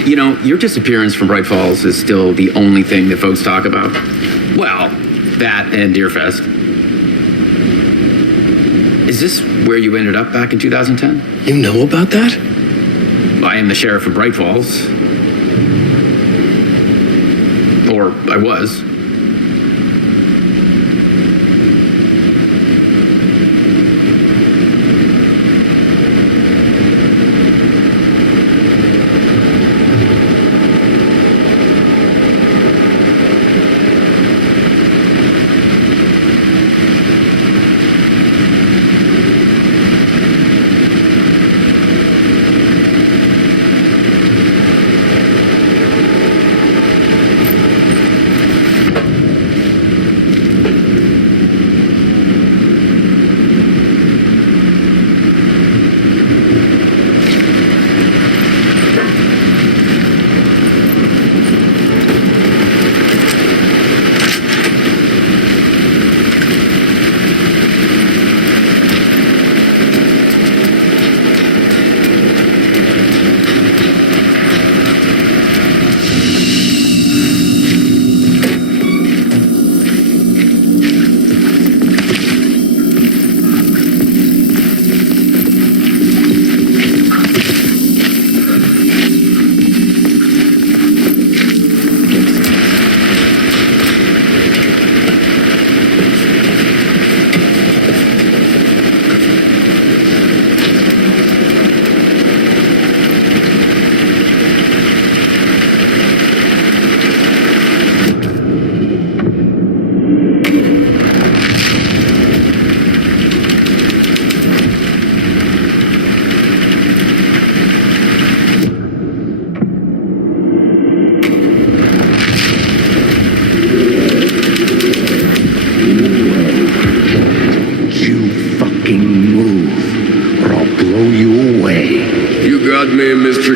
You know, your disappearance from Bright Falls is still the only thing that folks talk about. Well, that and Deerfest. Is this where you ended up back in 2010? You know about that? I am the sheriff of Bright Falls. Or I was.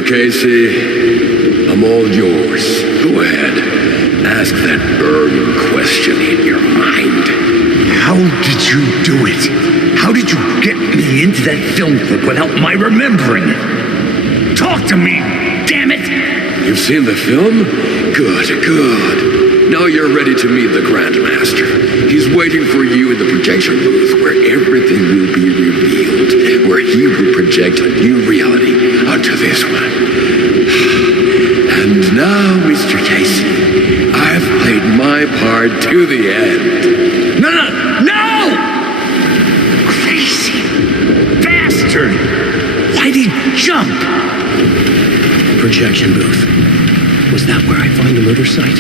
Casey, I'm all yours. Go ahead. Ask that burning question in your mind. How did you do it? How did you get me into that film clip without my remembering it? Talk to me, damn it! You've seen the film? Good, good. Now you're ready to meet the Grandmaster. He's waiting for you in the projection booth where everything will be revealed, where he will project a new reality onto this one. And now, Mr. Casey, I've played my part to the end. No! Crazy bastard! Why'd he jump? Projection booth. Was that where I find the murder site?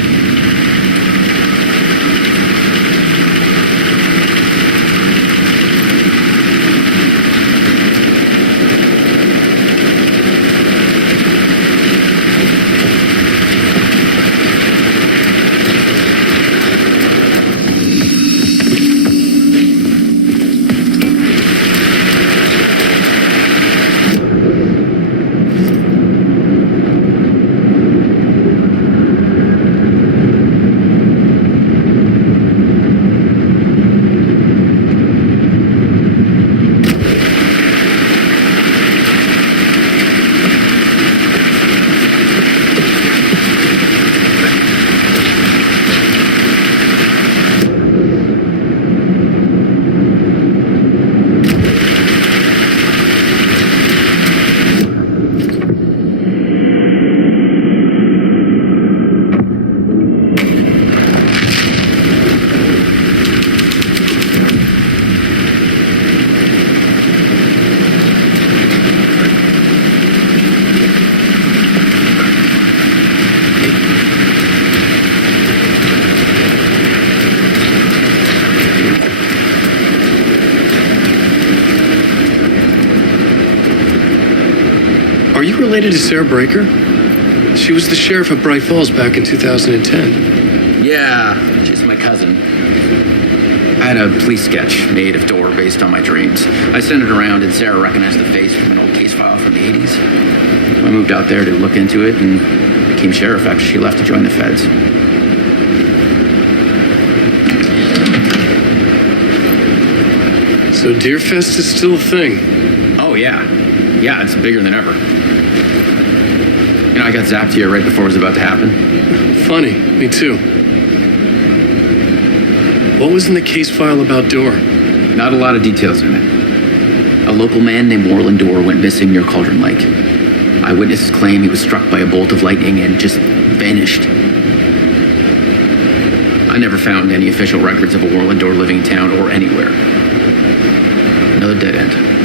Are you related to Sarah Breaker? She was the sheriff of Bright Falls back in 2010. Yeah, she's my cousin. I had a police sketch made of Dora based on my dreams. I sent it around and Sarah recognized the face from an old case file from the 80s. I moved out there to look into it and became sheriff after she left to join the feds. So Deerfest is still a thing. Oh, yeah. Yeah, it's bigger than ever. You know, I got zapped here right before it was about to happen. Funny, me too. What was in the case file about Dorr? Not a lot of details in it. A local man named Warland Dorr went missing near Cauldron Lake. Eyewitnesses claim he was struck by a bolt of lightning and just vanished. I never found any official records of a Warland Dorr living in town or anywhere. Another dead end.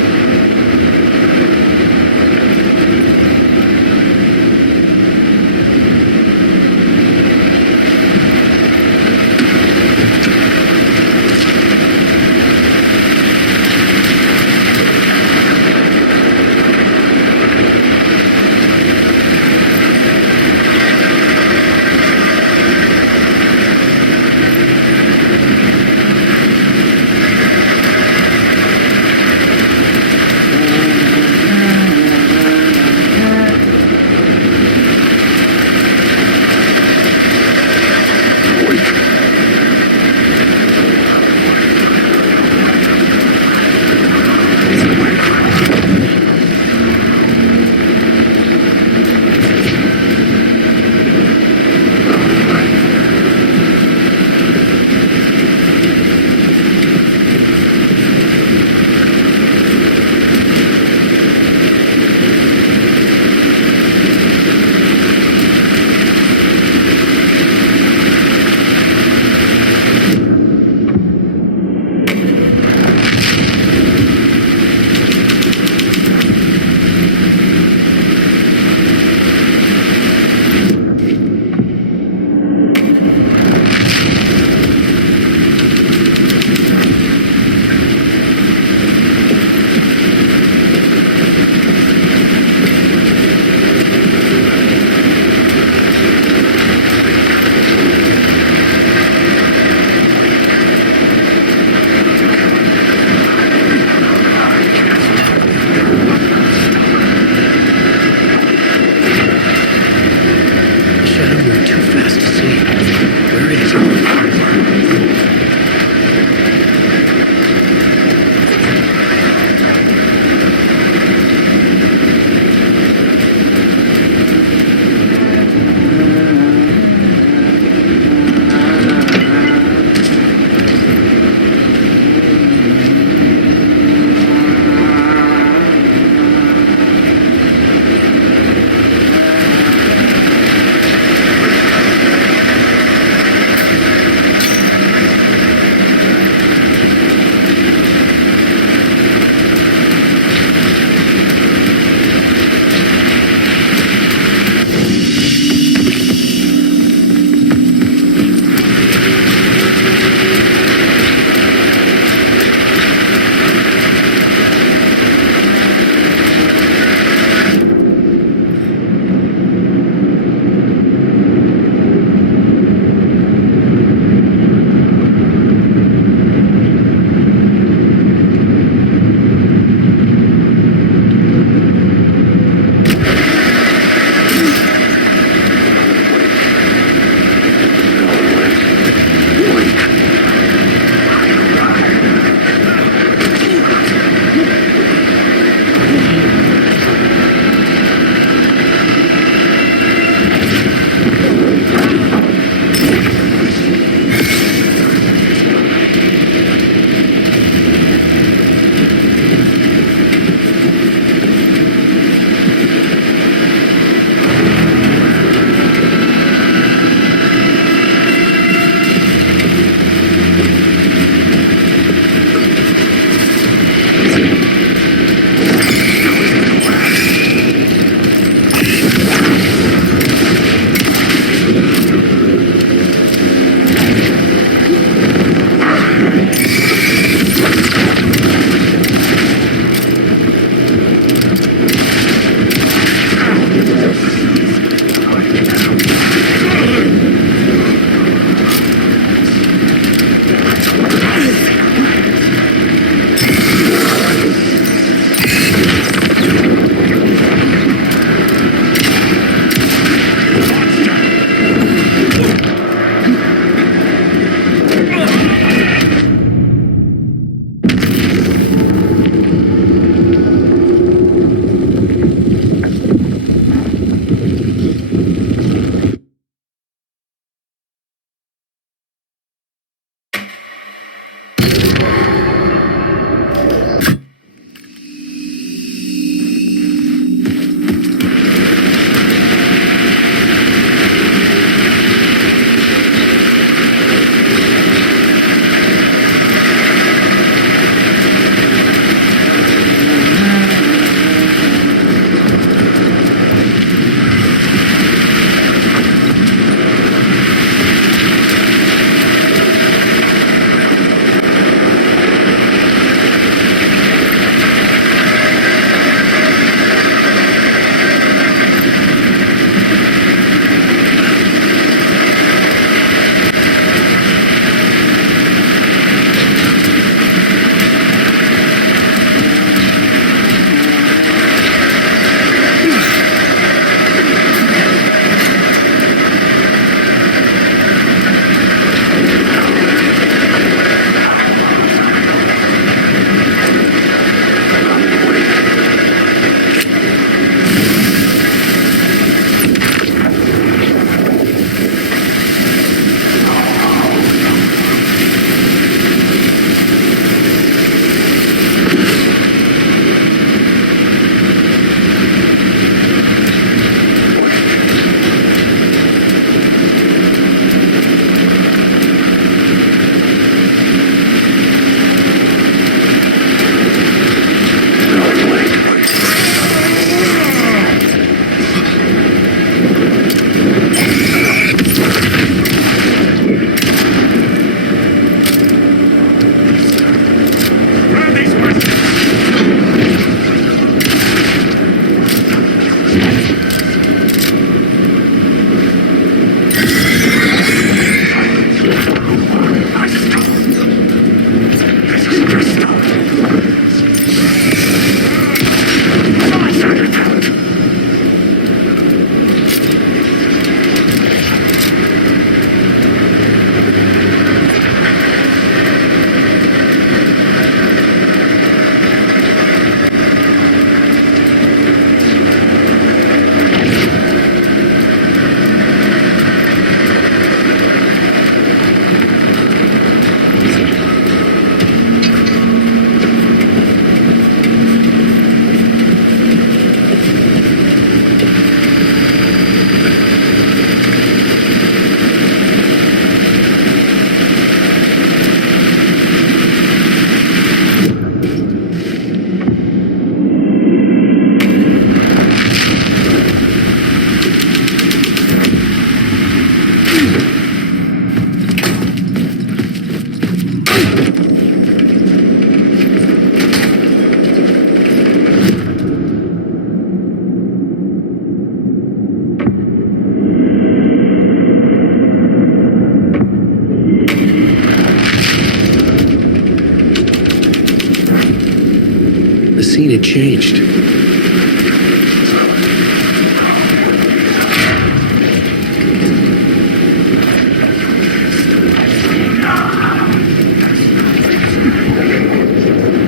scene had changed.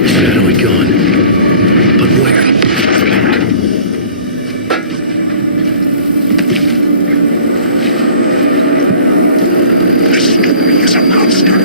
Shadowy gone. But where? This story is a monster.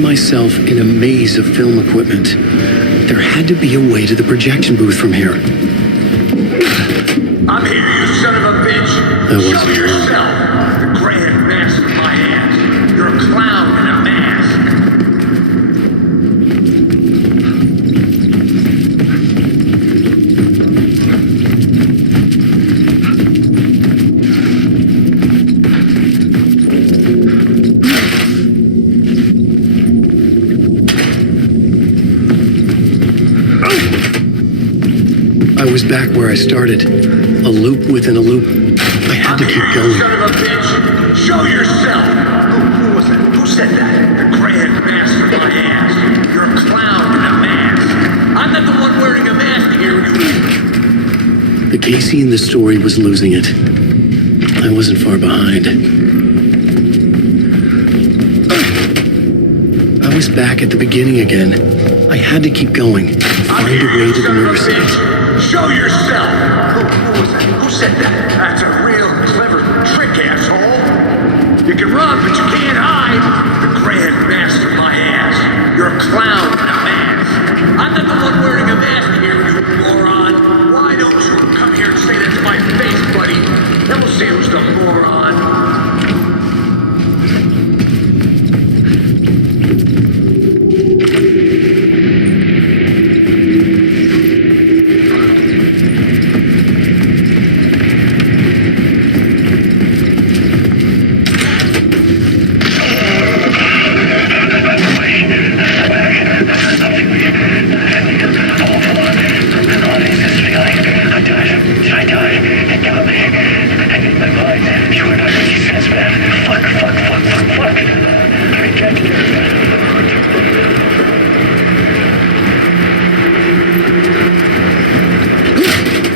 Myself in a maze of film equipment. There had to be a way to the projection booth from here. I'm here, you son of a bitch. Show yourself. The grand master of my ass. You're a clown in a mask. I was back where I started. A loop within a loop. I had to keep going. Son of a bitch. Show yourself. Who was it? Who said that? The grand master of my ass. You're a clown in a mask. I'm not the one wearing a mask here, you... The Casey in the story was losing it. I wasn't far behind. I was back at the beginning again. I had to keep going. Find a way to the nervous system. Show yourself! Who was that? Who said that? That's a real clever trick, asshole. You can run, but you can't hide. The grand master of my ass. You're a clown in a mask. I'm not the one wearing a mask here, you moron. Why don't you come here and say that to my face, buddy? Then we'll see who's the moron.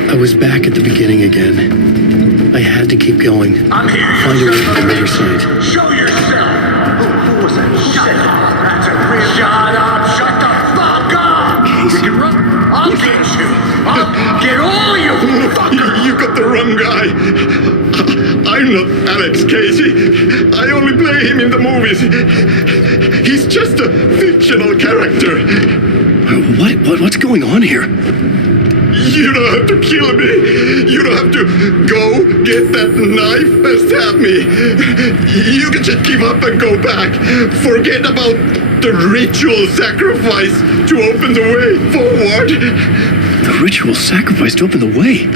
I was back at the beginning again. I had to keep going. I'm here. Find a way to the riverside. Show yourself! Who was that? Shut up! That's a real... Shut up! Shut the fuck up! You can run. I'll get you! I'll get all you, fucker! You got the wrong guy. I'm not Alex Casey. I only play him in the movies. He's just a fictional character. What's going on here? You don't have to kill me. You don't have to go get that knife and stab me. You can just give up and go back. Forget about the ritual sacrifice to open the way forward. The ritual sacrifice to open the way?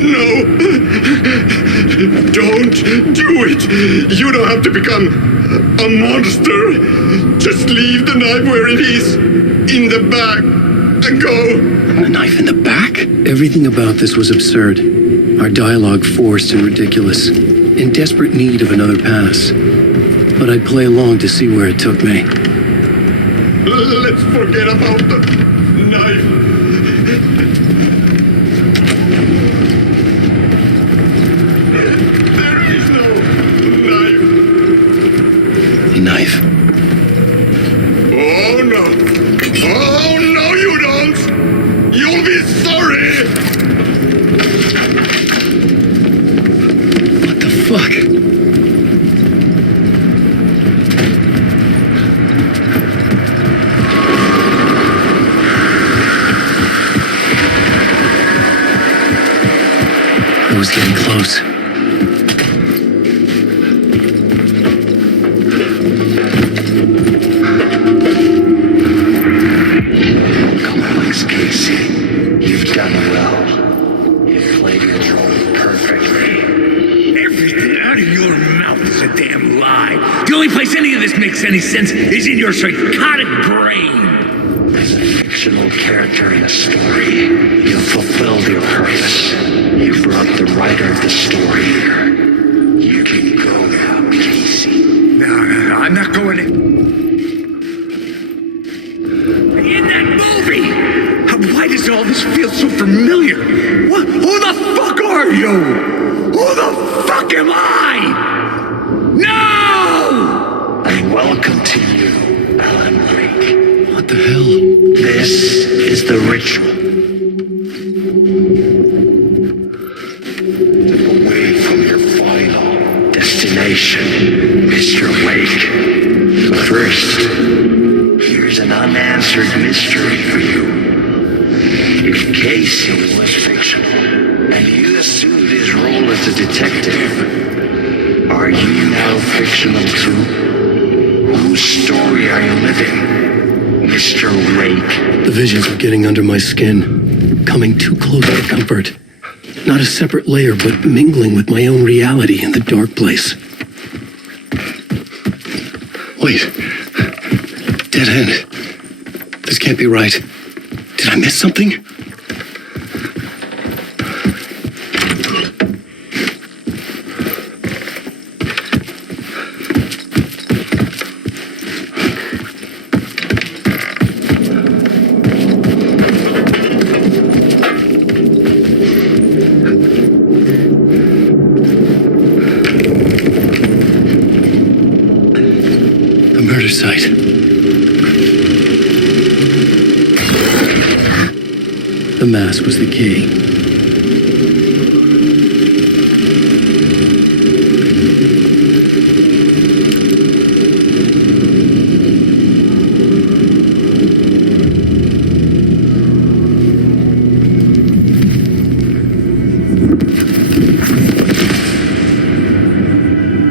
No. Don't do it. You don't have to become a monster. Just leave the knife where it is, in the back, and go. A knife in the back? Everything about this was absurd. Our dialogue forced and ridiculous. In desperate need of another pass. but I'd play along to see where it took me. Let's forget about the knife. There is no knife. Knife. Oh no! Oh no, you don't! You'll be sorry! What the fuck? I was getting close. Complex Casey, you've done well. You've played your role perfectly. Everything out of your mouth is a damn lie. The only place any of this makes any sense is in your psychotic brain. As a fictional character in a story, you've fulfilled your purpose. You brought the writer of the story here. You can go now, Casey. No, I'm not going in. In that movie! Why does all this feel so familiar? What? Who the fuck are you? Who the fuck am I? No! And welcome to you, Alan Wake. What the hell? This is the ritual. Away from your final destination, Mr. Wake. But first, here's an unanswered mystery for you. If Casey was fictional, and you assumed his role as a detective, are you now fictional too? Whose story are you living, Mr. Wake? The visions are getting under my skin, coming too close to comfort. Not a separate layer, but mingling with my own reality in the dark place. Wait. Dead end. This can't be right. Did I miss something? Site. The mask was the key.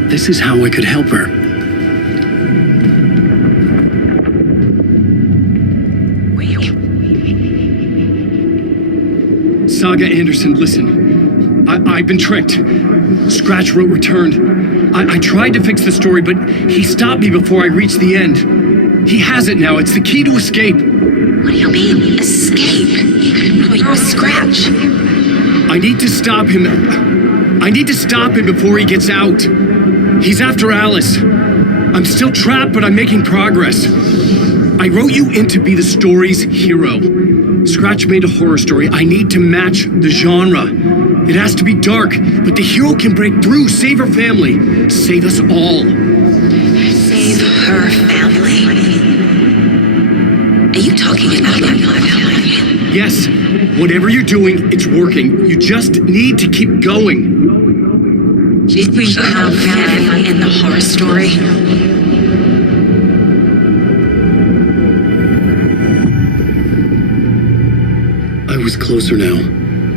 This is how I could help her. Saga Anderson, listen. I've been tricked. Scratch wrote returned. I tried to fix the story, but he stopped me before I reached the end. He has it now. It's the key to escape. What do you mean, escape? Oh, you're a Scratch. I need to stop him. I need to stop him before he gets out. He's after Alice. I'm still trapped, but I'm making progress. I wrote you in to be the story's hero. Scratch made a horror story. I need to match the genre. It has to be dark, but the hero can break through, save her family, save us all. Save her family? Are you talking about my family? Yes, whatever you're doing, it's working. You just need to keep going. Did we have family in the horror story? I was closer now.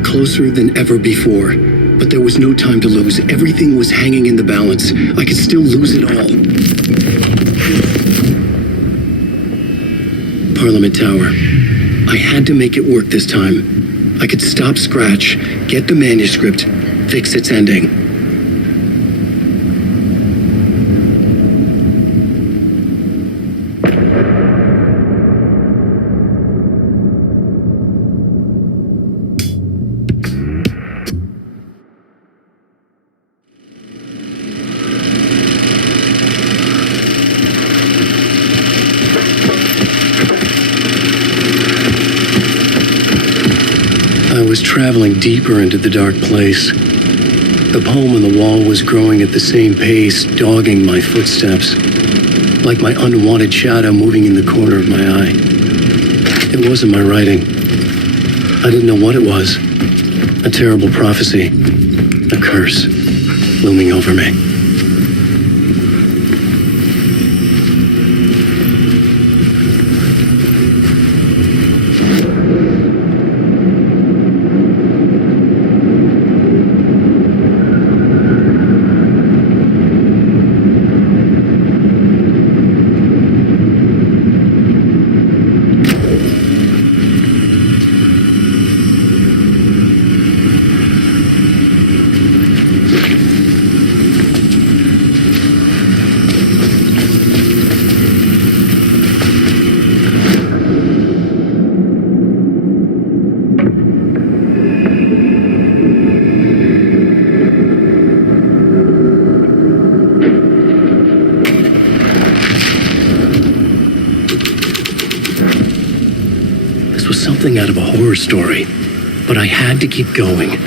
Closer than ever before. But there was no time to lose. Everything was hanging in the balance. I could still lose it all. Parliament Tower. I had to make it work this time. I could stop Scratch, get the manuscript, fix its ending. traveling deeper into the dark place. The poem on the wall was growing at the same pace, dogging my footsteps, like my unwanted shadow moving in the corner of my eye. It wasn't my writing. I didn't know what it was. A terrible prophecy, a curse, looming over me. Something out of a horror story, but I had to keep going.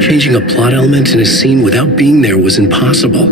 Changing a plot element in a scene without being there was impossible.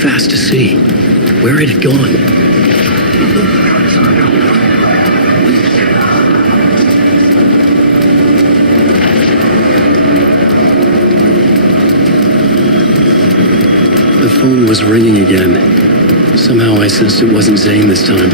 Fast to see. Where had it gone? The phone was ringing again. Somehow I sensed it wasn't Zane this time.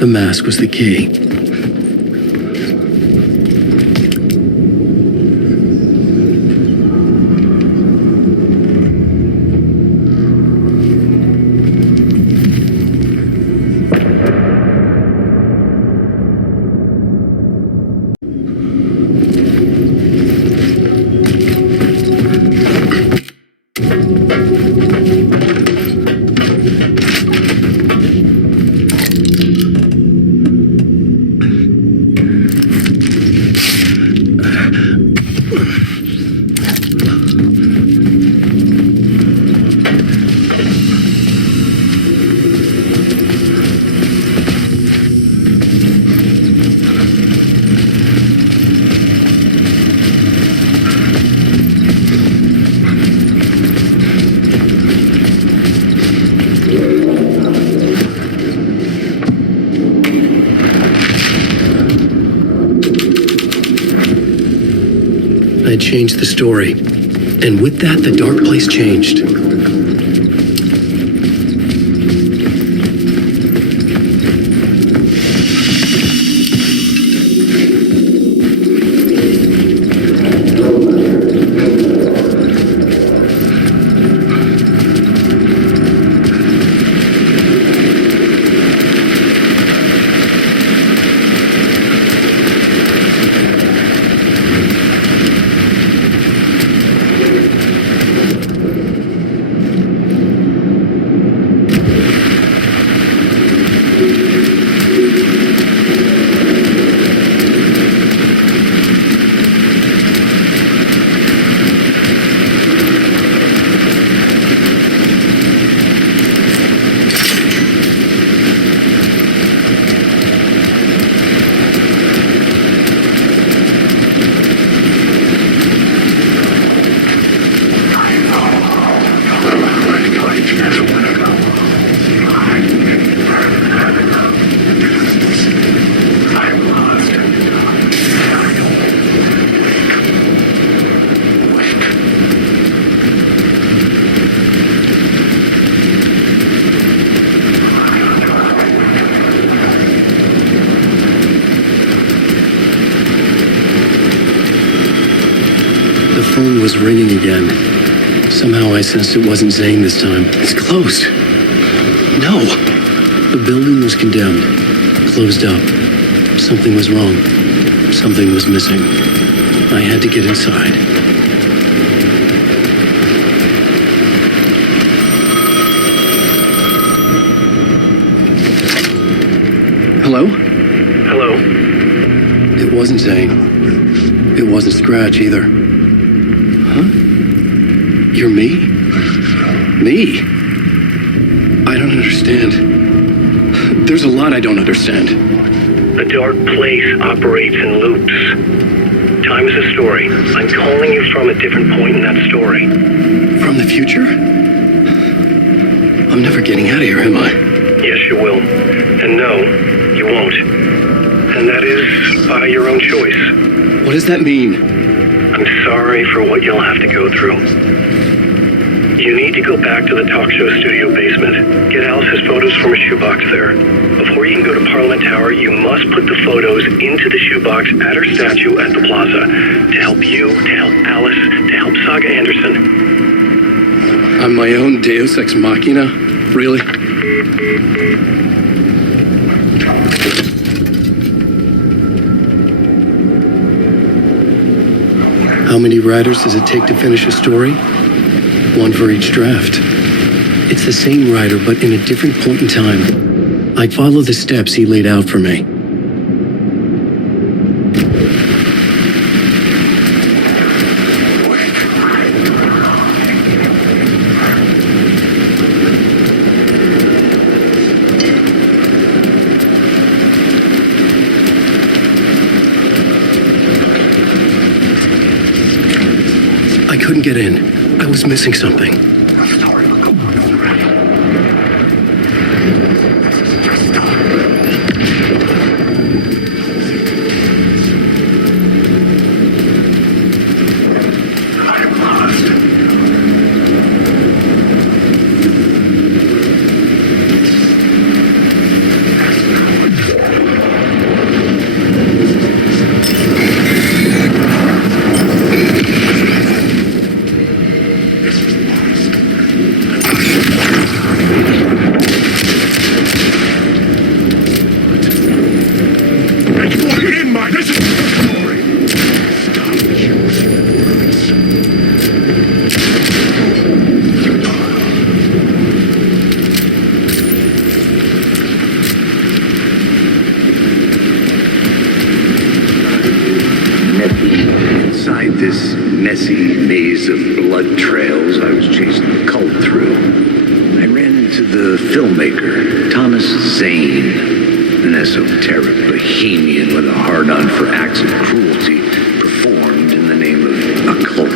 The mask was the key. I had changed the story, and with that, the dark place changed. The phone was ringing again. Somehow I sensed it wasn't Zane this time. It's closed. No. The building was condemned. Closed up. Something was wrong. Something was missing. I had to get inside. Hello? Hello. It wasn't Zane. It wasn't Scratch either. Huh? You're me? Me? I don't understand. There's a lot I don't understand. The dark place operates in loops. Time is a story. I'm calling you from a different point in that story. From the future? I'm never getting out of here, am I? Yes, you will. And no, you won't. And that is by your own choice. What does that mean? I'm sorry for what you'll have to go through. You need to go back to the talk show studio basement. Get Alice's photos from a shoebox there. Before you can go to Parliament Tower, you must put the photos into the shoebox at her statue at the plaza. To help you, to help Alice, to help Saga Anderson. I'm my own Deus Ex Machina? Really? How many writers does it take to finish a story? One for each draft. It's the same writer, but in a different point in time. I follow the steps he laid out for me. I couldn't get in. I was missing something. series of blood trails I was chasing the cult through, I ran into the filmmaker, Thomas Zane, an esoteric bohemian with a hard-on for acts of cruelty performed in the name of a cult.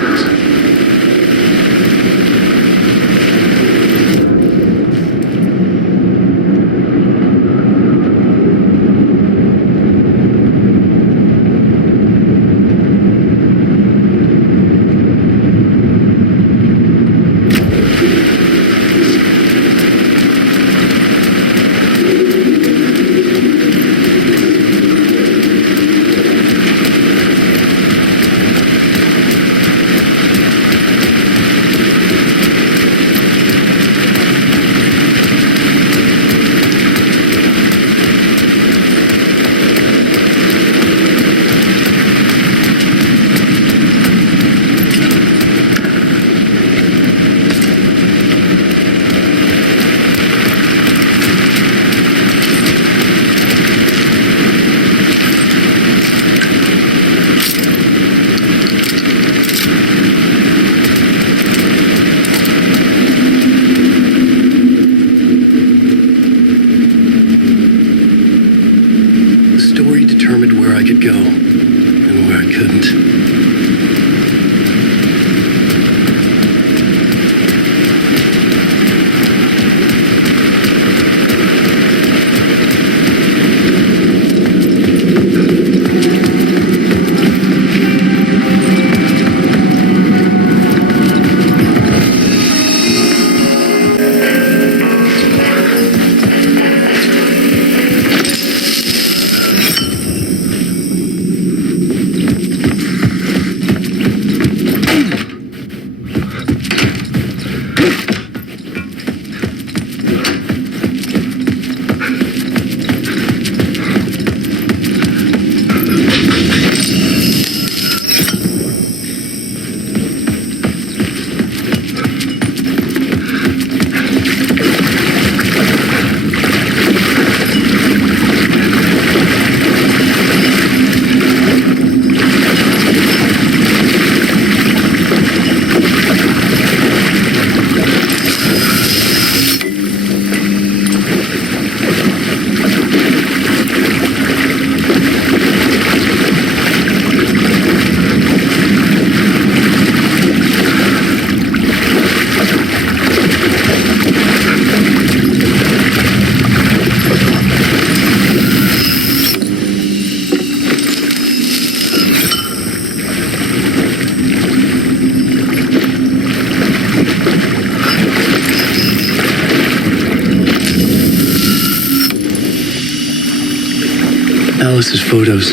Alice's photos.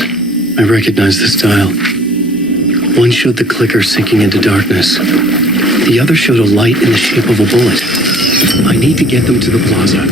I recognize the style. One showed the clicker sinking into darkness. The other showed a light in the shape of a bullet. I need to get them to the plaza.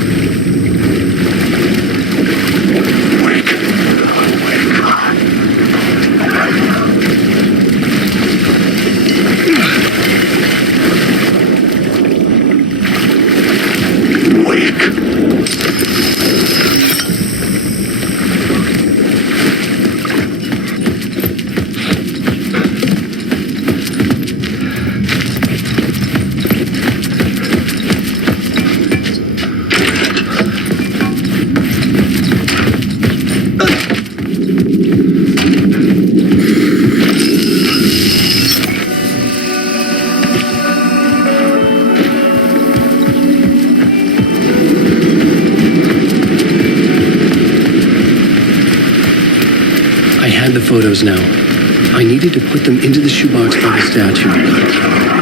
Photos now. I needed to put them into the shoebox by the statue.